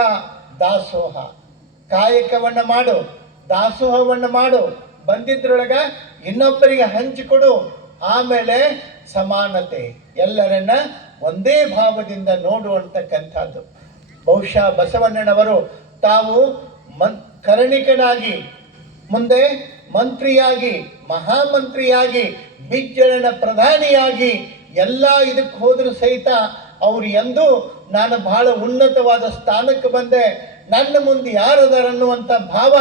ದಾಸೋಹ, ಕಾಯಕವನ್ನು ಮಾಡು, ದಾಸೋಹವನ್ನು ಮಾಡು, ಬಂದಿದ್ರೊಳಗೆ ಇನ್ನೊಬ್ಬರಿಗೆ ಹಂಚಿಕೊಡು, ಆಮೇಲೆ ಸಮಾನತೆ, ಎಲ್ಲರನ್ನ ಒಂದೇ ಭಾವದಿಂದ ನೋಡುವಂತಕ್ಕಂಥದ್ದು. ಬಹುಶಃ ಬಸವಣ್ಣನವರು ತಾವು ಕರ್ಣಿಕನಾಗಿ, ಮುಂದೆ ಮಂತ್ರಿಯಾಗಿ, ಮಹಾಮಂತ್ರಿಯಾಗಿ, ಬಿಜ್ಜಳನ ಪ್ರಧಾನಿಯಾಗಿ ಎಲ್ಲ ಇದಕ್ಕೆ ಹೋದರೂ ಸಹಿತ ಅವರು ಎಂದೂ ನಾನು ಬಹಳ ಉನ್ನತವಾದ ಸ್ಥಾನಕ್ಕೆ ಬಂದೆ, ನನ್ನ ಮುಂದೆ ಯಾರದಾರನ್ನುವಂಥ ಭಾವ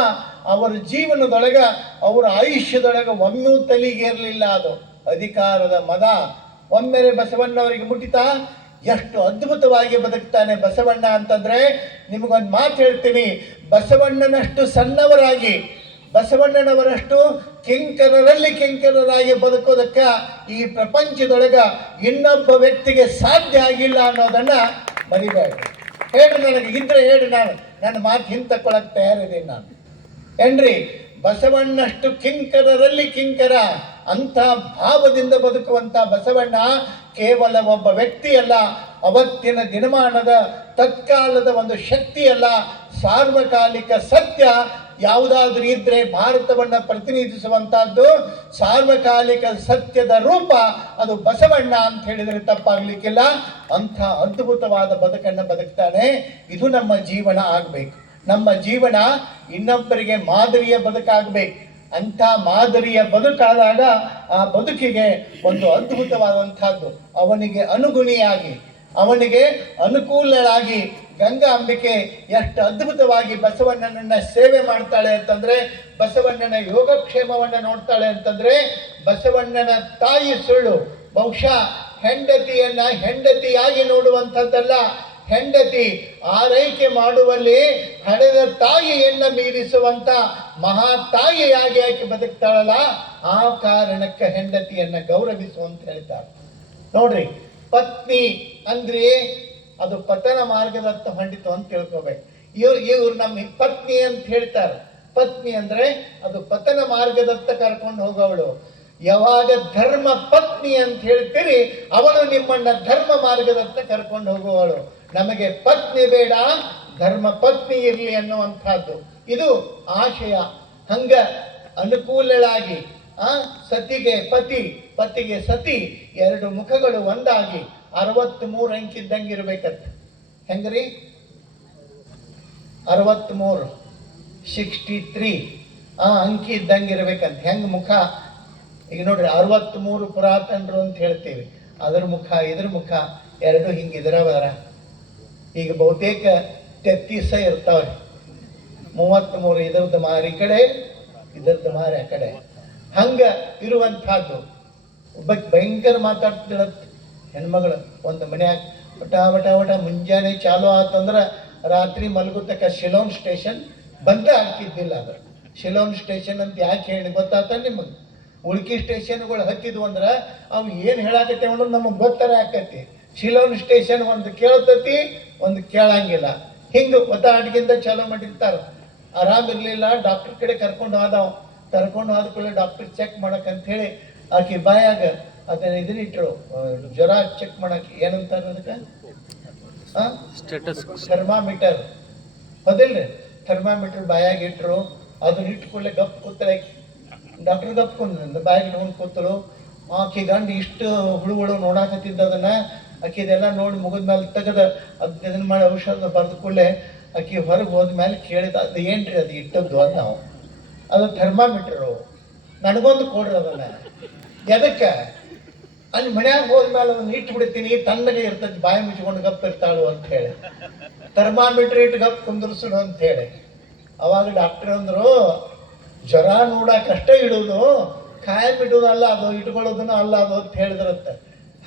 ಅವರ ಜೀವನದೊಳಗೆ, ಅವರ ಆಯುಷ್ಯದೊಳಗೆ ಒಮ್ಮೆಯೂ ತಲೆಗೇರಲಿಲ್ಲ. ಅದು ಅಧಿಕಾರದ ಮದ ಒಮ್ಮೆಲೆ ಬಸವಣ್ಣವರಿಗೆ ಮುಟ್ಟಿತಾ. ಎಷ್ಟು ಅದ್ಭುತವಾಗಿ ಬದುಕ್ತಾನೆ ಬಸವಣ್ಣ ಅಂತಂದರೆ, ನಿಮಗೊಂದು ಮಾತು ಹೇಳ್ತೀನಿ, ಬಸವಣ್ಣನಷ್ಟು ಸಣ್ಣವರಾಗಿ, ಬಸವಣ್ಣನವರಷ್ಟು ಕಿಂಕರರಲ್ಲಿ ಕಿಂಕರರಾಗಿ ಬದುಕೋದಕ್ಕೆ ಈ ಪ್ರಪಂಚದೊಳಗೆ ಇನ್ನೊಬ್ಬ ವ್ಯಕ್ತಿಗೆ ಸಾಧ್ಯ ಆಗಿಲ್ಲ ಅನ್ನೋದನ್ನು ಮರಿಬೇಡ. ಹೇಳು, ನನಗೆ ಇದ್ರೆ ಹೇಳು, ನಾನು ನನ್ನ ಮಾತು ಹಿಂತಕೊಳ್ಳಕ್ಕೆ ತಯಾರಿದ್ದೀನಿ ನಾನು. ಏನ್ರಿ, ಬಸವಣ್ಣಷ್ಟು ಕಿಂಕರರಲ್ಲಿ ಕಿಂಕರ, ಅಂಥ ಭಾವದಿಂದ ಬದುಕುವಂಥ ಬಸವಣ್ಣ ಕೇವಲ ಒಬ್ಬ ವ್ಯಕ್ತಿಯಲ್ಲ, ಅವತ್ತಿನ ದಿನಮಾನದ ತತ್ಕಾಲದ ಒಂದು ಶಕ್ತಿಯಲ್ಲ, ಸಾರ್ವಕಾಲಿಕ ಸತ್ಯ ಯಾವುದಾದ್ರೂ ಇದ್ರೆ ಭಾರತವನ್ನು ಪ್ರತಿನಿಧಿಸುವಂತಹದ್ದು ಸಾರ್ವಕಾಲಿಕ ಸತ್ಯದ ರೂಪ, ಅದು ಬಸವಣ್ಣ ಅಂತ ಹೇಳಿದರೆ ತಪ್ಪಾಗ್ಲಿಕ್ಕಿಲ್ಲ. ಅಂಥ ಅದ್ಭುತವಾದ ಬದುಕನ್ನು ಬದುಕ್ತಾನೆ. ಇದು ನಮ್ಮ ಜೀವನ ಆಗಬೇಕು. ನಮ್ಮ ಜೀವನ ಇನ್ನೊಬ್ಬರಿಗೆ ಮಾದರಿಯ ಬದುಕಾಗಬೇಕು. ಅಂಥ ಮಾದರಿಯ ಬದುಕಾದಾಗ ಆ ಬದುಕಿಗೆ ಒಂದು ಅದ್ಭುತವಾದಂಥದ್ದು, ಅವನಿಗೆ ಅನುಗುಣಿಯಾಗಿ, ಅವನಿಗೆ ಅನುಕೂಲಳಾಗಿ ಗಂಗಾಂಬಿಕೆ ಎಷ್ಟು ಅದ್ಭುತವಾಗಿ ಬಸವಣ್ಣನನ್ನ ಸೇವೆ ಮಾಡ್ತಾಳೆ ಅಂತಂದ್ರೆ, ಬಸವಣ್ಣನ ಯೋಗಕ್ಷೇಮವನ್ನು ನೋಡ್ತಾಳೆ ಅಂತಂದ್ರೆ, ಬಸವಣ್ಣನ ತಾಯಿ ಸುಳ್ಳು. ಬಹುಶಃ ಹೆಂಡತಿಯನ್ನ ಹೆಂಡತಿಯಾಗಿ ನೋಡುವಂಥದ್ದಲ್ಲ, ಹೆಂಡತಿ ಆರೈಕೆ ಮಾಡುವಲ್ಲಿ ಹಡೆದ ತಾಯಿಯನ್ನ ಮೀರಿಸುವಂತ ಮಹಾ ತಾಯಿಯಾಗಿ ಆಕೆ ಬದುಕ್ತಾಳಲ್ಲ, ಆ ಕಾರಣಕ್ಕೆ ಹೆಂಡತಿಯನ್ನ ಗೌರವಿಸು ಅಂತ ಹೇಳ್ತಾರೆ. ನೋಡ್ರಿ, ಪತ್ನಿ ಅಂದ್ರೆ ಅದು ಪತನ ಮಾರ್ಗದತ್ತ ಹೊಂಡಿತು ಅಂತ ತಿಳ್ಕೊಬೇಕು. ಇವ್ರು ನಮ್ಮ ಪತ್ನಿ ಅಂತ ಹೇಳ್ತಾರೆ. ಪತ್ನಿ ಅಂದ್ರೆ ಅದು ಪತನ ಮಾರ್ಗದತ್ತ ಕರ್ಕೊಂಡು ಹೋಗೋವಳು. ಯಾವಾಗ ಧರ್ಮ ಪತ್ನಿ ಅಂತ ಹೇಳ್ತೀರಿ, ಅವಳು ನಿಮ್ಮನ್ನ ಧರ್ಮ ಮಾರ್ಗದತ್ತ ಕರ್ಕೊಂಡು ಹೋಗುವವಳು. ನಮಗೆ ಪತ್ನಿ ಬೇಡ, ಧರ್ಮ ಪತ್ನಿ ಇರಲಿ ಅನ್ನುವಂಥದ್ದು ಇದು ಆಶಯ. ಹಂಗ ಅನುಕೂಲಳಾಗಿ ಸತಿಗೆ ಪತಿ, ಪತಿಗೆ ಸತಿ, ಎರಡು ಮುಖಗಳು ಒಂದಾಗಿ 63 ಅಂಕಿದ್ದಂಗೆ ಇರ್ಬೇಕಂತ. ಹೆಂಗ್ರಿ? 63 63 ಅಂಕಿ ಇದ್ದಂಗೆ ಇರ್ಬೇಕಂತ. ಹೆಂಗ್ ಮುಖ? ಈಗ ನೋಡ್ರಿ, 63 ಪುರಾತನರು ಅಂತ ಹೇಳ್ತೀವಿ, ಅದ್ರ ಮುಖ ಇದ್ರ ಮುಖ ಎರಡು ಹಿಂಗಿದ್ರವರ. ಈಗ ಬಹುತೇಕ 33 ಇರ್ತಾವ್ರಿ. 33 ಇದ್ರದ್ದು ಮಾರಿ ಕಡೆ, ಇದ್ರದ್ದು ಮಾರಿ ಆ ಕಡೆ, ಹಂಗ ಇರುವಂತಹದ್ದು. ಒಬ್ಬ ಭಯಂಕರ ಮಾತಾಡ್ತಿಳತ್ ಹೆಣ್ಮಗಳು ಒಂದು ಮನ್ಯಾಗ. ವಟ ವಟ ವಟ ಮುಂಜಾನೆ ಚಾಲು ಆತಂದ್ರೆ ರಾತ್ರಿ ಮಲಗುತ್ತಕ್ಕ ಶಿಲೋನ್ ಸ್ಟೇಷನ್ ಬಂದೇ ಆಗ್ತಿದ್ದಿಲ್ಲ. ಅದ್ರ ಶಿಲೋನ್ ಸ್ಟೇಷನ್ ಅಂತ ಯಾಕೆ ಹೇಳಿ ಗೊತ್ತಾತ ನಿಮಗೆ? ಉಳ್ಕಿ ಸ್ಟೇಷನ್ಗಳು ಹತ್ತಿದ್ವು ಅಂದ್ರೆ ಅವು ಏನು ಹೇಳಾಕತ್ತೆ ಅನ್ನೋದು ನಮಗೆ ಗೊತ್ತರ ಆಕತಿ. ಶಿಲೋನ್ ಸ್ಟೇಷನ್ ಒಂದು ಕೇಳ್ತತಿ, ಒಂದು ಕೇಳಂಗಿಲ್ಲ. ಹಿಂಗೆ ಒತ್ತಾಟಗಿಂತ ಚಾಲೋ ಮಾಡಿರ್ತಾರೆ. ಆರಾಮಿರ್ಲಿಲ್ಲ, ಡಾಕ್ಟರ್ ಕಡೆ ಕರ್ಕೊಂಡು ಹೋದ ಕೂಡಲೇ ಡಾಕ್ಟರ್ ಚೆಕ್ ಮಾಡಕ್ಕಂತ ಹೇಳಿ ಆಕೆ ಬಾಯಾಗ ಅದನ್ನ ಇದನ್ನಿಟ್ಟರು, ಜ್ವರ ಚೆಕ್ ಮಾಡಕ್ಕೆ ಏನಂತಾರೆ ಅದಕ್ಕೆ, ಥರ್ಮಾಮೀಟರ್. ಹೌದಿಲ್ರಿ? ಥರ್ಮಾಮೀಟರ್ ಬಾಯಾಗ ಇಟ್ಟರು. ಅದನ್ನ ಇಟ್ಕೊಳ್ಳೆ ಗಪ್ ಕೂತಳೆ ಡಾಕ್ಟರ್. ಗಪ್ ಕುಂದ ಬಾಯಾಗ ನೋಡ್ ಕೂತಳು. ಆಕೆ ಗಂಡು ಇಷ್ಟು ಹುಳುಗಳು ನೋಡಾಕತ್ತಿದ್ದ ಅದನ್ನ ಆಕಿದೆಲ್ಲ ನೋಡಿ ಮುಗಿದ್ಮೇಲೆ ತೆಗೆದ ಅದನ್ನ ಮಾಡಿ ಔಷಧ ಬರೆದ ಕೂಡಲೇ ಆಕಿ ಹೊರಗೆ ಹೋದ್ಮೇಲೆ ಕೇಳಿದ ಅದು ಏನ್ರಿ ಅದು ಇಟ್ಟದ್ದು ಅಂತ ನಾವು ಅದು ಥರ್ಮಾಮೀಟ್ರು ನನಗೊಂದು ಕೊಡ್ರಿ ಅದನ್ನ ಎದಕ್ಕೆ ಅಲ್ಲಿ ಮನ್ಯಾಗ ಹೋದ್ಮೇಲೆ ಅದನ್ನ ಇಟ್ಟು ಬಿಡ್ತೀನಿ ತಣ್ಣಗೆ ಇರ್ತೈತಿ ಬಾಯಿ ಮುಚ್ಕೊಂಡು ಗಪ್ ಇರ್ತಾಳು ಅಂತ ಹೇಳಿ ಥರ್ಮಾಮೀಟ್ರ್ ಇಟ್ಟು ಗಪ್ ಕುಂದಿರ್ಸೋಣ ಅಂತ ಹೇಳಿ ಅವಾಗ ಡಾಕ್ಟರ್ ಅಂದ್ರು ಜ್ವರ ನೋಡಕ್ಕಷ್ಟೇ ಇಡೋದು ಕಾಯಂ ಇಡೋದಲ್ಲ ಅದು ಇಟ್ಕೊಳ್ಳೋದನ್ನ ಅಲ್ಲ ಅದು ಅಂತ ಹೇಳಿದ್ರಂತೆ.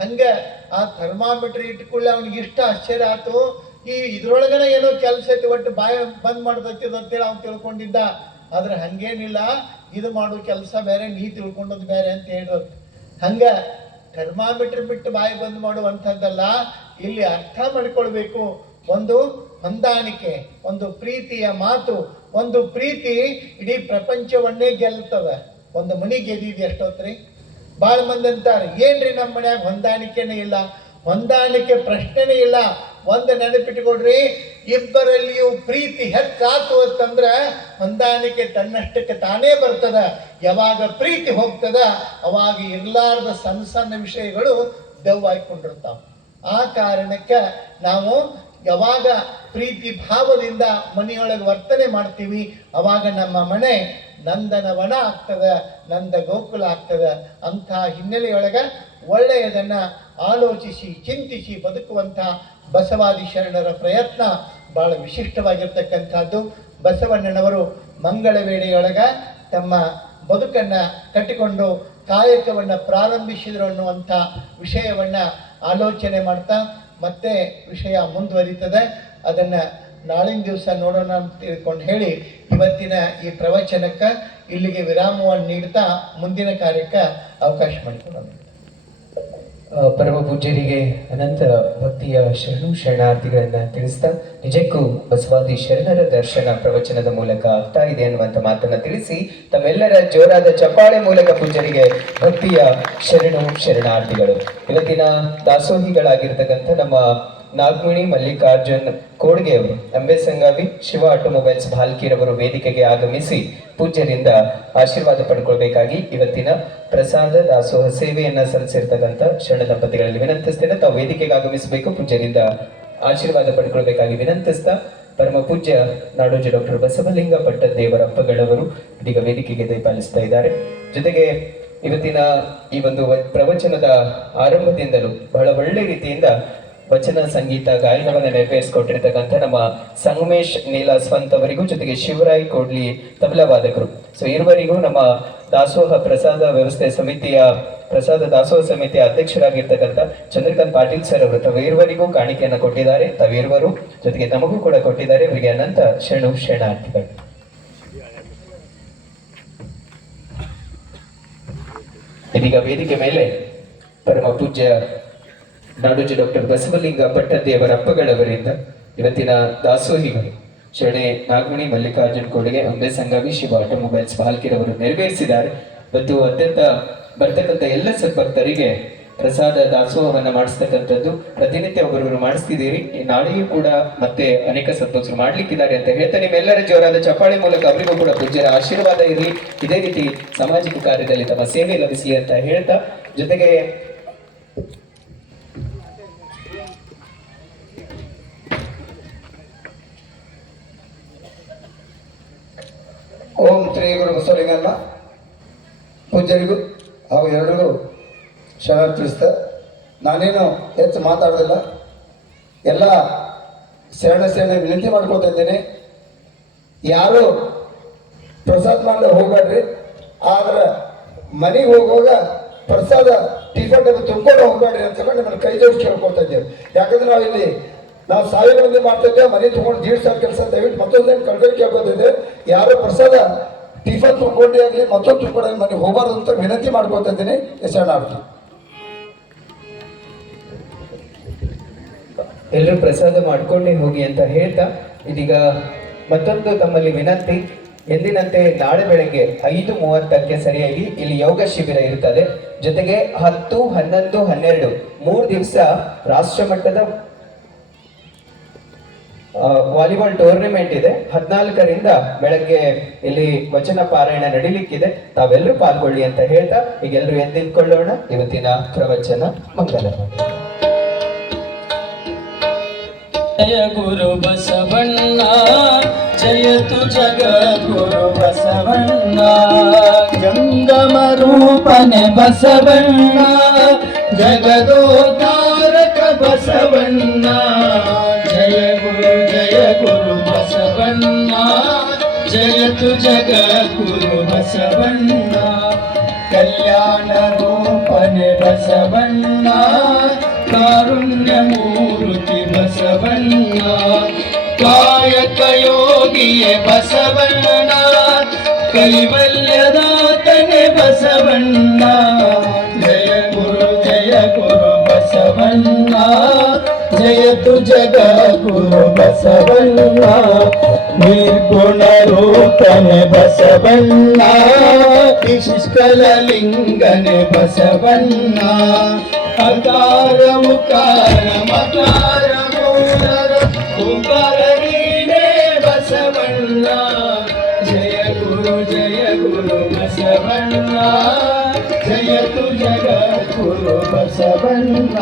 ಹಂಗೆ ಆ ಥರ್ಮಾಮೀಟ್ರ್ ಇಟ್ಕೊಳ್ಳಿ ಅವ್ನಿಗೆ ಇಷ್ಟ ಆಶ್ಚರ್ಯ ಆಯ್ತು. ಈ ಇದ್ರೊಳಗನೆ ಏನೋ ಕೆಲಸ ಐತಿ ಒಟ್ಟು ಬಾಯ ಬಂದ್ ಮಾಡ್ತೈತಿ ಅಂತೇಳಿ ಅವ್ನು ತಿಳ್ಕೊಂಡಿದ್ದ. ಆದ್ರೆ ಹಂಗೇನಿಲ್ಲ, ಇದು ಮಾಡೋ ಕೆಲಸ ಬೇರೆ, ನೀ ತಿಳ್ಕೊಂಡದ್ದು ಬೇರೆ ಅಂತ ಹೇಳಿರೋದು. ಹಂಗ ಥರ್ಮಾಮೀಟ್ರ್ ಬಿಟ್ಟು ಬಾಯಿ ಬಂದ್ ಮಾಡುವಂಥದ್ದಲ್ಲ. ಇಲ್ಲಿ ಅರ್ಥ ಮಾಡ್ಕೊಳ್ಬೇಕು, ಒಂದು ಹೊಂದಾಣಿಕೆ, ಒಂದು ಪ್ರೀತಿಯ ಮಾತು. ಒಂದು ಪ್ರೀತಿ ಇಡೀ ಪ್ರಪಂಚವನ್ನೇ ಗೆಲ್ತದ. ಒಂದು ಮನಿ ಗೆದ್ದಿದ್ ಎಷ್ಟೊತ್ರಿ? ಭಾಳ ಮಂದಿ ಅಂತಾರೆ ಏನ್ರಿ ನಮ್ಮ ಮನ್ಯಾಗ ಹೊಂದಾಣಿಕೆನೇ ಇಲ್ಲ, ಹೊಂದಾಣಿಕೆ ಪ್ರಶ್ನೆನೇ ಇಲ್ಲ. ಒಂದು ನೆನಪಿಟ್ಕೊಡ್ರಿ, ಇಬ್ಬರಲ್ಲಿಯೂ ಪ್ರೀತಿ ಹೆಚ್ಚಾತು ಅಂತಂದ್ರೆ ಹೊಂದಾಣಿಕೆ ತನ್ನಷ್ಟಕ್ಕೆ ತಾನೇ ಬರ್ತದ. ಯಾವಾಗ ಪ್ರೀತಿ ಹೋಗ್ತದ ಅವಾಗ ಇರ್ಲಾರ್ದ ಸಣ್ಣ ಸಣ್ಣ ವಿಷಯಗಳು ದೆವ್ವಾಯ್ಕೊಂಡಿರ್ತಾವ. ಆ ಕಾರಣಕ್ಕೆ ನಾವು ಯಾವಾಗ ಪ್ರೀತಿ ಭಾವದಿಂದ ಮನೆಯೊಳಗೆ ವರ್ತನೆ ಮಾಡ್ತೀವಿ ಅವಾಗ ನಮ್ಮ ಮನೆ ನಂದನವನ ಆಗ್ತದ, ನಂದ ಗೋಕುಲ ಆಗ್ತದ. ಅಂಥ ಹಿನ್ನೆಲೆಯೊಳಗೆ ಒಳ್ಳೆಯದನ್ನ ಆಲೋಚಿಸಿ ಚಿಂತಿಸಿ ಬದುಕುವಂಥ ಬಸವಾದಿ ಶರಣರ ಪ್ರಯತ್ನ ಬಹಳ ವಿಶಿಷ್ಟವಾಗಿರ್ತಕ್ಕಂಥದ್ದು. ಬಸವಣ್ಣನವರು ಮಂಗಳ ವೇಳೆಯೊಳಗ ತಮ್ಮ ಬದುಕನ್ನ ಕಟ್ಟಿಕೊಂಡು ಕಾಯಕವನ್ನು ಪ್ರಾರಂಭಿಸಿದ್ರು ಅನ್ನುವಂಥ ವಿಷಯವನ್ನ ಆಲೋಚನೆ ಮಾಡ್ತಾ ಮತ್ತೆ ವಿಷಯ ಮುಂದುವರಿತದೆ. ಅದನ್ನ ನಾಳಿನ ದಿವಸ ನೋಡೋಣ ಅಂತ ತಿಳ್ಕೊಂಡು ಹೇಳಿ ಇವತ್ತಿನ ಈ ಪ್ರವಚನಕ್ಕೆ ಇಲ್ಲಿಗೆ ವಿರಾಮವನ್ನು ನೀಡ್ತಾ ಮುಂದಿನ ಕಾರ್ಯಕ್ಕೆ ಅವಕಾಶ ಮಾಡಿಕೊಡೋಣ. ಪರಮ ಪೂಜ್ಯರಿಗೆ ಅನಂತ ಭಕ್ತಿಯ ಶರಣು ಶರಣಾರ್ಥಿಗಳನ್ನ ತಿಳಿಸ್ತಾ ನಿಜಕ್ಕೂ ಬಸವಾದಿ ಶರಣರ ದರ್ಶನ ಪ್ರವಚನದ ಮೂಲಕ ಆಗ್ತಾ ಇದೆ ಅನ್ನುವಂಥ ಮಾತನ್ನ ತಿಳಿಸಿ ತಮ್ಮೆಲ್ಲರ ಜೋರಾದ ಚಪ್ಪಾಳೆ ಮೂಲಕ ಪೂಜ್ಯರಿಗೆ ಭಕ್ತಿಯ ಶರಣು ಶರಣಾರ್ಥಿಗಳು. ಇವತ್ತಿನ ದಾಸೋಹಿಗಳಾಗಿರ್ತಕ್ಕಂಥ ನಮ್ಮ ನಾಗಮಣಿ ಮಲ್ಲಿಕಾರ್ಜುನ್ ಕೋಡ್ಗೆ ಅವರು, ಅಂಬೆ ಸಂಗಾವಿ, ಶಿವ ಆಟೋಮೊಬೈಲ್ಸ್ ಭಾಲ್ಕಿರವರು ವೇದಿಕೆಗೆ ಆಗಮಿಸಿ ಪೂಜ್ಯರಿಂದ ಆಶೀರ್ವಾದ ಪಡ್ಕೊಳ್ಬೇಕಾಗಿ ಇವತ್ತಿನ ಪ್ರಸಾದ ದಾಸೋಹ ಸೇವೆಯನ್ನ ಸಲ್ಲಿಸಿರ್ತಕ್ಕಂಥ ಶರಣ ದಂಪತಿಗಳಲ್ಲಿ ವಿನಂತಿಸ್ತೇನೆ. ತಾವು ವೇದಿಕೆಗೆ ಆಗಮಿಸಬೇಕು, ಪೂಜ್ಯರಿಂದ ಆಶೀರ್ವಾದ ಪಡ್ಕೊಳ್ಬೇಕಾಗಿ ವಿನಂತಿಸ್ತಾ ಪರಮ ಪೂಜ್ಯ ನಾಡೋಜಿ ಡಾಕ್ಟರ್ ಬಸವಲಿಂಗ ಪಟ್ಟದೇವರಪ್ಪಗಳವರು ಇದೀಗ ವೇದಿಕೆಗೆ ದಯಪಾಲಿಸ್ತಾ ಇದ್ದಾರೆ. ಜೊತೆಗೆ ಇವತ್ತಿನ ಈ ಒಂದು ಪ್ರವಚನದ ಆರಂಭದಿಂದಲೂ ಬಹಳ ಒಳ್ಳೆ ರೀತಿಯಿಂದ ವಚನ ಸಂಗೀತ ಗಾಯನವನ್ನು ನೆರವೇರಿಸಿಕೊಟ್ಟಿರ್ತಕ್ಕಂಥ ನಮ್ಮ ಸಂಗಮೇಶ್ ನೀಲಾಸ್ವಂತ್ ಅವರಿಗೂ, ಜೊತೆಗೆ ಶಿವರಾಯ್ ಕೋಡ್ಲಿ ತಬಲಾ ವಾದಕರು, ಸೊ ಇರುವರಿಗೂ ನಮ್ಮ ದಾಸೋಹ ಪ್ರಸಾದ ವ್ಯವಸ್ಥೆ ಸಮಿತಿಯ ಪ್ರಸಾದ ದಾಸೋಹ ಸಮಿತಿಯ ಅಧ್ಯಕ್ಷರಾಗಿರ್ತಕ್ಕಂಥ ಚಂದ್ರಕಾಂತ್ ಪಾಟೀಲ್ ಸರ್ ಅವರು ತಾವಿರುವರಿಗೂ ಕಾಣಿಕೆಯನ್ನು ಕೊಟ್ಟಿದ್ದಾರೆ. ತಾವಿರುವರು ಜೊತೆಗೆ ನಮಗೂ ಕೂಡ ಕೊಟ್ಟಿದ್ದಾರೆ. ಇವರಿಗೆ ಅನಂತ ಶರಣು ಶರಣಾರ್ಥಿಗಳು. ಇದೀಗ ವೇದಿಕೆ ಮೇಲೆ ಪರಮ ಪೂಜ್ಯ ನಾಡೋಜಿ ಡಾಕ್ಟರ್ ಬಸವಲಿಂಗ ಪಟ್ಟದೇವರಪ್ಪಗಳವರಿಂದ ಇವತ್ತಿನ ದಾಸೋಹಿಗಳು ಶರಣೆ ನಾಗಮಣಿ ಮಲ್ಲಿಕಾರ್ಜುನ್ ಕೋಡಿಗೆ, ಅಂಬೆ ಸಂಗಾವಿ, ಶಿವ ಆಟೋಮೊಬೈಲ್ಸ್ ಭಾಲ್ಕಿರವರು ನೆರವೇರಿಸಿದ್ದಾರೆ. ಮತ್ತು ಅತ್ಯಂತ ಬರ್ತಕ್ಕಂಥ ಎಲ್ಲ ಸದ್ಭಕ್ತರಿಗೆ ಪ್ರಸಾದ ದಾಸೋಹವನ್ನ ಮಾಡಿಸ್ತಕ್ಕಂಥದ್ದು ಪ್ರತಿನಿತ್ಯ ಒಬ್ಬರವರು ಮಾಡಿಸ್ತಿದ್ದೀರಿ. ನಾಳೆಯೂ ಕೂಡ ಮತ್ತೆ ಅನೇಕ ಸದ್ಭಕ್ತರು ಮಾಡ್ಲಿಕ್ಕಿದ್ದಾರೆ ಅಂತ ಹೇಳ್ತಾ ನಿಮ್ಮೆಲ್ಲರ ಜೋರಾದ ಚಪ್ಪಾಳೆ ಮೂಲಕ ಅವರಿಗೂ ಕೂಡ ಪೂಜ್ಯರ ಆಶೀರ್ವಾದ ಇರಲಿ, ಇದೇ ರೀತಿ ಸಾಮಾಜಿಕ ಕಾರ್ಯದಲ್ಲಿ ತಮ್ಮ ಸೇವೆ ಲಭಿಸಲಿ ಅಂತ ಹೇಳ್ತಾ, ಜೊತೆಗೆ ಓಂ ಶ್ರೀ ಗುರು ಬಸವಲಿಂಗಮ್ಮ ಪೂಜ್ಯರಿಗೂ ಹಾಗೂ ಎರಡರಿಗೂ ಶರಣ ತಿಳಿಸ್ತಾ ನಾನೇನು ಹೆಚ್ಚು ಮಾತಾಡೋದಿಲ್ಲ. ಎಲ್ಲ ಶರಣ ವಿನಂತಿ ಮಾಡ್ಕೊಳ್ತಾ ಇದ್ದೇನೆ, ಯಾರು ಪ್ರಸಾದ ಮಾಡಲು ಹೋಗ್ಬೇಡ್ರಿ. ಆದ್ರೆ ಮನೆಗೆ ಹೋಗುವಾಗ ಪ್ರಸಾದ ಟಿಫನ್ ತುಂಬಿಕೊಂಡು ಹೋಗ್ಬೇಡ್ರಿ ಅಂತ ನಿಮ್ಮನ್ನು ಕೈ ಜೋಡಿಸಿ ಕೇಳ್ಕೊಳ್ತಾ ಇದ್ದೇವೆ. ಯಾಕಂದ್ರೆ ನಾವು ಸಾವಿರ ಮಂದಿ ಮಾಡ್ತಾ ಇದ್ದೇವೆ, ಮನೆ ತೊಗೊಂಡು ಜೀಡ್ಸೋ ಕೆಲಸ ದಯವಿಟ್ಟು ಮತ್ತೊಂದು ಕಳ್ಕಳಿ ಕೇಳ್ಕೊತಿದ್ದೆ. ಯಾರು ಪ್ರಸಾದ ಟಿಫನ್ ತುಂಬಿಕೊಂಡೇ ಆಗಲಿ ಮತ್ತೊಂದು ತುಂಬಿಕೊಂಡು ಮನೆಗೆ ಹೋಗಬಾರ್ದು ಅಂತ ವಿನಂತಿ ಮಾಡ್ಕೊಳ್ತಾ ಇದ್ದೀನಿ. ಶರಣಾರ್ಥಿ. ಎಲ್ಲರೂ ಪ್ರಸಾದ ಮಾಡ್ಕೊಂಡೇ ಹೋಗಿ ಅಂತ ಹೇಳ್ತಾ ಇದೀಗ ಮತ್ತೊಂದು ತಮ್ಮಲ್ಲಿ ವಿನಂತಿ. ಎಂದಿನಂತೆ ನಾಳೆ ಬೆಳಗ್ಗೆ 5:30ಕ್ಕೆ ಸರಿಯಾಗಿ ಇಲ್ಲಿ ಯೋಗ ಶಿಬಿರ ಇರ್ತದೆ. ಜೊತೆಗೆ 10, 11, 12 3 ದಿವಸ ರಾಷ್ಟ್ರ ಮಟ್ಟದ ವಾಲಿಬಾಲ್ ಟೂರ್ನಿಮೆಂಟ್ ಇದೆ 14ರಿಂದ ಬೆಳಗ್ಗೆ ಇಲ್ಲಿ ವಚನ ಪಾರಾಯಣ ನಡೀಲಿಕ್ಕಿದೆ. ತಾವೆಲ್ಲರೂ ಪಾಲ್ಗೊಳ್ಳಿ ಅಂತ ಹೇಳ್ತಾ ಈಗ ಎಲ್ಲರೂ ಎದ್ದಿದ್ಕೊಳ್ಳೋಣ. ಇವತ್ತಿನ ಪ್ರವಚನ ಮಂಗಲ. ಜಯ ಗುರು ಬಸವಣ್ಣ, ಜಯತು ಜಗದ್ಗುರು ಬಸವಣ್ಣ, ಜಂಗಮ ರೂಪನೆ ಬಸವಣ್ಣ, ಜಗದೋದ್ಧಾರಕ ಬಸವಣ್ಣ. ಜಯ ಗುರು ಬಸವಣ್ಣ, ಜಯತು ಜಗದ್ಗುರು ಬಸವಣ್ಣ, ಕಲ್ಯಾಣ ರೂಪನೆ ಬಸವಣ್ಣ, ಕಾರುಣ್ಯ ಮೂರ್ತಿ ಬಸವಣ್ಣ, ಕಾಯಕ ಯೋಗಿಯೇ ಬಸವಣ್ಣ, ಕೈವಲ್ಯದಾತನೆ ಬಸವಣ್ಣ. ಜಯ ಗುರು ಬಸವಣ್ಣ, ಜಯತು ಜಗದ್ಗುರು ಬಸವಣ್ಣ, ನಿರ್ಗುಣ ರೂಪನೆ ಬಸವಣ್ಣ, ನಿಷ್ಕಲ ಲಿಂಗನೆ ಬಸವಣ್ಣ, ಅಕಾರ ಉಕಾರ ಮಕಾರ ಮೂಲರ ಓಂಕಾರ ನೀನೇ ಬಸವಣ್ಣ. ಜಯ ಗುರು ಬಸವಣ್ಣ, ಜಯತು ಜಗದ್ಗುರು ಬಸವಣ್ಣ,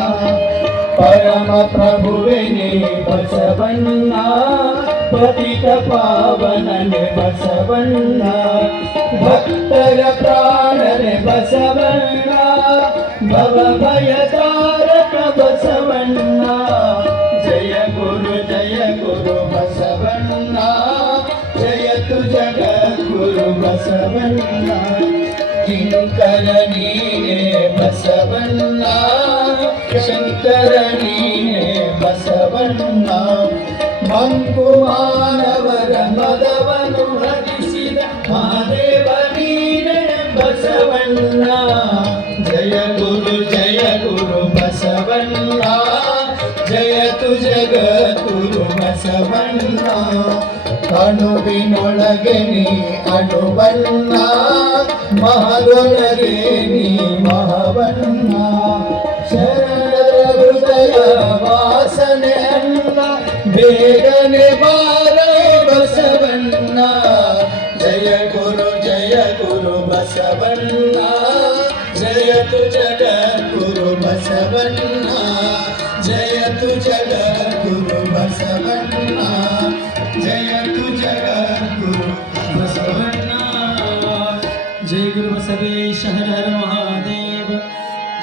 ಪರಮ ಪ್ರಭುವೆ ನೀ ಬಸವಣ್ಣ, ಪತಿತ ಪಾವನನೆ ಬಸವಣ್ಣ, ಭಕ್ತರ ಪ್ರಾಣನೆ ಬಸವಣ್ಣ, ಭವ ಭಯತಾರಕ ಬಸವಣ್ಣ. ಜಯ ಗುರು ಬಸವಣ್ಣ, ಜಯತು ಜಗದ್ಗುರು ಬಸವಣ್ಣ, ಕಿಂಕರ ನೀನೇ ಬಸವಣ್ಣ, ಶಂಕರ ನೀನೇ ಬಸವಣ್ಣ, ಮಂಕು ಮಾನವರ ಮದವನು ಹರಿಸಿದ ಮಹಾದೇವ ನೀನೇ ಬಸವಣ್ಣ. ಜಯ ಗುರು ಬಸವಣ್ಣ, ಜಯತು ಜಗದ್ಗುರು ಬಸವಣ್ಣ, ಅಣುವಿನೊಳಗೆ ನೀ ಅಣುವಣ್ಣ, ಮಹದೊಳಗೆ ನೀ ಮಹವಣ್ಣ, ಶರಣರ ಹೃದಯ ವಾಸನೆ ಅಣ್ಣ, ಬೇಗನೆ ಬಾರ ಬಸವಣ್ಣ. ಜಯ ಗುರು ಬಸವಣ್ಣ, ಜಯತು ಜಗದ್ಗುರು ಬಸವಣ್ಣ, ಜಯತು ಜಗದ್ಗುರು ಬಸವಣ್ಣ, ಜಯತು ಜಗದ್ಗುರು ಬಸವಣ್ಣ. ಜಯ ಗುರು ಬಸವೇಶ ಹರ ಹರ ಮಹಾದೇವ,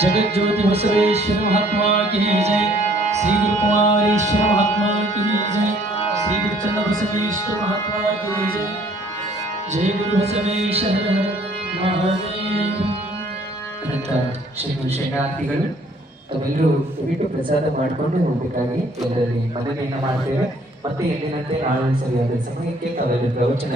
ಜಗಜ್ಯೋತಿ ಬಸವೇಶ್ವರ ಮಹಾತ್ಮ ಕಿ ಜಯ, ಶ್ರೀ ಗುರು ಕುಮಾರೇಶ್ವರ ಮಹಾತ್ಮ ಕಿ ಜಯ, ಶ್ರೀ ಗುರು ಚಂದ್ರ ಬಸವೇಶ್ವರ ಮಹಾತ್ಮ ಕಿ ಜಯ. ಜಯ ಗುರು ಬಸವೇಶ ಹರ ಹರ ಮಹಾದೇವ. ಅನಂತ ಶ್ರೀ ಶರಣಾರ್ಥಿಗಳು ತಾವೆಲ್ಲರೂ ದಯವಿಟ್ಟು ಪ್ರಸಾದ ಮಾಡಿಕೊಂಡು ಹೋಗಬೇಕಾಗಿ ಎಲ್ಲರಲ್ಲಿ ಮನವಿಯನ್ನು ಮಾಡ್ತೇವೆ. ಮತ್ತೆ ಎಂದಿನಂತೆ ನಾಳೆ ಸರಿಯಾದ ಸಮಯಕ್ಕೆ ತಾವೆಲ್ಲರೂ ಪ್ರವಚನ